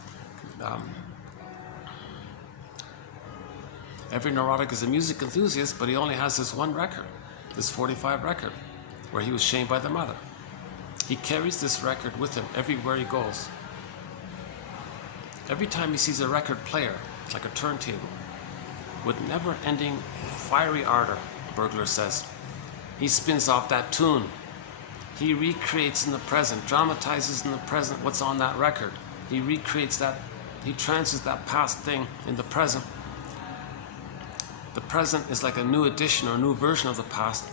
Every neurotic is a music enthusiast, but he only has this one record, this 45 record, where he was shamed by the mother. He carries this record with him everywhere he goes. Every time he sees a record player, it's like a turntable, with never-ending fiery ardor, Burglar says. He spins off that tune. He recreates in the present, dramatizes in the present what's on that record. He recreates that, he translates that past thing in the present. The present is like a new edition or a new version of the past.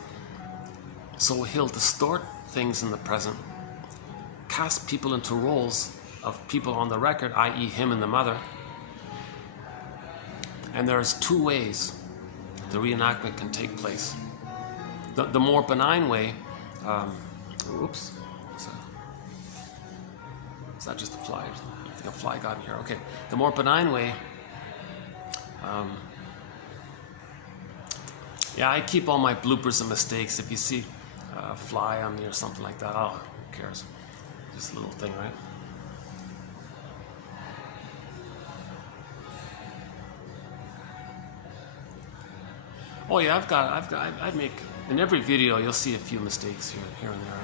So he'll distort things in the present, cast people into roles of people on the record, i.e. him and the mother, And there's two ways the reenactment can take place. The more benign way, oops, is that just a fly? I think a fly got in here. Okay, the more benign way, yeah, I keep all my bloopers and mistakes. If you see a fly on me or something like that, oh, who cares? Just a little thing, right? Oh yeah, I make, in every video you'll see a few mistakes here and there.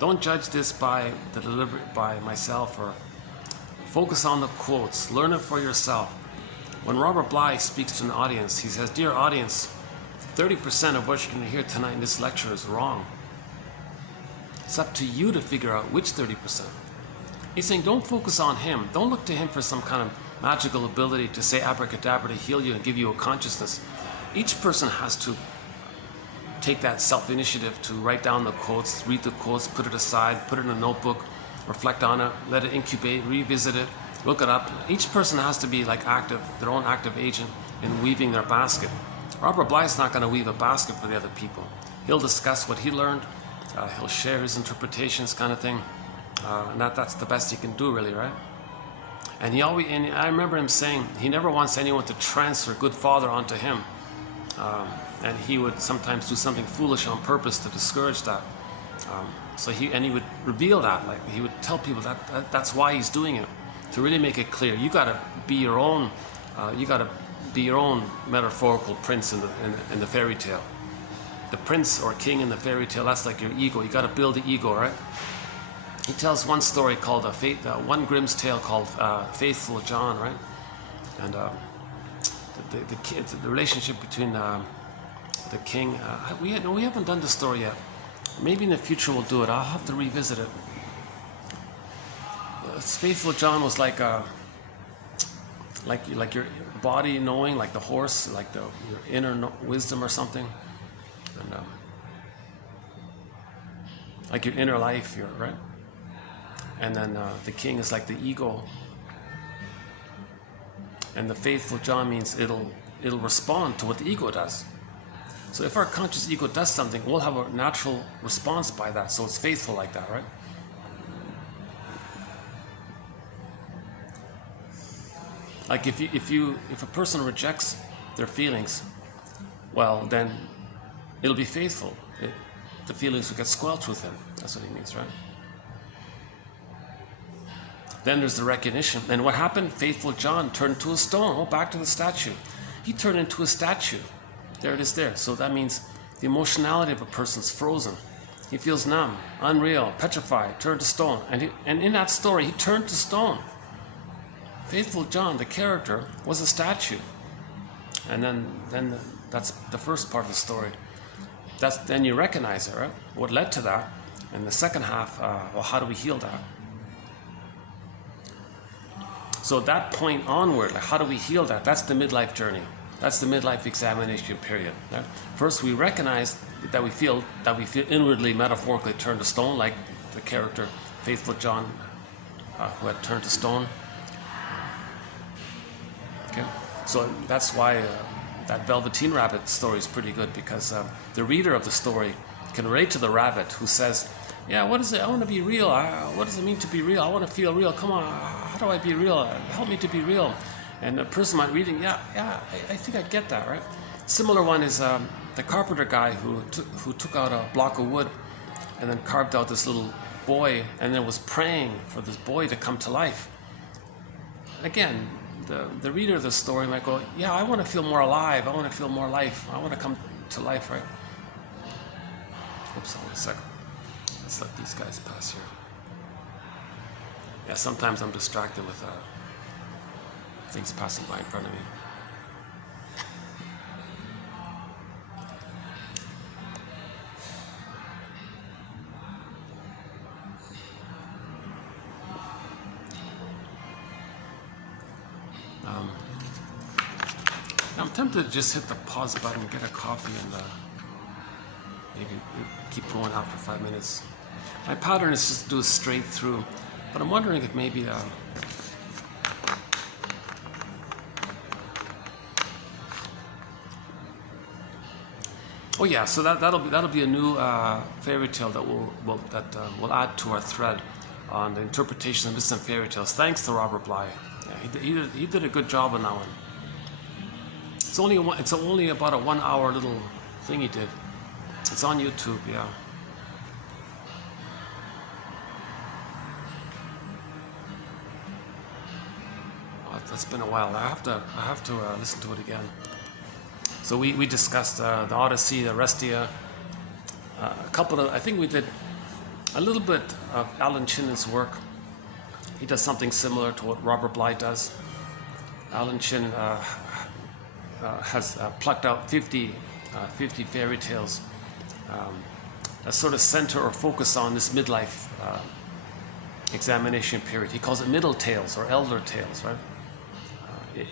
Don't judge this by myself, or focus on the quotes. Learn it for yourself. When Robert Bly speaks to an audience, he says, "Dear audience, 30% of what you're going to hear tonight in this lecture is wrong. It's up to you to figure out which 30%. He's saying, don't focus on him. Don't look to him for some kind of magical ability to say abracadabra to heal you and give you a consciousness. Each person has to take that self-initiative to write down the quotes, read the quotes, put it aside, put it in a notebook, reflect on it, let it incubate, revisit it, look it up. Each person has to be like active, their own active agent in weaving their basket. Robert Bly's not going to weave a basket for the other people. He'll discuss what he learned, he'll share his interpretations, kind of thing, and that's the best he can do, really, right? And I remember him saying he never wants anyone to transfer good father onto him. And he would sometimes do something foolish on purpose to discourage that. So he would reveal that, like he would tell people that's why he's doing it, to really make it clear. You got to be your own. You got to be your own metaphorical prince in the fairy tale. The prince or king in the fairy tale, that's like your ego. You got to build the ego, right? He tells one story called one Grimm's tale called Faithful John, right? And the relationship between the king. We haven't done the story yet. Maybe in the future we'll do it. I'll have to revisit it. Faithful John was like your body knowing, like the horse, like your inner wisdom or something, and like your inner life, right? And then the king is like the ego, and the faithful John means it'll respond to what the ego does. So if our conscious ego does something, we'll have a natural response by that. So it's faithful like that, right? Like if a person rejects their feelings, well, then it'll be faithful. The feelings will get squelched with him. That's what he means, right? Then there's the recognition. And what happened? Faithful John turned into a stone. Oh, back to the statue. He turned into a statue. There it is there. So that means the emotionality of a person's frozen. He feels numb, unreal, petrified, turned to stone. And in that story, he turned to stone. Faithful John, the character, was a statue. And then that's the first part of the story. Then you recognize it, right? What led to that? And the second half, well, how do we heal that? So at that point onward, like, how do we heal that? That's the midlife journey. That's the midlife examination period. Right? First, we recognize that we feel inwardly, metaphorically turned to stone, like the character Faithful John, who had turned to stone. Okay, so that's why that Velveteen Rabbit story is pretty good, because the reader of the story can relate to the rabbit who says, "Yeah, what is it? I want to be real. What does it mean to be real? I want to feel real. Come on, how do I be real? Help me to be real." And the person might reading, yeah, I think I get that, right? Similar one is the carpenter guy who took out a block of wood and then carved out this little boy, and then was praying for this boy to come to life. Again, the reader of the story might go, yeah, I want to feel more alive. I want to feel more life. I want to come to life, right? Oops, hold on a second. Let's let these guys pass here. Yeah, sometimes I'm distracted with things passing by in front of me. I'm tempted to just hit the pause button, get a coffee, and maybe keep going out for 5 minutes. My pattern is just to do it straight through, but I'm wondering if maybe Oh yeah, so that'll be a new fairy tale that we'll add to our thread on the interpretation of myths and fairy tales. Thanks to Robert Bly. Yeah, he did a good job on that one. It's only about a 1 hour little thing he did. It's on YouTube, yeah. Oh, that's been a while. I have to listen to it again. So we discussed the Odyssey, the Restia, I think we did a little bit of Alan Chinnon's work. He does something similar to what Robert Bly does. Alan Chin has plucked out 50 fairy tales that sort of center or focus on this midlife examination period. He calls it middle tales or elder tales, right?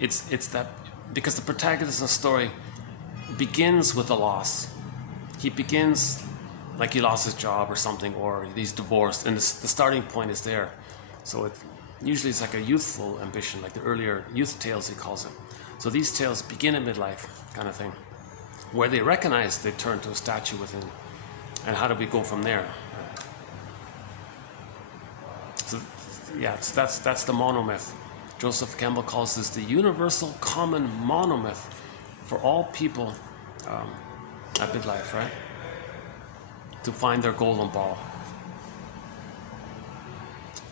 It's that because the protagonist in the story begins with a loss. He begins like he lost his job or something, or he's divorced, and the starting point is there. So usually it's like a youthful ambition, like the earlier youth tales he calls it. So these tales begin in midlife kind of thing, where they recognize they turn to a statue within, and how do we go from there? So yeah, that's the monomyth. Joseph Campbell calls this the universal common monomyth for all people at midlife, right? To find their golden ball,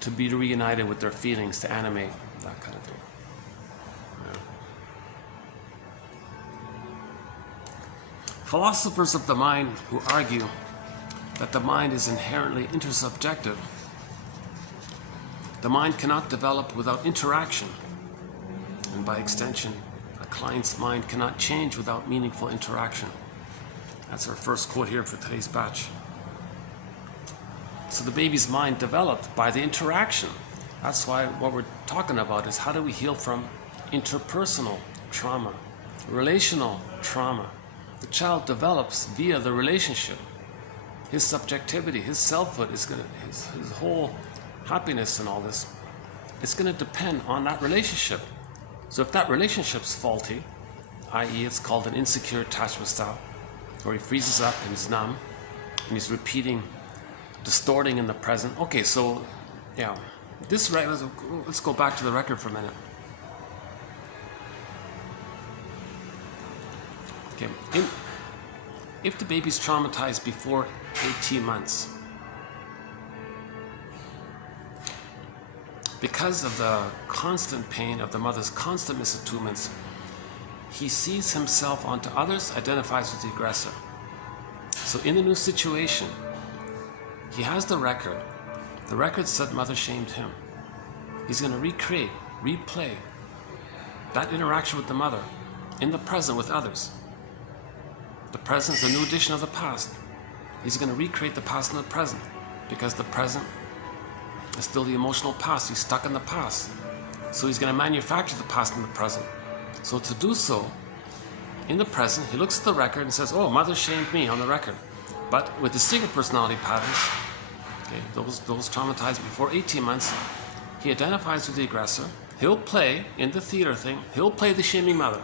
to be reunited with their feelings, to animate, that kind of thing. Yeah. Philosophers of the mind who argue that the mind is inherently intersubjective. The mind cannot develop without interaction, and by extension, a client's mind cannot change without meaningful interaction. That's our first quote here for today's batch. So the baby's mind developed by the interaction. That's why what we're talking about is how do we heal from interpersonal trauma, relational trauma. The child develops via the relationship. His subjectivity, his selfhood is gonna, his whole happiness and all this, it's gonna depend on that relationship. So if that relationship's faulty, i.e. it's called an insecure attachment style, or he freezes up and he's numb, and he's repeating, distorting in the present. Okay, so yeah, this right. Let's go back to the record for a minute. Okay, if the baby's traumatized before 18 months, because of the constant pain of the mother's constant misattunements, he sees himself onto others, identifies with the aggressor. So in the new situation, he has the record. The record said mother shamed him. He's going to recreate, replay that interaction with the mother in the present with others. The present is a new edition of the past. He's going to recreate the past in the present because the present is still the emotional past. He's stuck in the past. So he's going to manufacture the past in the present. So to do so, in the present, he looks at the record and says, oh, mother shamed me on the record. But with the single personality patterns, okay, those traumatized before 18 months, he identifies with the aggressor. He'll play in the theater thing. He'll play the shaming mother.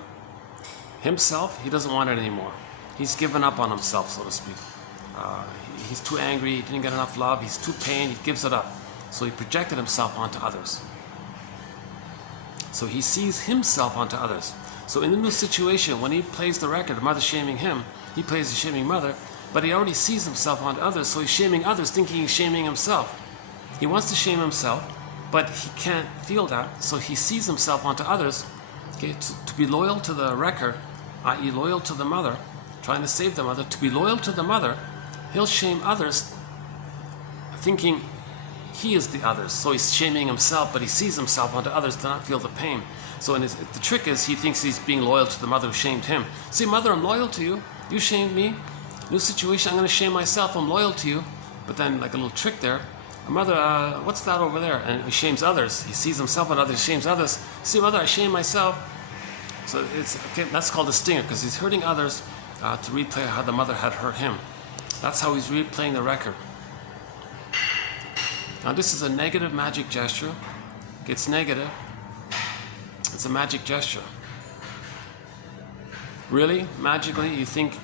Himself, he doesn't want it anymore. He's given up on himself, so to speak. He's too angry. He didn't get enough love. He's too pained. He gives it up. So he projected himself onto others. So he sees himself onto others. So in the new situation, when he plays the record, the mother shaming him, he plays the shaming mother, but he already sees himself onto others, so he's shaming others, thinking he's shaming himself. He wants to shame himself, but he can't feel that, so he sees himself onto others. Okay, to be loyal to the record, i.e. loyal to the mother, trying to save the mother, to be loyal to the mother, he'll shame others, thinking he is the others. So he's shaming himself, but he sees himself onto others to not feel the pain. So the trick is he thinks he's being loyal to the mother who shamed him. See, mother, I'm loyal to you. You shamed me. New situation, I'm going to shame myself. I'm loyal to you. But then, like a little trick there, mother, what's that over there? And he shames others. He sees himself on others, shames others. See, mother, I shame myself. So that's called a stinger, because he's hurting others to replay how the mother had hurt him. That's how he's replaying the record. Now this is a negative magic gesture. It's negative. It's a magic gesture. Really? Magically, you think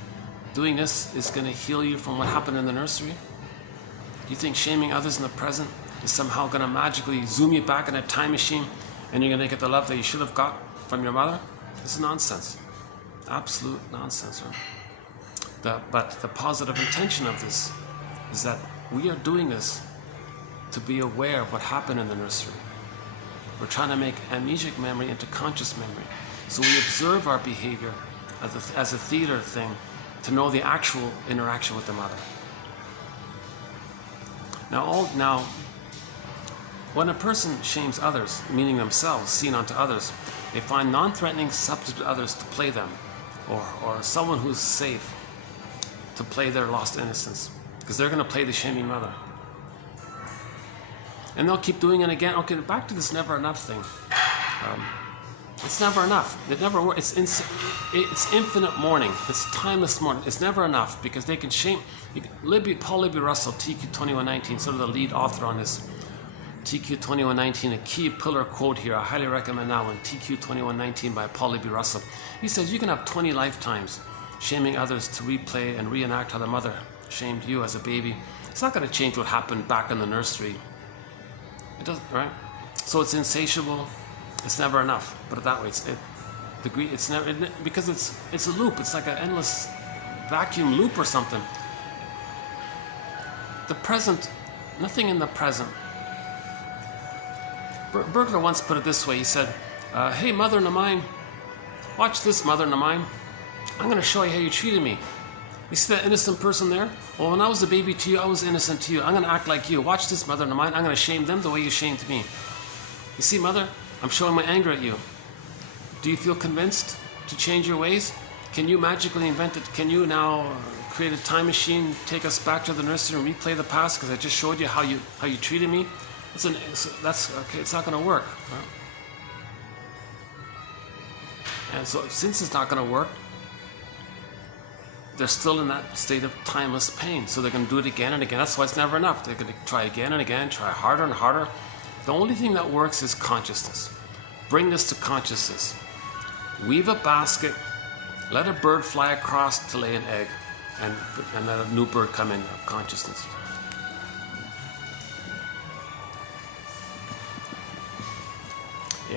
doing this is going to heal you from what happened in the nursery? Do you think shaming others in the present is somehow going to magically zoom you back in a time machine and you're going to get the love that you should have got from your mother? This is nonsense. Absolute nonsense, right? But the positive intention of this is that we are doing this to be aware of what happened in the nursery. We're trying to make amnesic memory into conscious memory. So we observe our behavior as a theater thing to know the actual interaction with the mother. Now, when a person shames others, meaning themselves, seen onto others, they find non-threatening substitute others to play them, or someone who's safe to play their lost innocence, because they're going to play the shaming mother. And they'll keep doing it again. Okay, back to this never enough thing. It's never enough. It never works. It's infinite mourning. It's timeless mourning. It's never enough, because they can shame. Paul Libby Russell, TQ 2119, sort of the lead author on this. TQ 2119, a key pillar quote here. I highly recommend that one. TQ 2119 by Paul Libby Russell. He says you can have 20 lifetimes shaming others to replay and reenact how the mother shamed you as a baby. It's not going to change what happened back in the nursery. It doesn't, right? So it's insatiable. It's never enough. Put it that way. It's never, because it's a loop. It's like an endless vacuum loop or something. The present, nothing in the present. Bergler once put it this way. He said, "Hey, mother of mine, watch this, mother of mine. I'm going to show you how you treated me. You see that innocent person there? Well, when I was a baby to you, I was innocent to you. I'm going to act like you. Watch this, mother of mine. I'm going to shame them the way you shamed me. You see, mother, I'm showing my anger at you. Do you feel convinced to change your ways? Can you magically invent it? Can you now create a time machine, take us back to the nursery and replay the past because I just showed you how you treated me? That's okay. It's not going to work. Right? And so, since it's not going to work, they're still in that state of timeless pain. So they're going to do it again and again. That's why it's never enough. They're going to try again and again, try harder and harder. The only thing that works is consciousness. Bring this to consciousness. Weave a basket, let a bird fly across to lay an egg, and let a new bird come in of consciousness.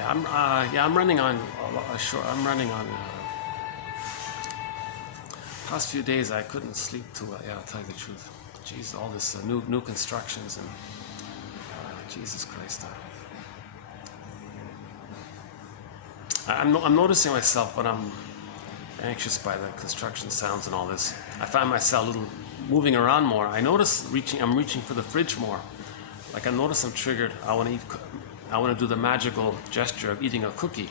I'm running on I'm running on. Past few days I couldn't sleep too well. Yeah, I'll tell you the truth. Jeez, all this new constructions and Jesus Christ. I'm noticing myself when I'm anxious by the construction sounds and all this. I find myself a little moving around more. I notice I'm reaching for the fridge more. Like I notice I'm triggered. I want to do the magical gesture of eating a cookie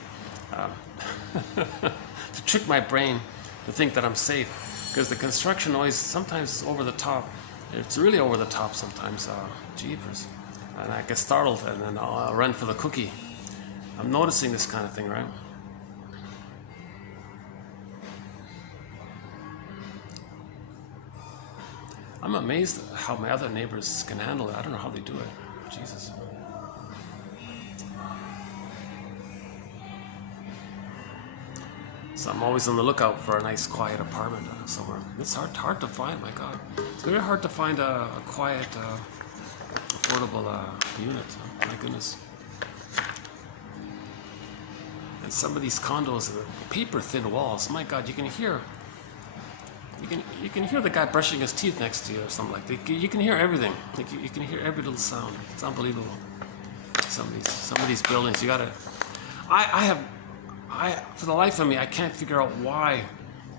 to trick my brain to think that I'm safe. Because the construction noise sometimes is over the top. It's really over the top sometimes. Jeepers. And I get startled and then I'll run for the cookie. I'm noticing this kind of thing, right? I'm amazed at how my other neighbors can handle it. I don't know how they do it. Jesus. So I'm always on the lookout for a nice quiet apartment somewhere. It's hard to find, my God. It's very hard to find a quiet, affordable unit. My goodness. And some of these condos, paper thin walls. My God, you can hear the guy brushing his teeth next to you or something like that. You can hear everything. Like you can hear every little sound. It's unbelievable. Some of these buildings, you gotta. For the life of me, I can't figure out why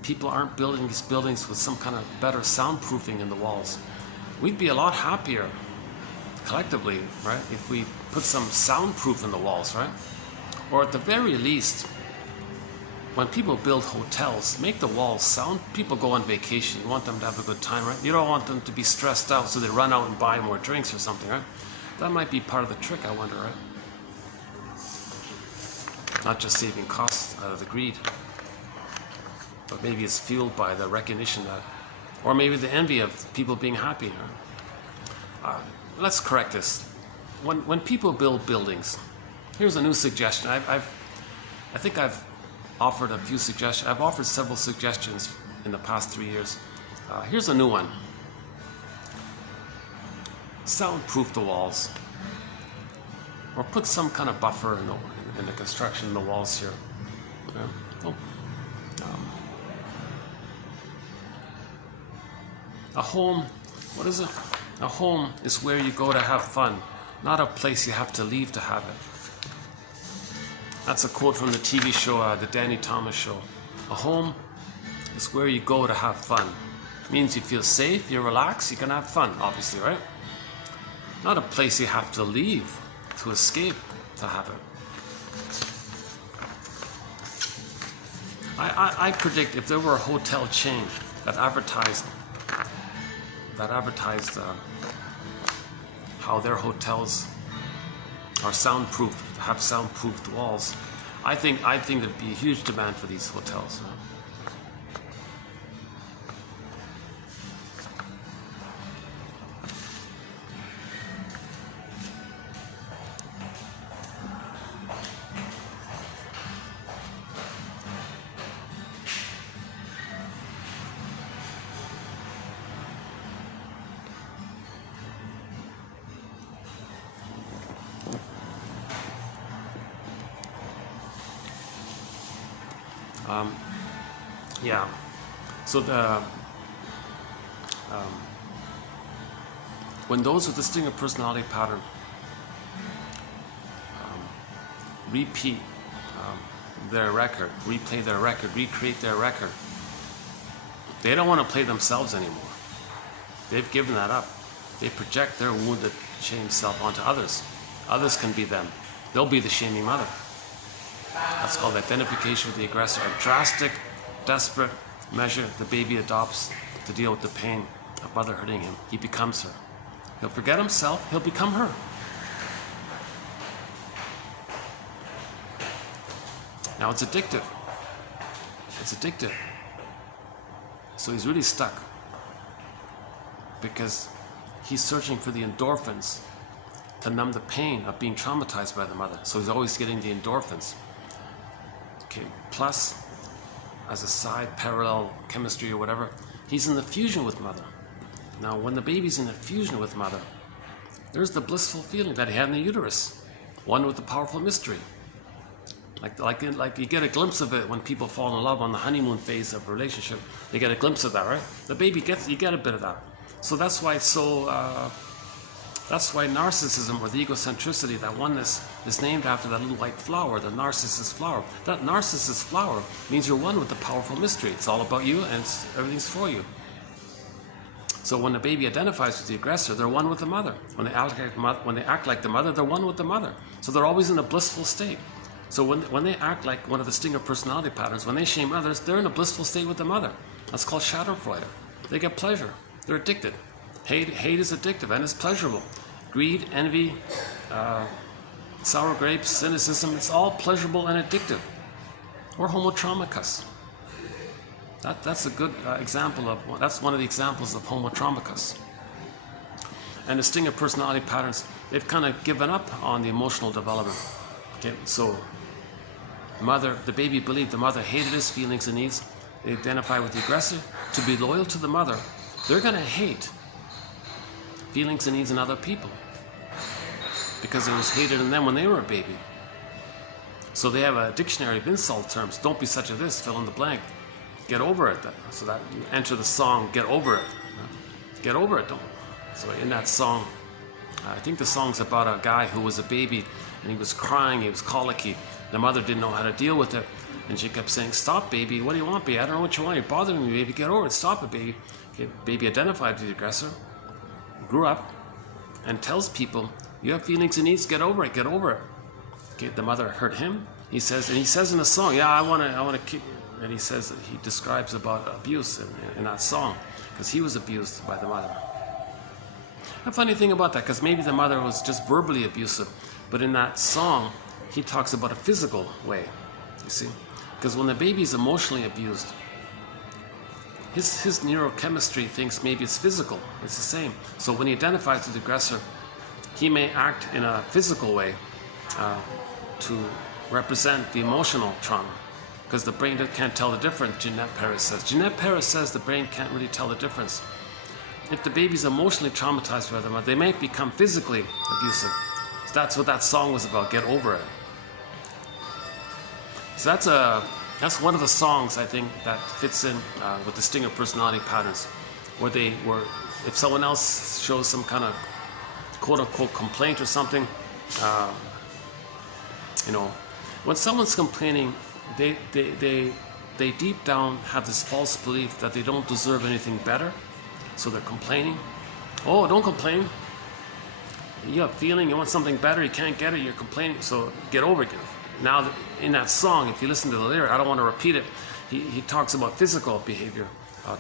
people aren't building these buildings with some kind of better soundproofing in the walls. We'd be a lot happier collectively, right, if we put some soundproof in the walls, right? Or at the very least, when people build hotels, make the walls sound. People go on vacation. You want them to have a good time, right? You don't want them to be stressed out so they run out and buy more drinks or something, right? That might be part of the trick, I wonder, right? Not just saving costs out of the greed, but maybe it's fueled by the recognition that, or maybe the envy of people being happy. Let's correct this. When people build buildings, here's a new suggestion. I think I've offered a few suggestions. I've offered several suggestions in the past 3 years. Here's a new one. Soundproof the walls. Or put some kind of buffer in the construction of the walls here. Yeah. A home, what is it? A home is where you go to have fun, not a place you have to leave to have it. That's a quote from the TV show, the Danny Thomas Show. A home is where you go to have fun. It means you feel safe, you're relaxed, you can have fun, obviously, right? Not a place you have to leave to escape to have it. I predict if there were a hotel chain that advertised how their hotels are soundproof, have soundproofed walls, I think there'd be a huge demand for these hotels. Yeah, so when those with distinct personality pattern repeat their record, replay their record, recreate their record, they don't want to play themselves anymore. They've given that up. They project their wounded, shamed self onto others. Others can be them. They'll be the shaming mother. That's called identification with the aggressor. A drastic, desperate measure the baby adopts to deal with the pain of mother hurting him. He becomes her. He'll forget himself, he'll become her. Now it's addictive. It's addictive. So he's really stuck because he's searching for the endorphins to numb the pain of being traumatized by the mother. So he's always getting the endorphins. Okay, plus, as a side parallel chemistry or whatever, he's in the fusion with mother. Now, when the baby's in the fusion with mother, there's the blissful feeling that he had in the uterus, one with the powerful mystery. Like you get a glimpse of it when people fall in love on the honeymoon phase of a relationship. They get a glimpse of that, right? The baby you get a bit of that. So that's why it's so. That's why narcissism, or the egocentricity, that oneness, is named after that little white flower, the narcissus flower. That narcissus flower means you're one with the powerful mystery. It's all about you and everything's for you. So when the baby identifies with the aggressor, they're one with the mother. When they act like the mother, they're one with the mother. So they're always in a blissful state. So when they act like one of the stinger personality patterns, when they shame others, they're in a blissful state with the mother. That's called Schadenfreude. They get pleasure. They're addicted. Hate is addictive and it's pleasurable. Greed, envy, sour grapes, cynicism, it's all pleasurable and addictive. Or homotraumicus. That's a good example of, that's one of the examples of homotraumicus. And the stinger personality patterns, they've kind of given up on the emotional development. Okay, so the baby believed the mother hated his feelings and needs. They identify with the aggressor. To be loyal to the mother, they're going to hate feelings and needs in other people because it was hated in them when they were a baby. So they have a dictionary of insult terms. Don't be such a this, fill in the blank. Get over it. So that you enter the song, get over it. Get over it, don't. So in that song, I think the song's about a guy who was a baby and he was crying, he was colicky. The mother didn't know how to deal with it. And she kept saying, stop, baby, what do you want, baby? I don't know what you want, you're bothering me, baby, get over it, stop it, baby. Okay, baby identified with the aggressor, grew up, and tells people, you have feelings and needs, get over it, get over it. Okay, the mother hurt him. He says in the song, yeah, I want to keep, and he describes about abuse in that song, because he was abused by the mother. A funny thing about that, because maybe the mother was just verbally abusive, but in that song, he talks about a physical way, you see? Because when the baby's emotionally abused, his neurochemistry thinks maybe it's physical, it's the same. So when he identifies with the aggressor, he may act in a physical way to represent the emotional trauma. because the brain can't tell the difference, Jeanette Paris says. Jeanette Paris says the brain can't really tell the difference. If the baby's emotionally traumatized by their mother, they might become physically abusive. So that's what that song was about, Get Over It. So that's one of the songs, I think, that fits in with the Stinger personality patterns, where if someone else shows some kind of quote-unquote complaint or something, you know, when someone's complaining, they deep down have this false belief that they don't deserve anything better, so they're complaining. Oh, don't complain. You have a feeling you want something better, you can't get it, you're complaining, so get over it. Now, in that song, if you listen to the lyric, I don't want to repeat it, he talks about physical behavior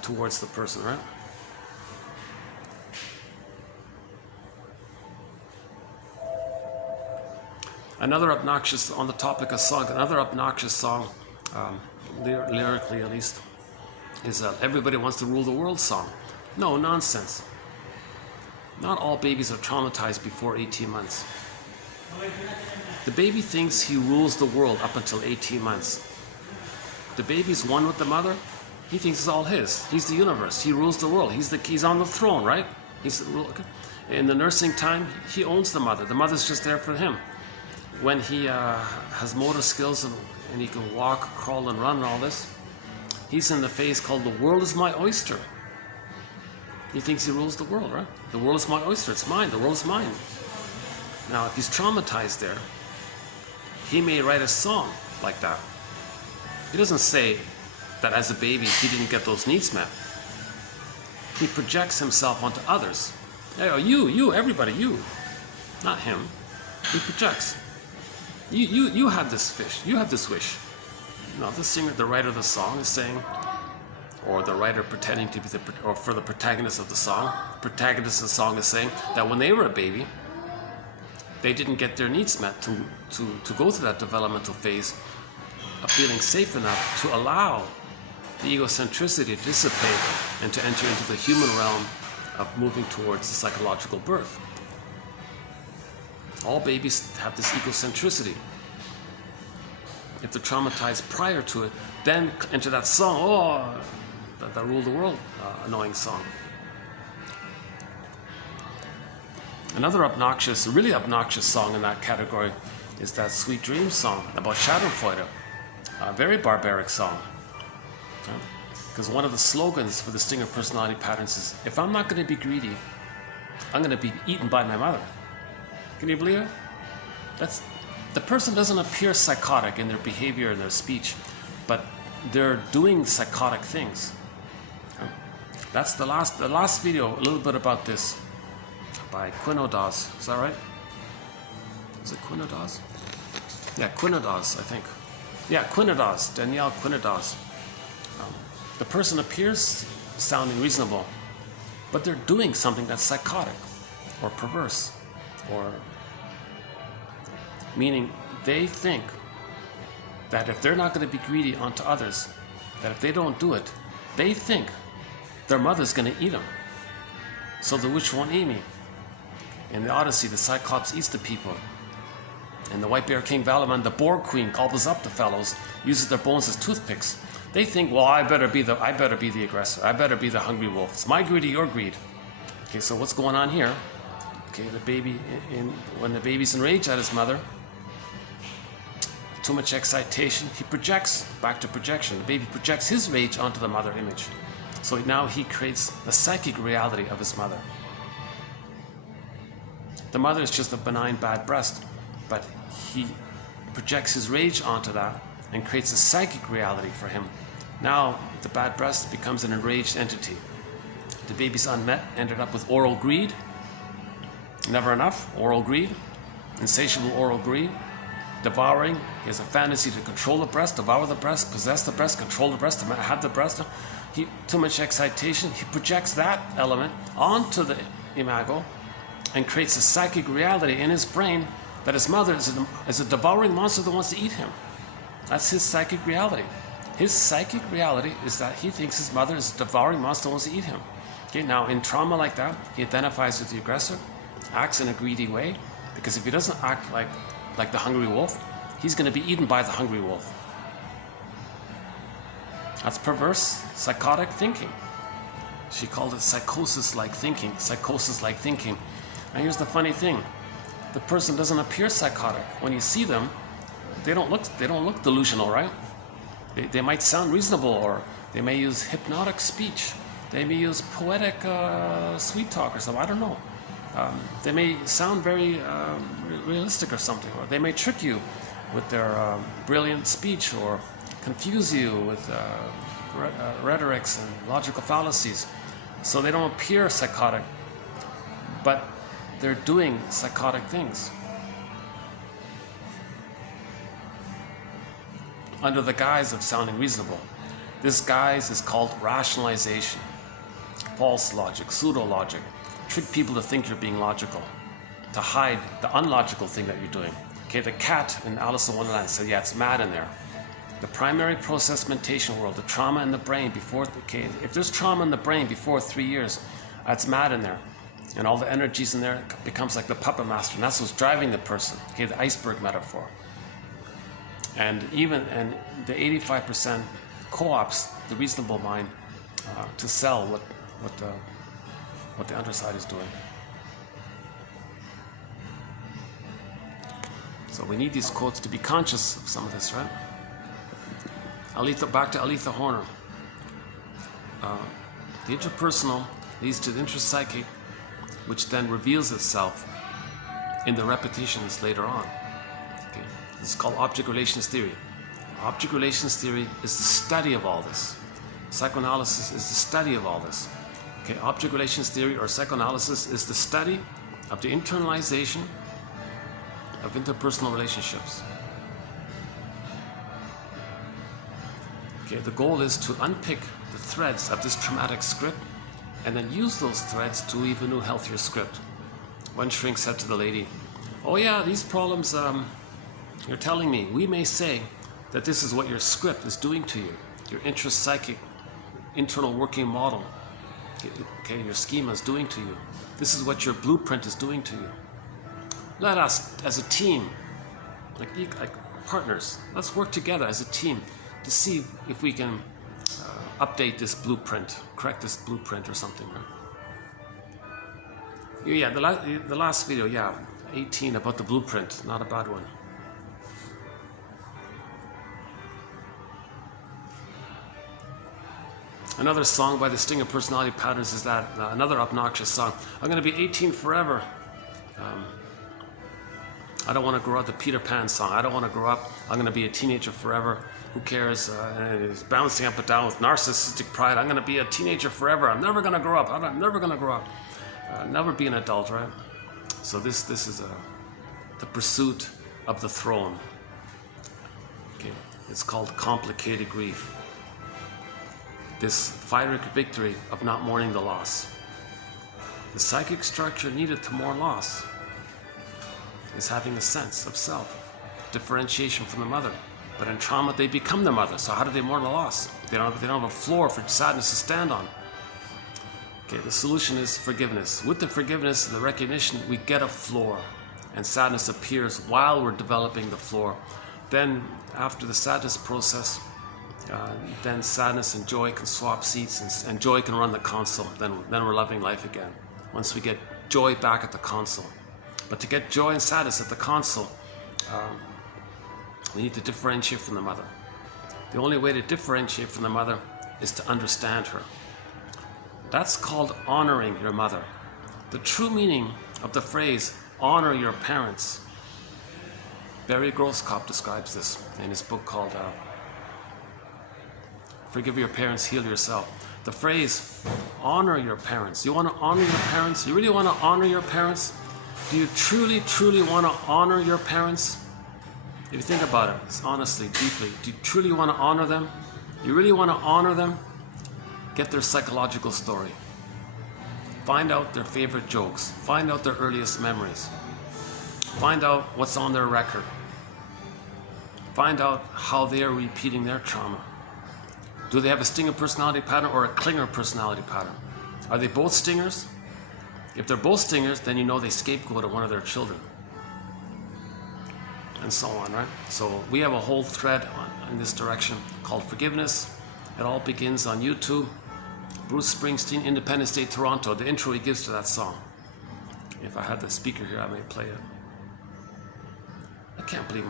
towards the person, right? Another obnoxious, on the topic of song, another obnoxious song, lyrically at least, is Everybody Wants to Rule the World song. No, nonsense. Not all babies are traumatized before 18 months. The baby thinks he rules the world up until 18 months. The baby's one with the mother. He thinks it's all his. He's the universe. He rules the world. He's on the throne, right? In the nursing time, he owns the mother. The mother's just there for him. When he has motor skills and he can walk, crawl, and run and all this, he's in the phase called the world is my oyster. He thinks he rules the world, right? The world is my oyster. It's mine. The world is mine. Now, if he's traumatized there, he may write a song like that. He doesn't say that as a baby he didn't get those needs met. He projects himself onto others. Hey, you, everybody, you. Not him. He projects. You have this wish. You have this wish. No, the singer, the writer of the song is saying, or the writer pretending to be or for the protagonist of the song, the protagonist of the song is saying that when they were a baby, they didn't get their needs met to go through that developmental phase of feeling safe enough to allow the egocentricity to dissipate and to enter into the human realm of moving towards the psychological birth. All babies have this egocentricity. If they're traumatized prior to it, then enter that song, that Rule the World annoying song. Another really obnoxious song in that category is that Sweet Dreams song about Schadenfreude. A very barbaric song. Because one of the slogans for the Stinger personality patterns is, if I'm not going to be greedy, I'm going to be eaten by my mother. Can you believe it? The person doesn't appear psychotic in their behavior and their speech, but they're doing psychotic things. That's the last video, a little bit about this, by Quinodas. Is that right? Is it Quinodas? Yeah, Quinodas, I think. Yeah, Quinodas, Danielle Quinodas. The person appears sounding reasonable, but they're doing something that's psychotic or perverse, or meaning they think that if they're not going to be greedy onto others, that if they don't do it, they think their mother's going to eat them. So the witch won't eat me. In the Odyssey, the Cyclops eats the people. In the White Bear King Valaman, the Borg Queen gobbles up the fellows, uses their bones as toothpicks. They think, well, I better be the aggressor. I better be the hungry wolf. It's my greed or your greed. Okay, so what's going on here? Okay, the baby, when the baby's enraged at his mother, too much excitation, he projects, back to projection. The baby projects his rage onto the mother image. So now he creates a psychic reality of his mother. The mother is just a benign bad breast, but he projects his rage onto that and creates a psychic reality for him. Now the bad breast becomes an enraged entity. The baby's unmet ended up with oral greed. Never enough, oral greed, insatiable oral greed, devouring. He has a fantasy to control the breast, devour the breast, possess the breast, control the breast, have the breast. Too much excitation. He projects that element onto the imago and creates a psychic reality in his brain that his mother is a devouring monster that wants to eat him. That's his psychic reality. His psychic reality is that he thinks his mother is a devouring monster that wants to eat him. Okay, now in trauma like that, he identifies with the aggressor, acts in a greedy way, because if he doesn't act like the hungry wolf, he's going to be eaten by the hungry wolf. That's perverse, psychotic thinking. She called it psychosis-like thinking. Psychosis-like thinking. And here's the funny thing: the person doesn't appear psychotic. When you see them, they don't look delusional, right? They might sound reasonable, or they may use hypnotic speech. They may use poetic sweet talk or something. I don't know. They may sound very realistic or something, or they may trick you with their brilliant speech, or confuse you with rhetorics and logical fallacies. So they don't appear psychotic, but they're doing psychotic things under the guise of sounding reasonable. This guise is called rationalization, false logic, pseudo-logic. Trick people to think you're being logical, to hide the unlogical thing that you're doing. Okay, the cat in Alice in Wonderland said, yeah, it's mad in there. The primary process mentation world, the trauma in the brain before, okay, if there's trauma in the brain before 3 years, it's mad in there. And all the energies in there, it becomes like the puppet master, and that's what's driving the person. Okay, the iceberg metaphor. And the 85% co-ops the reasonable mind to sell what the underside is doing. So we need these quotes to be conscious of some of this, right? Back to Aletha Horner. The interpersonal leads to the intrapsychic, which then reveals itself in the repetitions later on. Okay. This is called object relations theory. Object relations theory is the study of all this. Psychoanalysis is the study of all this. Okay, object relations theory or psychoanalysis is the study of the internalization of interpersonal relationships. Okay, the goal is to unpick the threads of this traumatic script and then use those threads to weave a new, healthier script. One shrink said to the lady, "Oh yeah, these problems you're telling me, we may say that this is what your script is doing to you, your intrapsychic internal working model. Okay, your schema is doing to you. This is what your blueprint is doing to you. Let us, as a team, like partners, let's work together as a team to see if we can update this blueprint, correct this blueprint or something." Right? Yeah, the last video, yeah, 18 about the blueprint, not a bad one. Another song by the Sting of Personality Patterns is that, another obnoxious song. I'm going to be 18 forever. I don't want to grow up, the Peter Pan song. I don't want to grow up. I'm going to be a teenager forever. Who cares? And he's bouncing up and down with narcissistic pride. I'm going to be a teenager forever. I'm never going to grow up. I'm never going to grow up. Never be an adult, right? So this is the pursuit of the throne. Okay, it's called complicated grief. This pyrrhic victory of not mourning the loss. The psychic structure needed to mourn loss is having a sense of self, differentiation from the mother. But in trauma, they become the mother. So how do they mourn the loss? They don't have a floor for sadness to stand on. Okay, the solution is forgiveness. With the forgiveness and the recognition, we get a floor, and sadness appears while we're developing the floor. Then, after the sadness process, then sadness and joy can swap seats, and joy can run the console. Then we're loving life again. Once we get joy back at the console. But to get joy and sadness at the console, we need to differentiate from the mother. The only way to differentiate from the mother is to understand her. That's called honoring your mother. The true meaning of the phrase, honor your parents. Barry Grosskopf describes this in his book called Forgive Your Parents, Heal Yourself. The phrase, honor your parents. You want to honor your parents? You really want to honor your parents? Do you truly, truly want to honor your parents? If you think about it, honestly, deeply, do you truly want to honor them? You really want to honor them? Get their psychological story. Find out their favorite jokes. Find out their earliest memories. Find out what's on their record. Find out how they are repeating their trauma. Do they have a stinger personality pattern or a clinger personality pattern? Are they both stingers? If they're both stingers, then you know they scapegoated one of their children. And so on, right? So we have a whole thread in this direction called forgiveness It all begins on YouTube. Bruce Springsteen, Independence Day, Toronto. The intro he gives to that song. If I had the speaker here, I might play it. I can't believe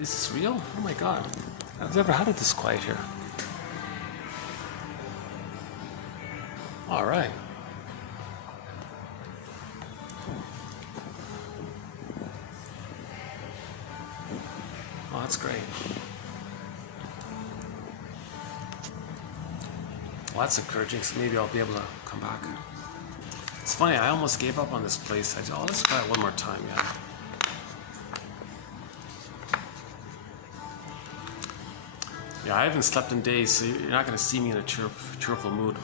is this real? Oh my God. I've never had it this quiet here. All right. Oh, that's great. Well, that's encouraging, so maybe I'll be able to come back. It's funny, I almost gave up on this place. Let's try it one more time, yeah. Yeah, I haven't slept in days, so you're not going to see me in a cheerful mood.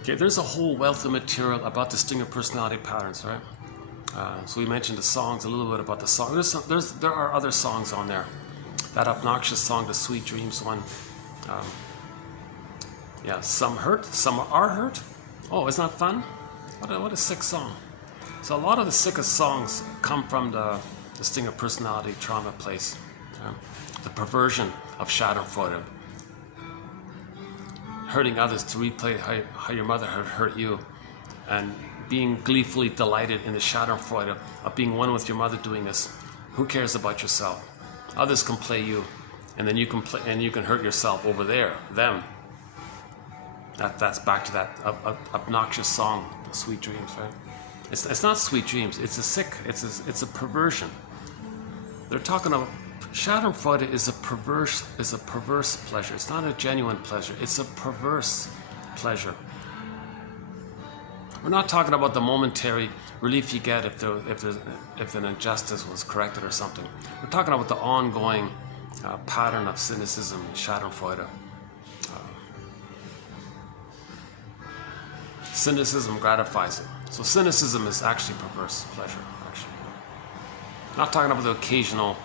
Okay, there's a whole wealth of material about distinct personality patterns, right? So we mentioned the songs, a little bit about the song. There are other songs on there. That obnoxious song, the Sweet Dreams one. Yeah, some hurt, some are hurt. Oh, isn't that fun? What a sick song. So a lot of the sickest songs come from the distinct personality trauma place. The perversion of Schadenfreude. Hurting others to replay how your mother had hurt you, and being gleefully delighted in the Schadenfreude of being one with your mother doing this. Who cares about yourself? Others can play you, and then you can hurt yourself over there, them. That's back to that obnoxious song, Sweet Dreams, right? It's not sweet dreams. It's a perversion. They're talking about Schadenfreude is a perverse pleasure. It's not a genuine pleasure. It's a perverse pleasure. We're not talking about the momentary relief you get if an injustice was corrected or something. We're talking about the ongoing pattern of cynicism and Schadenfreude. Cynicism gratifies it. So cynicism is actually perverse pleasure. Actually, not talking about the occasional,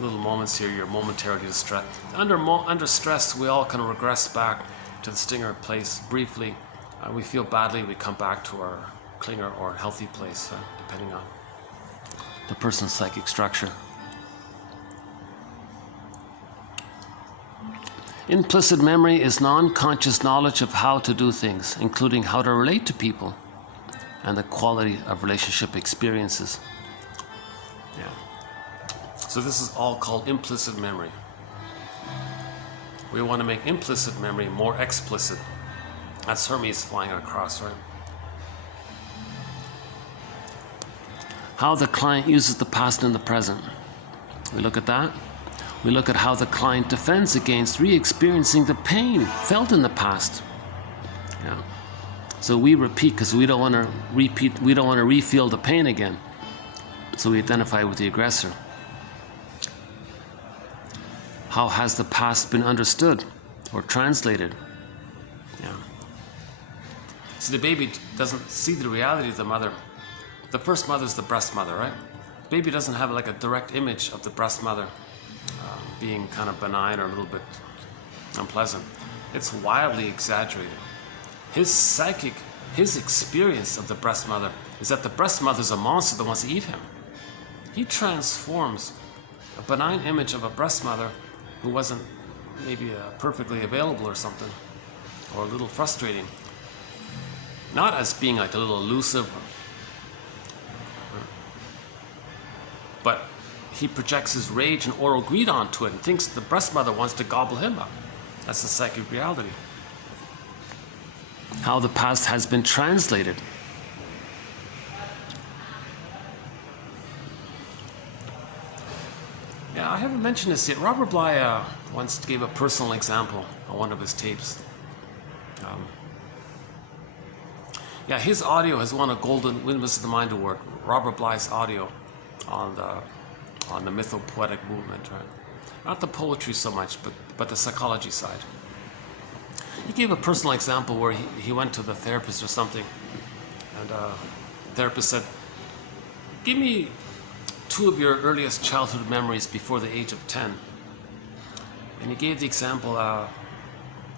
little moments here you're momentarily distressed. Under stress, we all kind of regress back to the stinger place briefly. We feel badly, we come back to our clinger or healthy place, depending on the person's psychic structure. Implicit memory is non-conscious knowledge of how to do things, including how to relate to people and the quality of relationship experiences. Yeah. So this is all called implicit memory. We want to make implicit memory more explicit. That's Hermes flying across, right? How the client uses the past and the present. We look at that. We look at how the client defends against re-experiencing the pain felt in the past. Yeah. So we repeat because we don't want to repeat, we don't want to re-feel the pain again. So we identify with the aggressor. How has the past been understood or translated? Yeah. See, the baby doesn't see the reality of the mother. The first mother is the breast mother, right? The baby doesn't have like a direct image of the breast mother being kind of benign or a little bit unpleasant. It's wildly exaggerated. His experience of the breast mother is that the breast mother is a monster that wants to eat him. He transforms a benign image of a breast mother who wasn't maybe perfectly available or something, or a little frustrating, not as being like a little elusive, but he projects his rage and oral greed onto it and thinks the breast mother wants to gobble him up. That's the psychic reality. How the past has been translated. Yeah, I haven't mentioned this yet. Robert Bly once gave a personal example on one of his tapes. Yeah, his audio has won a Golden Windmills of the Mind Award. Robert Bly's audio on the mythopoetic movement, right? Not the poetry so much, but the psychology side. He gave a personal example where he went to the therapist or something, and the therapist said, "Give me 2 of your earliest childhood memories before the age of 10. And he gave the example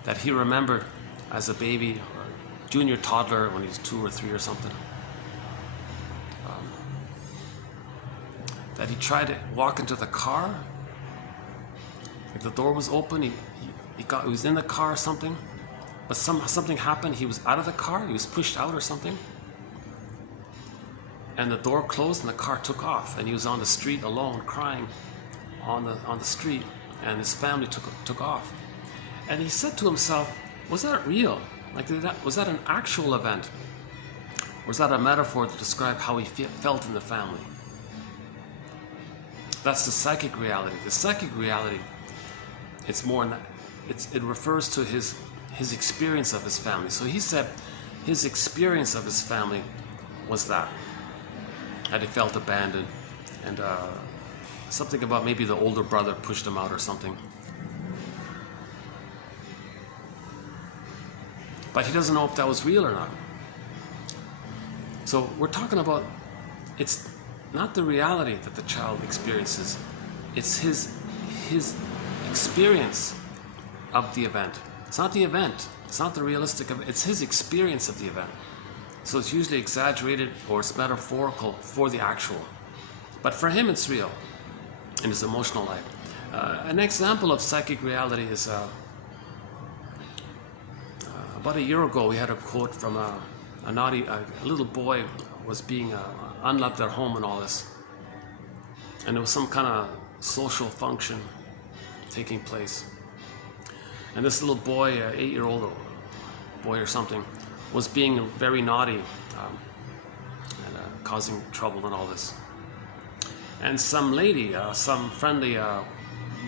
that he remembered as a baby, or junior toddler when he was 2 or 3 or something. That he tried to walk into the car. If the door was open, he was in the car or something, but something happened. He was out of the car. He was pushed out or something, and the door closed and the car took off, and he was on the street alone, crying on the street, and his family took off. And he said to himself, "Was that real? Like, was that an actual event, or was that a metaphor to describe how he felt in the family?" That's the psychic reality. The psychic reality, it's more, it refers to his experience of his family. So he said his experience of his family was that he felt abandoned, and something about maybe the older brother pushed him out or something. But he doesn't know if that was real or not. So we're talking about, it's not the reality that the child experiences, it's his experience of the event. It's not the event, it's not the realistic event, it's his experience of the event. So it's usually exaggerated or it's metaphorical for the actual. But for him it's real in his emotional life. An example of psychic reality is about a year ago we had a quote from a little boy was being unloved at home and all this. And there was some kind of social function taking place. And this little boy, 8-year-old boy or something, was being very naughty and causing trouble and all this. And some lady, some friendly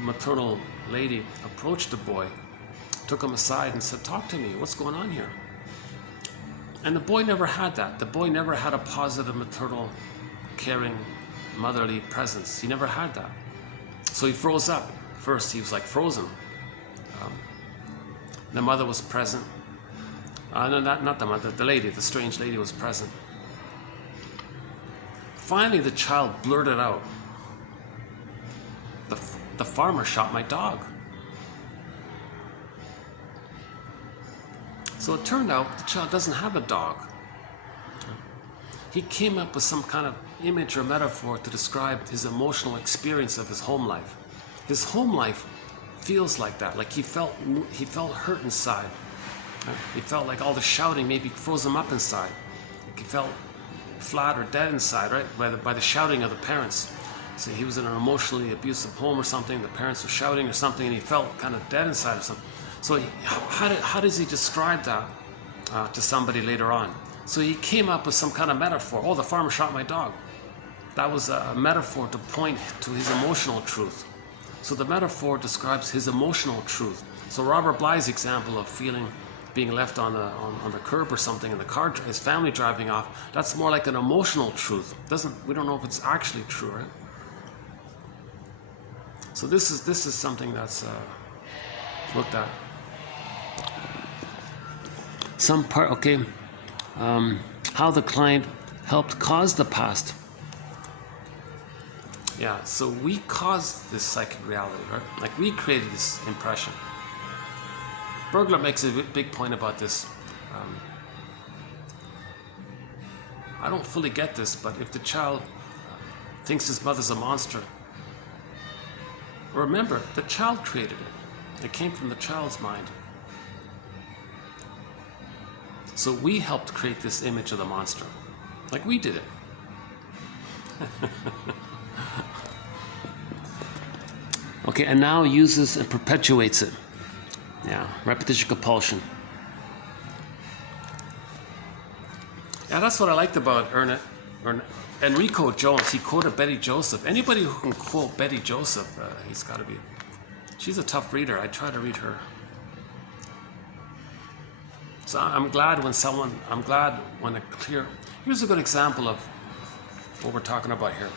maternal lady approached the boy, took him aside and said, "Talk to me, what's going on here?" And the boy never had that. The boy never had a positive maternal, caring, motherly presence. He never had that. So he froze up. First, he was like frozen. The mother was present. No, not the mother, the lady, the strange lady was present. Finally, the child blurted out, the farmer shot my dog." So it turned out the child doesn't have a dog. He came up with some kind of image or metaphor to describe his emotional experience of his home life. His home life feels like that, like he felt hurt inside. He felt like all the shouting maybe froze him up inside. Like he felt flat or dead inside, right? By the shouting of the parents. So he was in an emotionally abusive home or something. The parents were shouting or something, and he felt kind of dead inside or something. So how does he describe that to somebody later on? So he came up with some kind of metaphor. "Oh, the farmer shot my dog." That was a metaphor to point to his emotional truth. So the metaphor describes his emotional truth. So Robert Bly's example of being left on the curb or something in the car, his family driving off, that's more like an emotional truth. We don't know if it's actually true, right? So this is something that's looked at. Some part, okay. How the client helped cause the past. Yeah, so we caused this psychic reality, right? Like we created this impression. Bergler makes a big point about this. I don't fully get this, but if the child thinks his mother's a monster, remember, the child created it. It came from the child's mind. So we helped create this image of the monster. Like we did it. Okay, and now uses and perpetuates it. Yeah, repetition compulsion. Yeah, that's what I liked about Enrico Jones. He quoted Betty Joseph. Anybody who can quote Betty Joseph, he's got to be. She's a tough reader. I try to read her. So I'm glad when a clear. Here's a good example of what we're talking about here.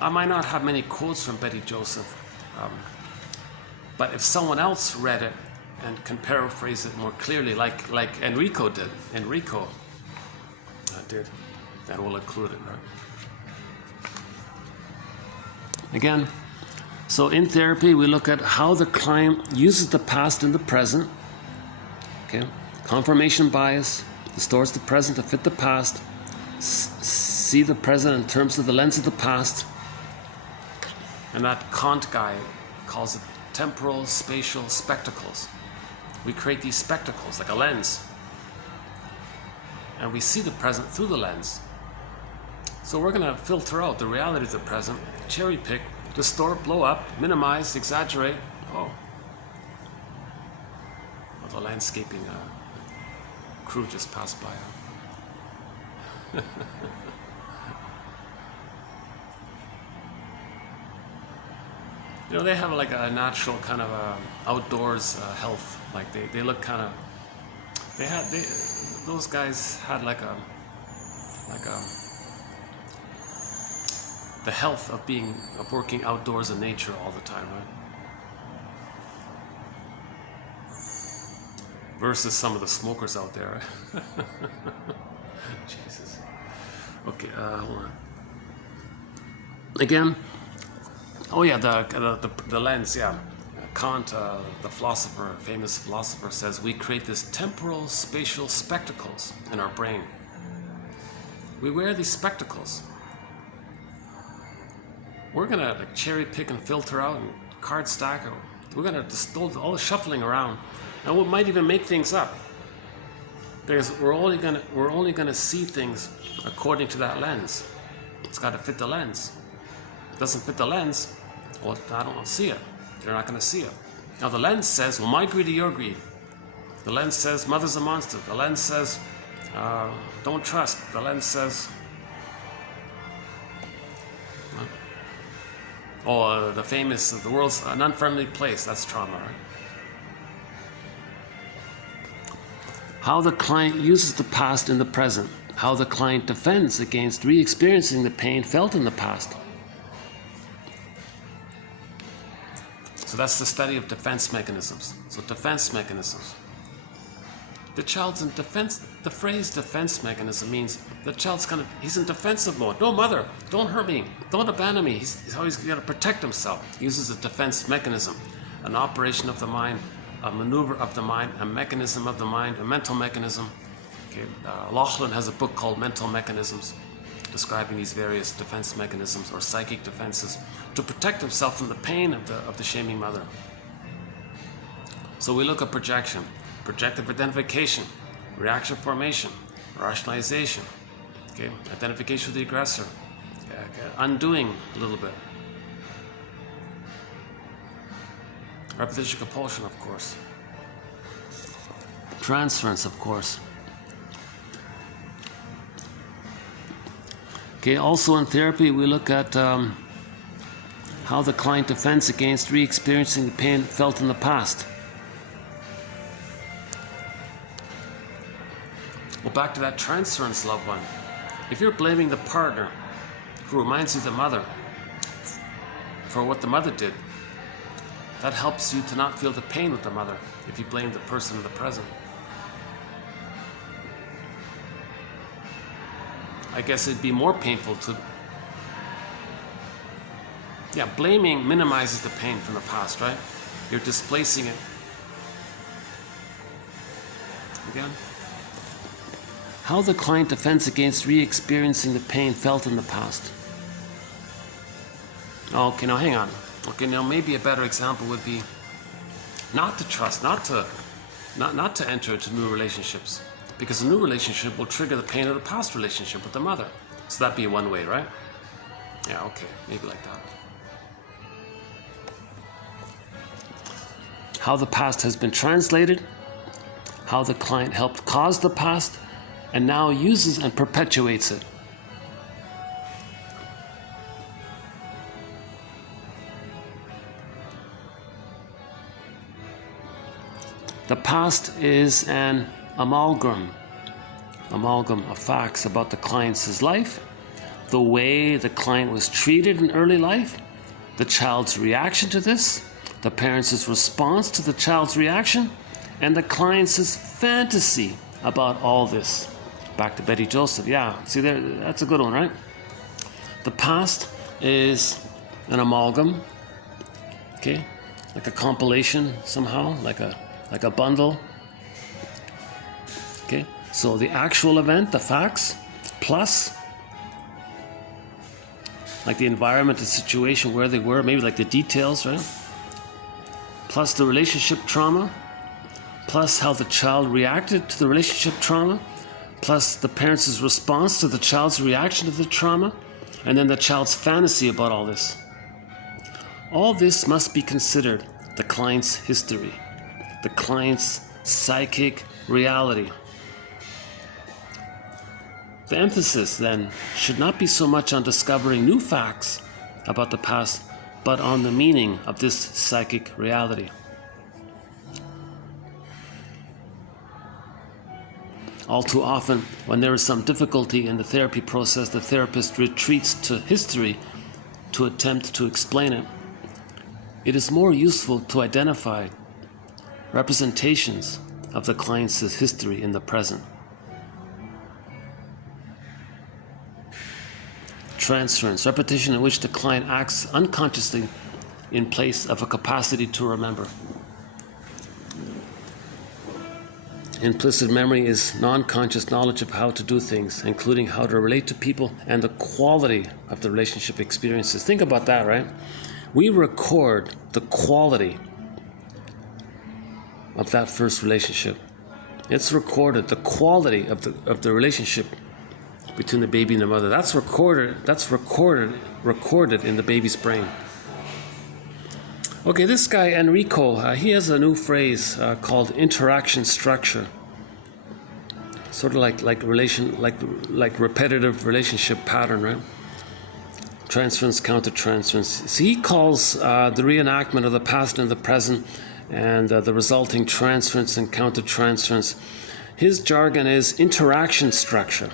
I might not have many quotes from Betty Joseph, but if someone else read it and can paraphrase it more clearly, like Enrico did, then we'll include it, right? Again, so in therapy, we look at how the client uses the past in the present, okay, Confirmation bias distorts the present to fit the past. See the present in terms of the lens of the past. And that Kant guy calls it temporal spatial spectacles. We create these spectacles like a lens. And we see the present through the lens. So we're going to filter out the reality of the present, cherry pick, distort, blow up, minimize, exaggerate. Oh, well, the landscaping crew just passed by. You know, they have like a natural kind of outdoors health. Like they look kind of. Those guys had like a the health of working outdoors in nature all the time, right? Versus some of the smokers out there. Jesus. Okay, hold on. Again. Oh yeah, the lens. Yeah, Kant, the philosopher, famous philosopher, says we create this temporal spatial spectacles in our brain. We wear these spectacles. We're gonna like cherry pick and filter out and card stack. We're gonna just all the shuffling around, and we might even make things up because we're only gonna see things according to that lens. It's got to fit the lens. If it doesn't fit the lens, well, I don't see it. You're not gonna see it. Now the lens says, well, my greed or your greed. The lens says, mother's a monster. The lens says, don't trust. The lens says, the famous, the world's an unfriendly place. That's trauma, right? How the client uses the past in the present. How the client defends against re-experiencing the pain felt in the past. So that's the study of defense mechanisms. So defense mechanisms. The child's in defense. The phrase defense mechanism means the child's he's in defensive mode. No, mother, don't hurt me. Don't abandon me. He's always got to protect himself. He uses a defense mechanism, an operation of the mind, a maneuver of the mind, a mechanism of the mind, a mental mechanism. Okay, Laughlin has a book called Mental Mechanisms, describing these various defense mechanisms or psychic defenses to protect himself from the pain of the shaming mother. So we look at projection, projective identification, reaction formation, rationalization, okay, identification with the aggressor, undoing a little bit, repetition compulsion, of course, transference, of course. Okay, also in therapy, we look at how the client defends against re-experiencing the pain felt in the past. Well, back to that transference, loved one. If you're blaming the partner who reminds you of the mother for what the mother did, that helps you to not feel the pain with the mother if you blame the person in the present. I guess it'd be more painful to... Yeah, blaming minimizes the pain from the past, right? You're displacing it. Again. How the client defends against re-experiencing the pain felt in the past. Okay, now hang on. Okay, now maybe a better example would be not to trust, not to enter into new relationships. Because a new relationship will trigger the pain of the past relationship with the mother. So that'd be one way, right? Yeah, okay, maybe like that. How the past has been translated, how the client helped cause the past, and now uses and perpetuates it. The past is an amalgam of facts about the client's life, the way the client was treated in early life, the child's reaction to this, the parents' response to the child's reaction, and the client's fantasy about all this. Back to Betty Joseph. Yeah, see there, that's a good one, right? The past is an amalgam, okay, like a compilation somehow, like a bundle. Okay, so the actual event, the facts, plus like the environment, the situation, where they were, maybe like the details, right? Plus the relationship trauma, plus how the child reacted to the relationship trauma, plus the parents' response to the child's reaction to the trauma, and then the child's fantasy about all this. All this must be considered the client's history, the client's psychic reality. The emphasis, then, should not be so much on discovering new facts about the past, but on the meaning of this psychic reality. All too often, when there is some difficulty in the therapy process, the therapist retreats to history to attempt to explain it. It is more useful to identify representations of the client's history in the present. Transference, repetition in which the client acts unconsciously in place of a capacity to remember. Implicit memory is non-conscious knowledge of how to do things, including how to relate to people and the quality of the relationship experiences. Think about that, right? We record the quality of that first relationship. It's recorded, the quality of the relationship between the baby and the mother. That's recorded in the baby's brain. Okay, this guy Enrico, he has a new phrase called interaction structure. Sort of like repetitive relationship pattern, right? Transference, countertransference. So he calls the reenactment of the past and the present and the resulting transference and countertransference. His jargon is interaction structure.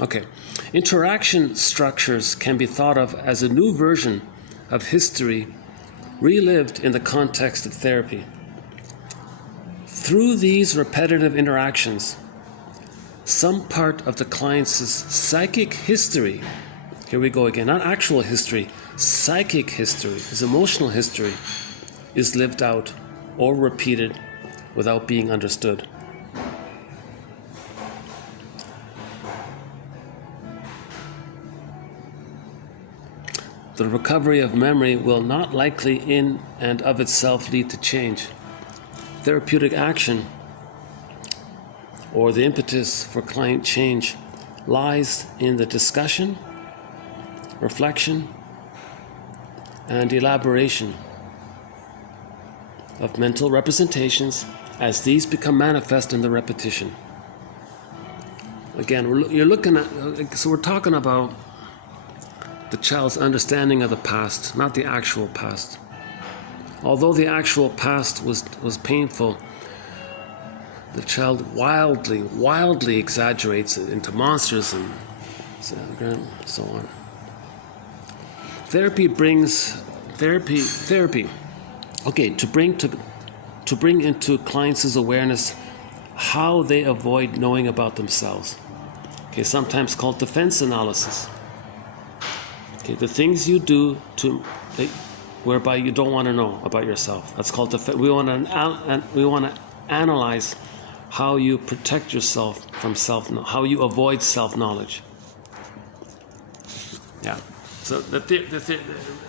Okay, interaction structures can be thought of as a new version of history relived in the context of therapy. Through these repetitive interactions, some part of the client's psychic history, here we go again, not actual history, psychic history, his emotional history, is lived out or repeated without being understood. The recovery of memory will not likely in and of itself lead to change. Therapeutic action, or the impetus for client change, lies in the discussion, reflection, and elaboration of mental representations as these become manifest in the repetition. Again, we're talking about the child's understanding of the past, not the actual past. Although the actual past was painful, the child wildly exaggerates it into monsters and so on. Therapy. Okay, to bring into clients' awareness how they avoid knowing about themselves. Okay, sometimes called defense analysis. Okay, the things you do whereby you don't want to know about yourself. That's called we want to analyze how you protect yourself from how you avoid self-knowledge. Yeah. So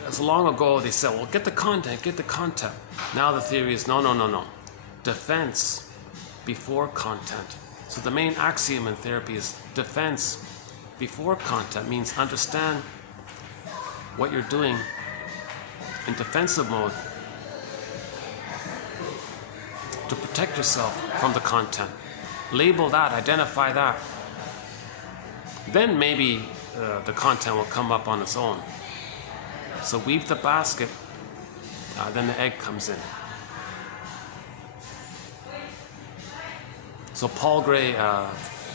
as long ago they said, well, get the content. Now the theory is no. Defense before content. So the main axiom in therapy is defense before content, means understand what you're doing in defensive mode to protect yourself from the content. Label that, identify that. Then maybe the content will come up on its own. So weave the basket, then the egg comes in. So Paul Gray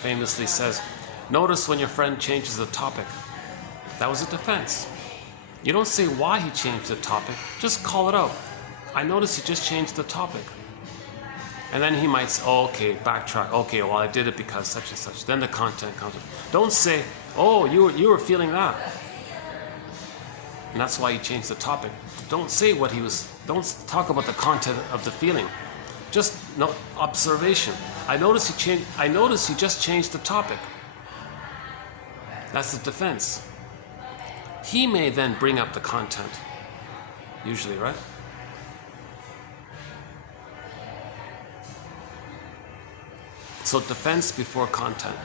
famously says, notice when your friend changes the topic. That was a defense. You don't say why he changed the topic, just call it out. I noticed he just changed the topic. And then he might say, oh, okay, backtrack. Okay, well, I did it because such and such. Then the content comes in. Don't say, oh, you were feeling that. And that's why you changed the topic. Don't say don't talk about the content of the feeling. Just no, observation. I notice he just changed the topic. That's the defense. He may then bring up the content, usually, right? So defense before content.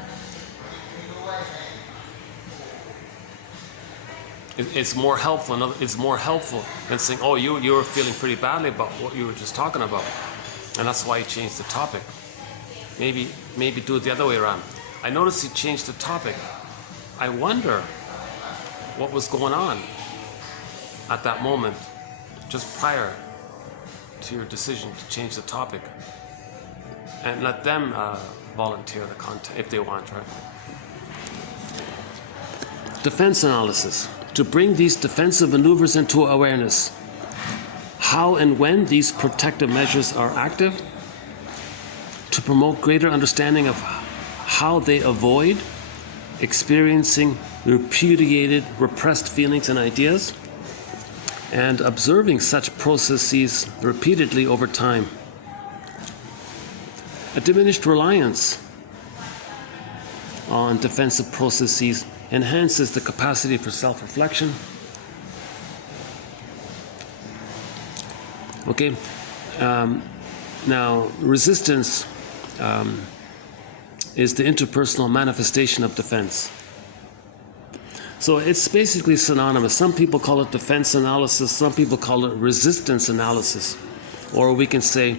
It's more helpful. It's more helpful than saying, "Oh, you were feeling pretty badly about what you were just talking about, and that's why you changed the topic." Maybe do it the other way around. I noticed he changed the topic. I wonder what was going on at that moment, just prior to your decision to change the topic, and let them volunteer the content if they want, right? Defense analysis. To bring these defensive maneuvers into awareness. How and when these protective measures are active. To promote greater understanding of how they avoid experiencing repudiated, repressed feelings and ideas, and observing such processes repeatedly over time. A diminished reliance on defensive processes enhances the capacity for self-reflection. Okay, now resistance is the interpersonal manifestation of defense. So it's basically synonymous. Some people call it defense analysis, some people call it resistance analysis. Or we can say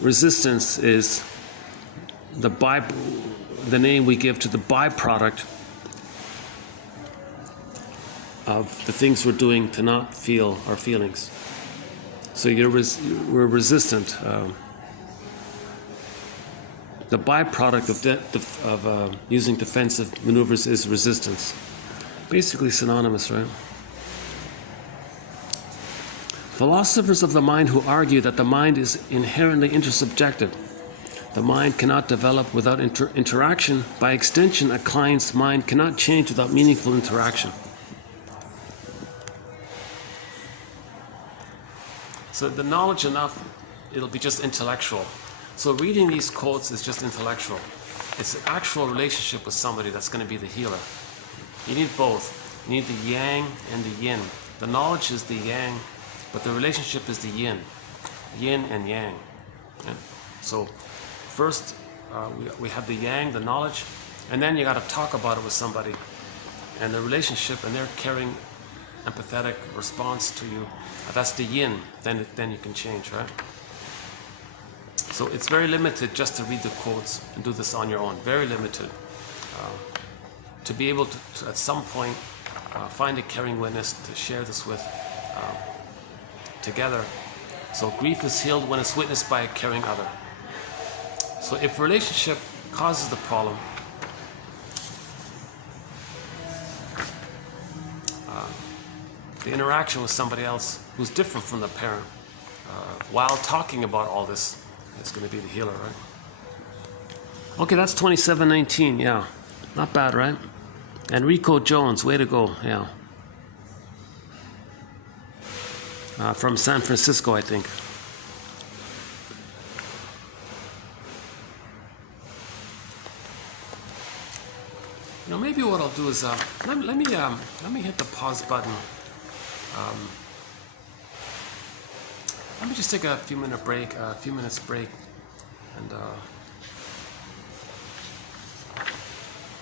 resistance is the name we give to the byproduct of the things we're doing to not feel our feelings. So we're resistant. The byproduct of using defensive maneuvers is resistance. Basically synonymous, right? Philosophers of the mind who argue that the mind is inherently intersubjective. The mind cannot develop without interaction. By extension, a client's mind cannot change without meaningful interaction. So the knowledge enough, it'll be just intellectual. So reading these quotes is just intellectual. It's an actual relationship with somebody that's going to be the healer. You need both. You need the yang and the yin. The knowledge is the yang, but the relationship is the yin. Yin and yang. Yeah? So first we have the yang, the knowledge, and then you got to talk about it with somebody. And the relationship, and they're carrying empathetic response to you. That's the yin. Then you can change, right? So it's very limited just to read the quotes and do this on your own. Very limited. To be able to at some point find a caring witness to share this with together. So grief is healed when it's witnessed by a caring other. So if relationship causes the problem, the interaction with somebody else who's different from the parent, while talking about all this, is going to be the healer, right? Okay, that's 2719, yeah. Not bad, right? Enrico Jones, way to go, yeah. From San Francisco, I think. You know, maybe what I'll do is let me hit the pause button. Let me just take a few minutes break,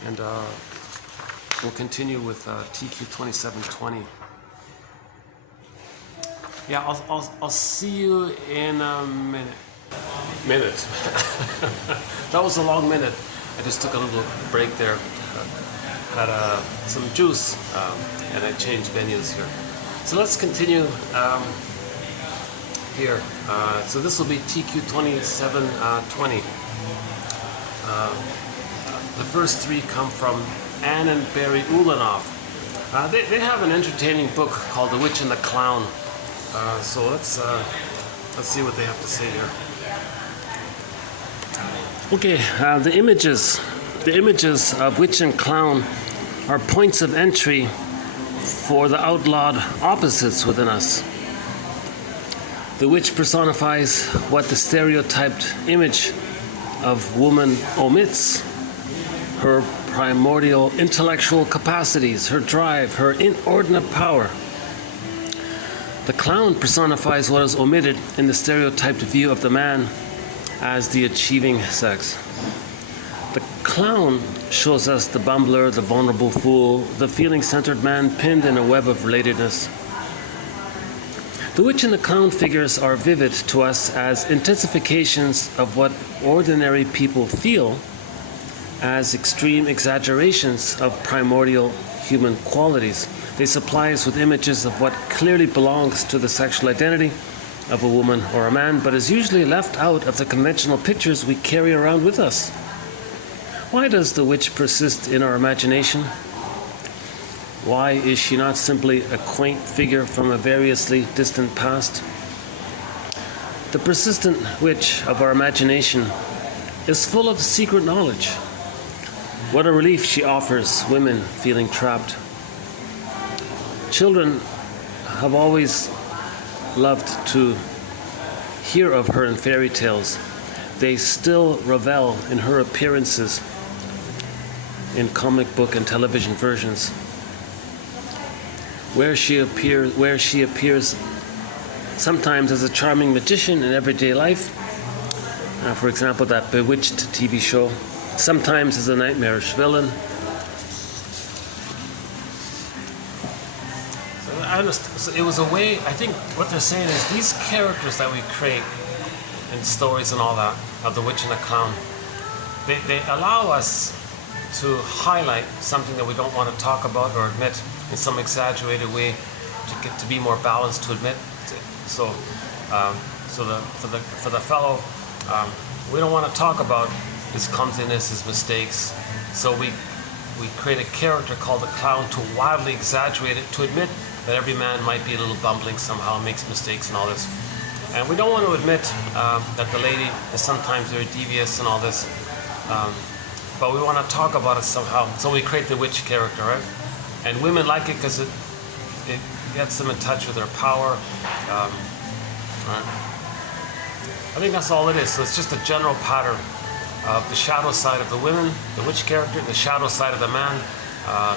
and we'll continue with TQ 2720. Yeah, I'll see you in a minute. That was a long minute. I just took a little break there. Had some juice, and I changed venues here. So let's continue here. So this will be TQ 2720. The first three come from Anne and Barry Ulanoff. They have an entertaining book called The Witch and the Clown. So let's see what they have to say here. Okay, the images of witch and clown are points of entry for the outlawed opposites within us. The witch personifies what the stereotyped image of woman omits: her primordial intellectual capacities, her drive, her inordinate power. The clown personifies what is omitted in the stereotyped view of the man as the achieving sex. The clown shows us the bumbler, the vulnerable fool, the feeling-centered man pinned in a web of relatedness. The witch and the clown figures are vivid to us as intensifications of what ordinary people feel as extreme exaggerations of primordial human qualities. They supply us with images of what clearly belongs to the sexual identity of a woman or a man, but is usually left out of the conventional pictures we carry around with us. Why does the witch persist in our imagination? Why is she not simply a quaint figure from a variously distant past? The persistent witch of our imagination is full of secret knowledge. What a relief she offers women feeling trapped. Children have always loved to hear of her in fairy tales. They still revel in her appearances in comic book and television versions, where she appears sometimes as a charming magician in everyday life, for example that Bewitched TV show, sometimes as a nightmarish villain. So it was a way, I think what they're saying is these characters that we create in stories and all that, of the witch and the clown, they allow us to highlight something that we don't want to talk about or admit in some exaggerated way to get to be more balanced to admit. So for the fellow, we don't want to talk about his clumsiness, his mistakes. So we create a character called the clown to wildly exaggerate it, to admit that every man might be a little bumbling somehow, makes mistakes and all this. And we don't want to admit that the lady is sometimes very devious and all this, but we want to talk about it somehow. So we create the witch character, right? And women like it because it gets them in touch with their power. Right? I think that's all it is. So it's just a general pattern of the shadow side of the women, the witch character, the shadow side of the man,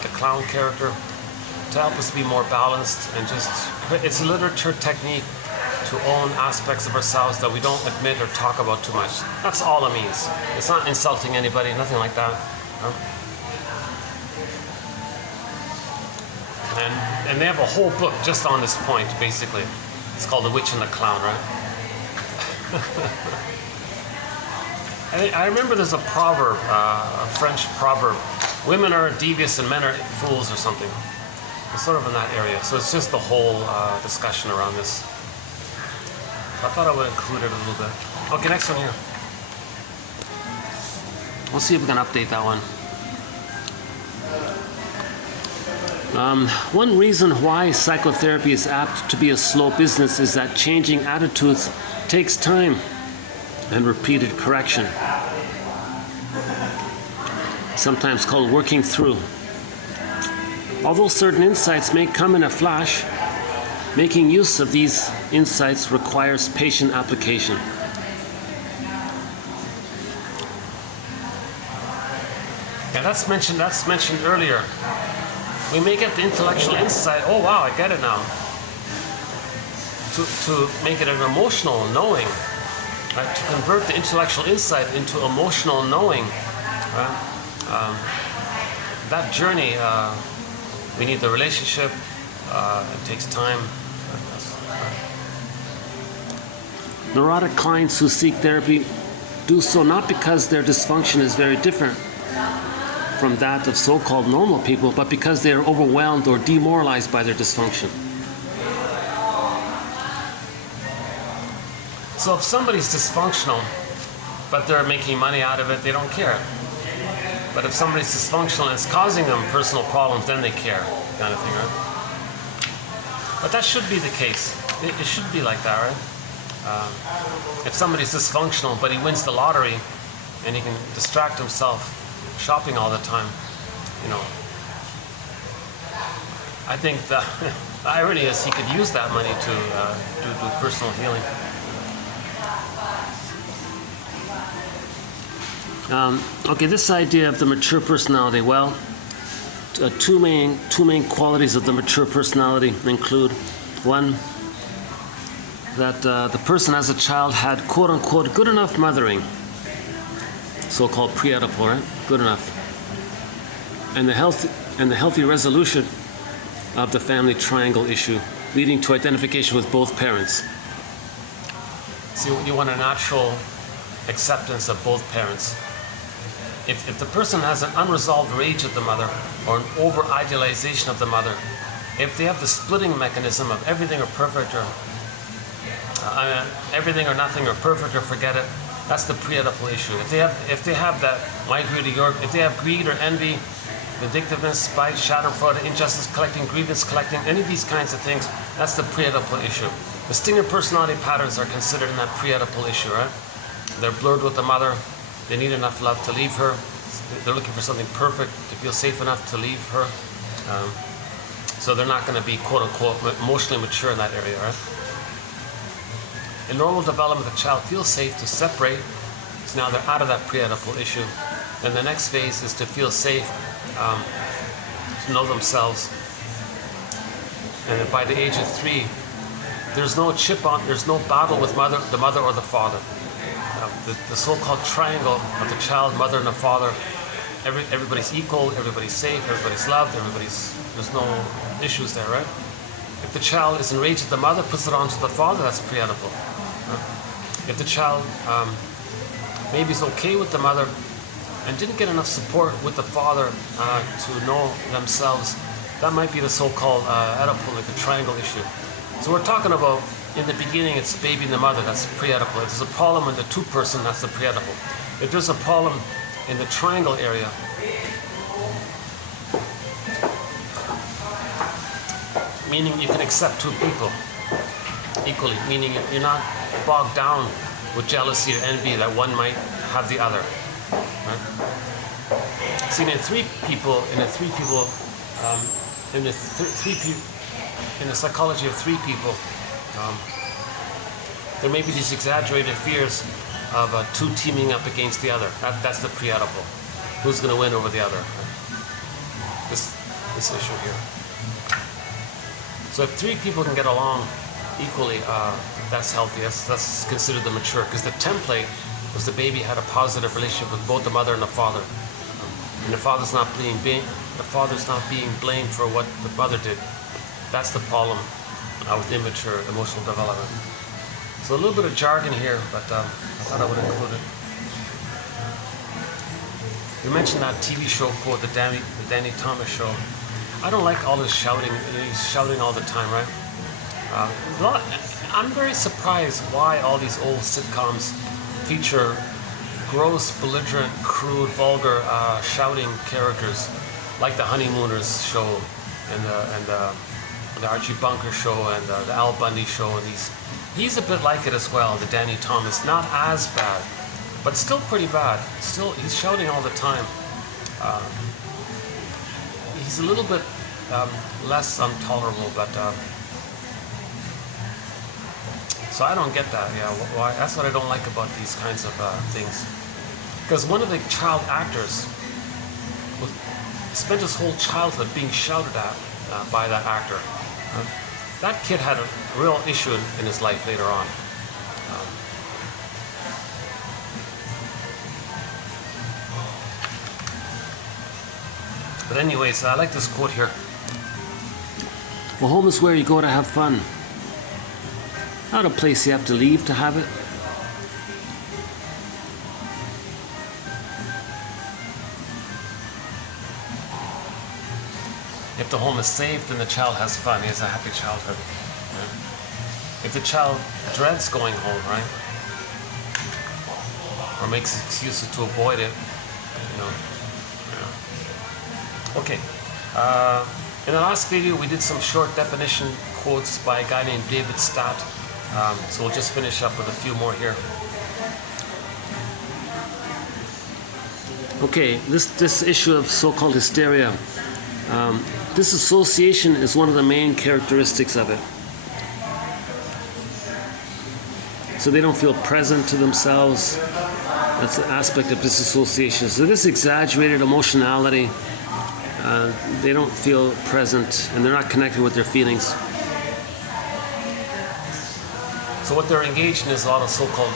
the clown character, to help us be more balanced and just, it's a literature technique to own aspects of ourselves that we don't admit or talk about too much. That's all it means. It's not insulting anybody, nothing like that. And they have a whole book just on this point, basically. It's called The Witch and the Clown, right? I remember there's a proverb, a French proverb, women are devious and men are fools or something. It's sort of in that area. So it's just the whole discussion around this. I thought I would include it a little bit. Okay, next one here. We'll see if we can update that one. One reason why psychotherapy is apt to be a slow business is that changing attitudes takes time and repeated correction, sometimes called working through. Although certain insights may come in a flash, making use of these insights requires patient application. Yeah, that's mentioned earlier. We may get the intellectual insight, oh wow, I get it now. To make it an emotional knowing, right? To convert the intellectual insight into emotional knowing, right? That journey, we need the relationship, it takes time. Neurotic clients who seek therapy do so not because their dysfunction is very different from that of so-called normal people, but because they are overwhelmed or demoralized by their dysfunction. So if somebody's dysfunctional, but they're making money out of it, they don't care. But if somebody's dysfunctional and it's causing them personal problems, then they care, kind of thing, right? But that should be the case. It should be like that, right? If somebody's dysfunctional, but he wins the lottery and he can distract himself shopping all the time, you know, I think that The irony is he could use that money to do personal healing. Okay, this idea of the mature personality, well, two main qualities of the mature personality include, one, that the person as a child had quote-unquote good enough mothering, so-called pre-Oedipal, right? Good enough. And the healthy resolution of the family triangle issue, leading to identification with both parents. So you want a natural acceptance of both parents. If the person has an unresolved rage at the mother or an over-idealization of the mother, if they have the splitting mechanism of everything or perfect or everything or nothing or perfect or forget it, that's the pre-Oedipal issue. If they have that my greed or if they have greed or envy, vindictiveness, spite, schadenfreude, injustice collecting, grievance collecting, any of these kinds of things, that's the pre-Oedipal issue. The stinger personality patterns are considered in that pre-Oedipal issue, right? They're blurred with the mother. They need enough love to leave her. They're looking for something perfect to feel safe enough to leave her. So they're not going to be quote-unquote emotionally mature in that area, right? In normal development, the child feels safe to separate. So now they're out of that pre-Oedipal issue. Then the next phase is to feel safe, to know themselves. And then by the age of 3, there's no there's no battle with the mother or the father. The so-called triangle of the child, mother, and the father, everybody's equal, everybody's safe, everybody's loved, there's no issues there, right? If the child is enraged at the mother, puts it onto the father, that's pre-Oedipal. If the child maybe is okay with the mother and didn't get enough support with the father to know themselves, that might be the so-called Oedipal, like the triangle issue. So we're talking about, in the beginning, it's baby and the mother, that's pre-Oedipal. If there's a problem in the two-person, that's the pre-Oedipal. If there's a problem in the triangle area, meaning you can accept two people equally, meaning you're not bogged down with jealousy or envy that one might have the other. Right? See, in the psychology of three people, there may be these exaggerated fears of two teaming up against the other. That's the pre-Oedipal. Who's going to win over the other? This issue here. So if 3 people can get along equally, that's healthy. That's considered the mature. Because the template was the baby had a positive relationship with both the mother and the father, and the father's not being blamed for what the mother did. That's the problem with immature emotional development. So a little bit of jargon here, but I thought I would include it. We mentioned that TV show quote, the Danny Thomas show. I don't like all this shouting. He's shouting all the time, right? I'm very surprised why all these old sitcoms feature gross, belligerent, crude, vulgar, shouting characters, like the Honeymooners show and the Archie Bunker show and the Al Bundy show, and he's a bit like it as well, the Danny Thomas. Not as bad, but still pretty bad. Still, he's shouting all the time. He's a little bit less intolerable, but so I don't get that. Yeah, why? That's what I don't like about these kinds of things. Because one of the child actors spent his whole childhood being shouted at by that actor. That kid had a real issue in his life later on. But anyways, I like this quote here. Well, home is where you go to have fun. Not a place you have to leave to have it. If the home is safe, then the child has fun. He has a happy childhood. Right? If the child dreads going home, right, or makes excuses to avoid it, Okay. In the last video, we did some short definition quotes by a guy named David Stott. So we'll just finish up with a few more here. Okay, this issue of so-called hysteria Disassociation is one of the main characteristics of it. So they don't feel present to themselves. That's an aspect of disassociation. So this exaggerated emotionality, they don't feel present and they're not connected with their feelings. So what they're engaged in is a lot of so-called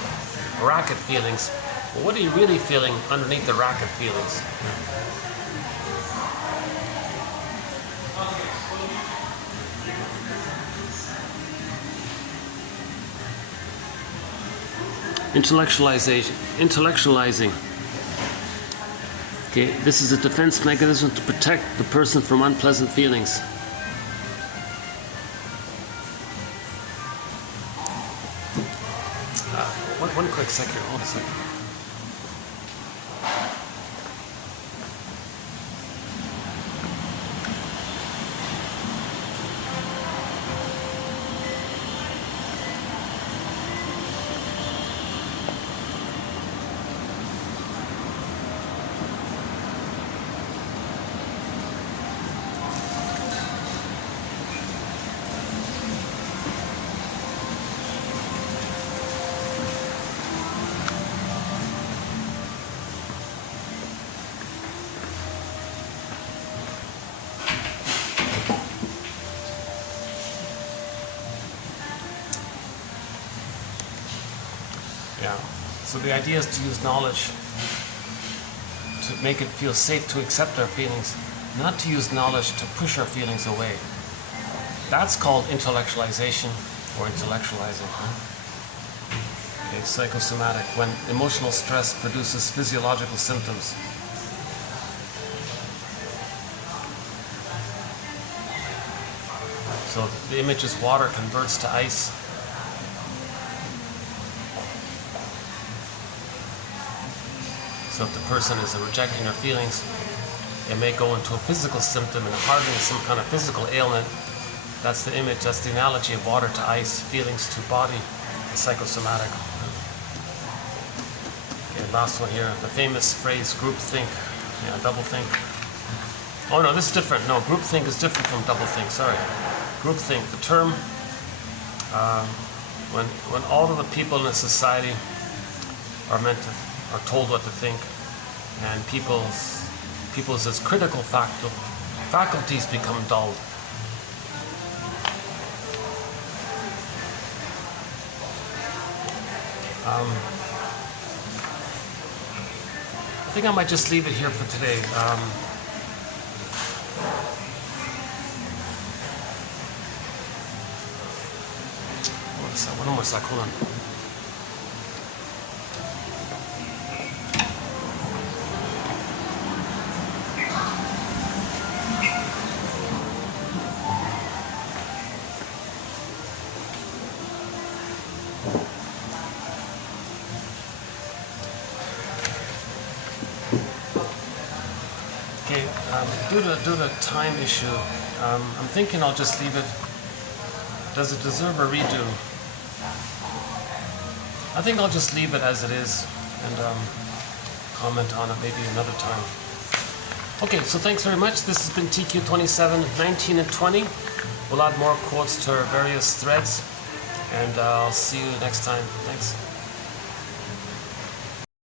racket feelings. Well, what are you really feeling underneath the racket feelings? Intellectualizing. Okay, this is a defense mechanism to protect the person from unpleasant feelings. One quick second, hold a second. Yeah. So the idea is to use knowledge to make it feel safe to accept our feelings, not to use knowledge to push our feelings away. That's called intellectualization or intellectualizing. Okay, psychosomatic, when emotional stress produces physiological symptoms. So the image is water converts to ice. So if the person is rejecting their feelings, it may go into a physical symptom and hardening some kind of physical ailment. That's the image, that's the analogy of water to ice, feelings to body, and psychosomatic. Okay, last one here, the famous phrase groupthink, yeah, doublethink. Oh no, this is different. No, groupthink is different from doublethink, sorry. Groupthink, the term, when all of the people in a society are told what to think, and people's critical faculties become dulled. I think I might just leave it here for today. One more sec, hold on. Okay, due to time issue, I'm thinking I'll just leave it. Does it deserve a redo? I think I'll just leave it as it is and comment on it maybe another time. Okay, so thanks very much. This has been TQ27, 19 and 20. We'll add more quotes to our various threads, and I'll see you next time. Thanks.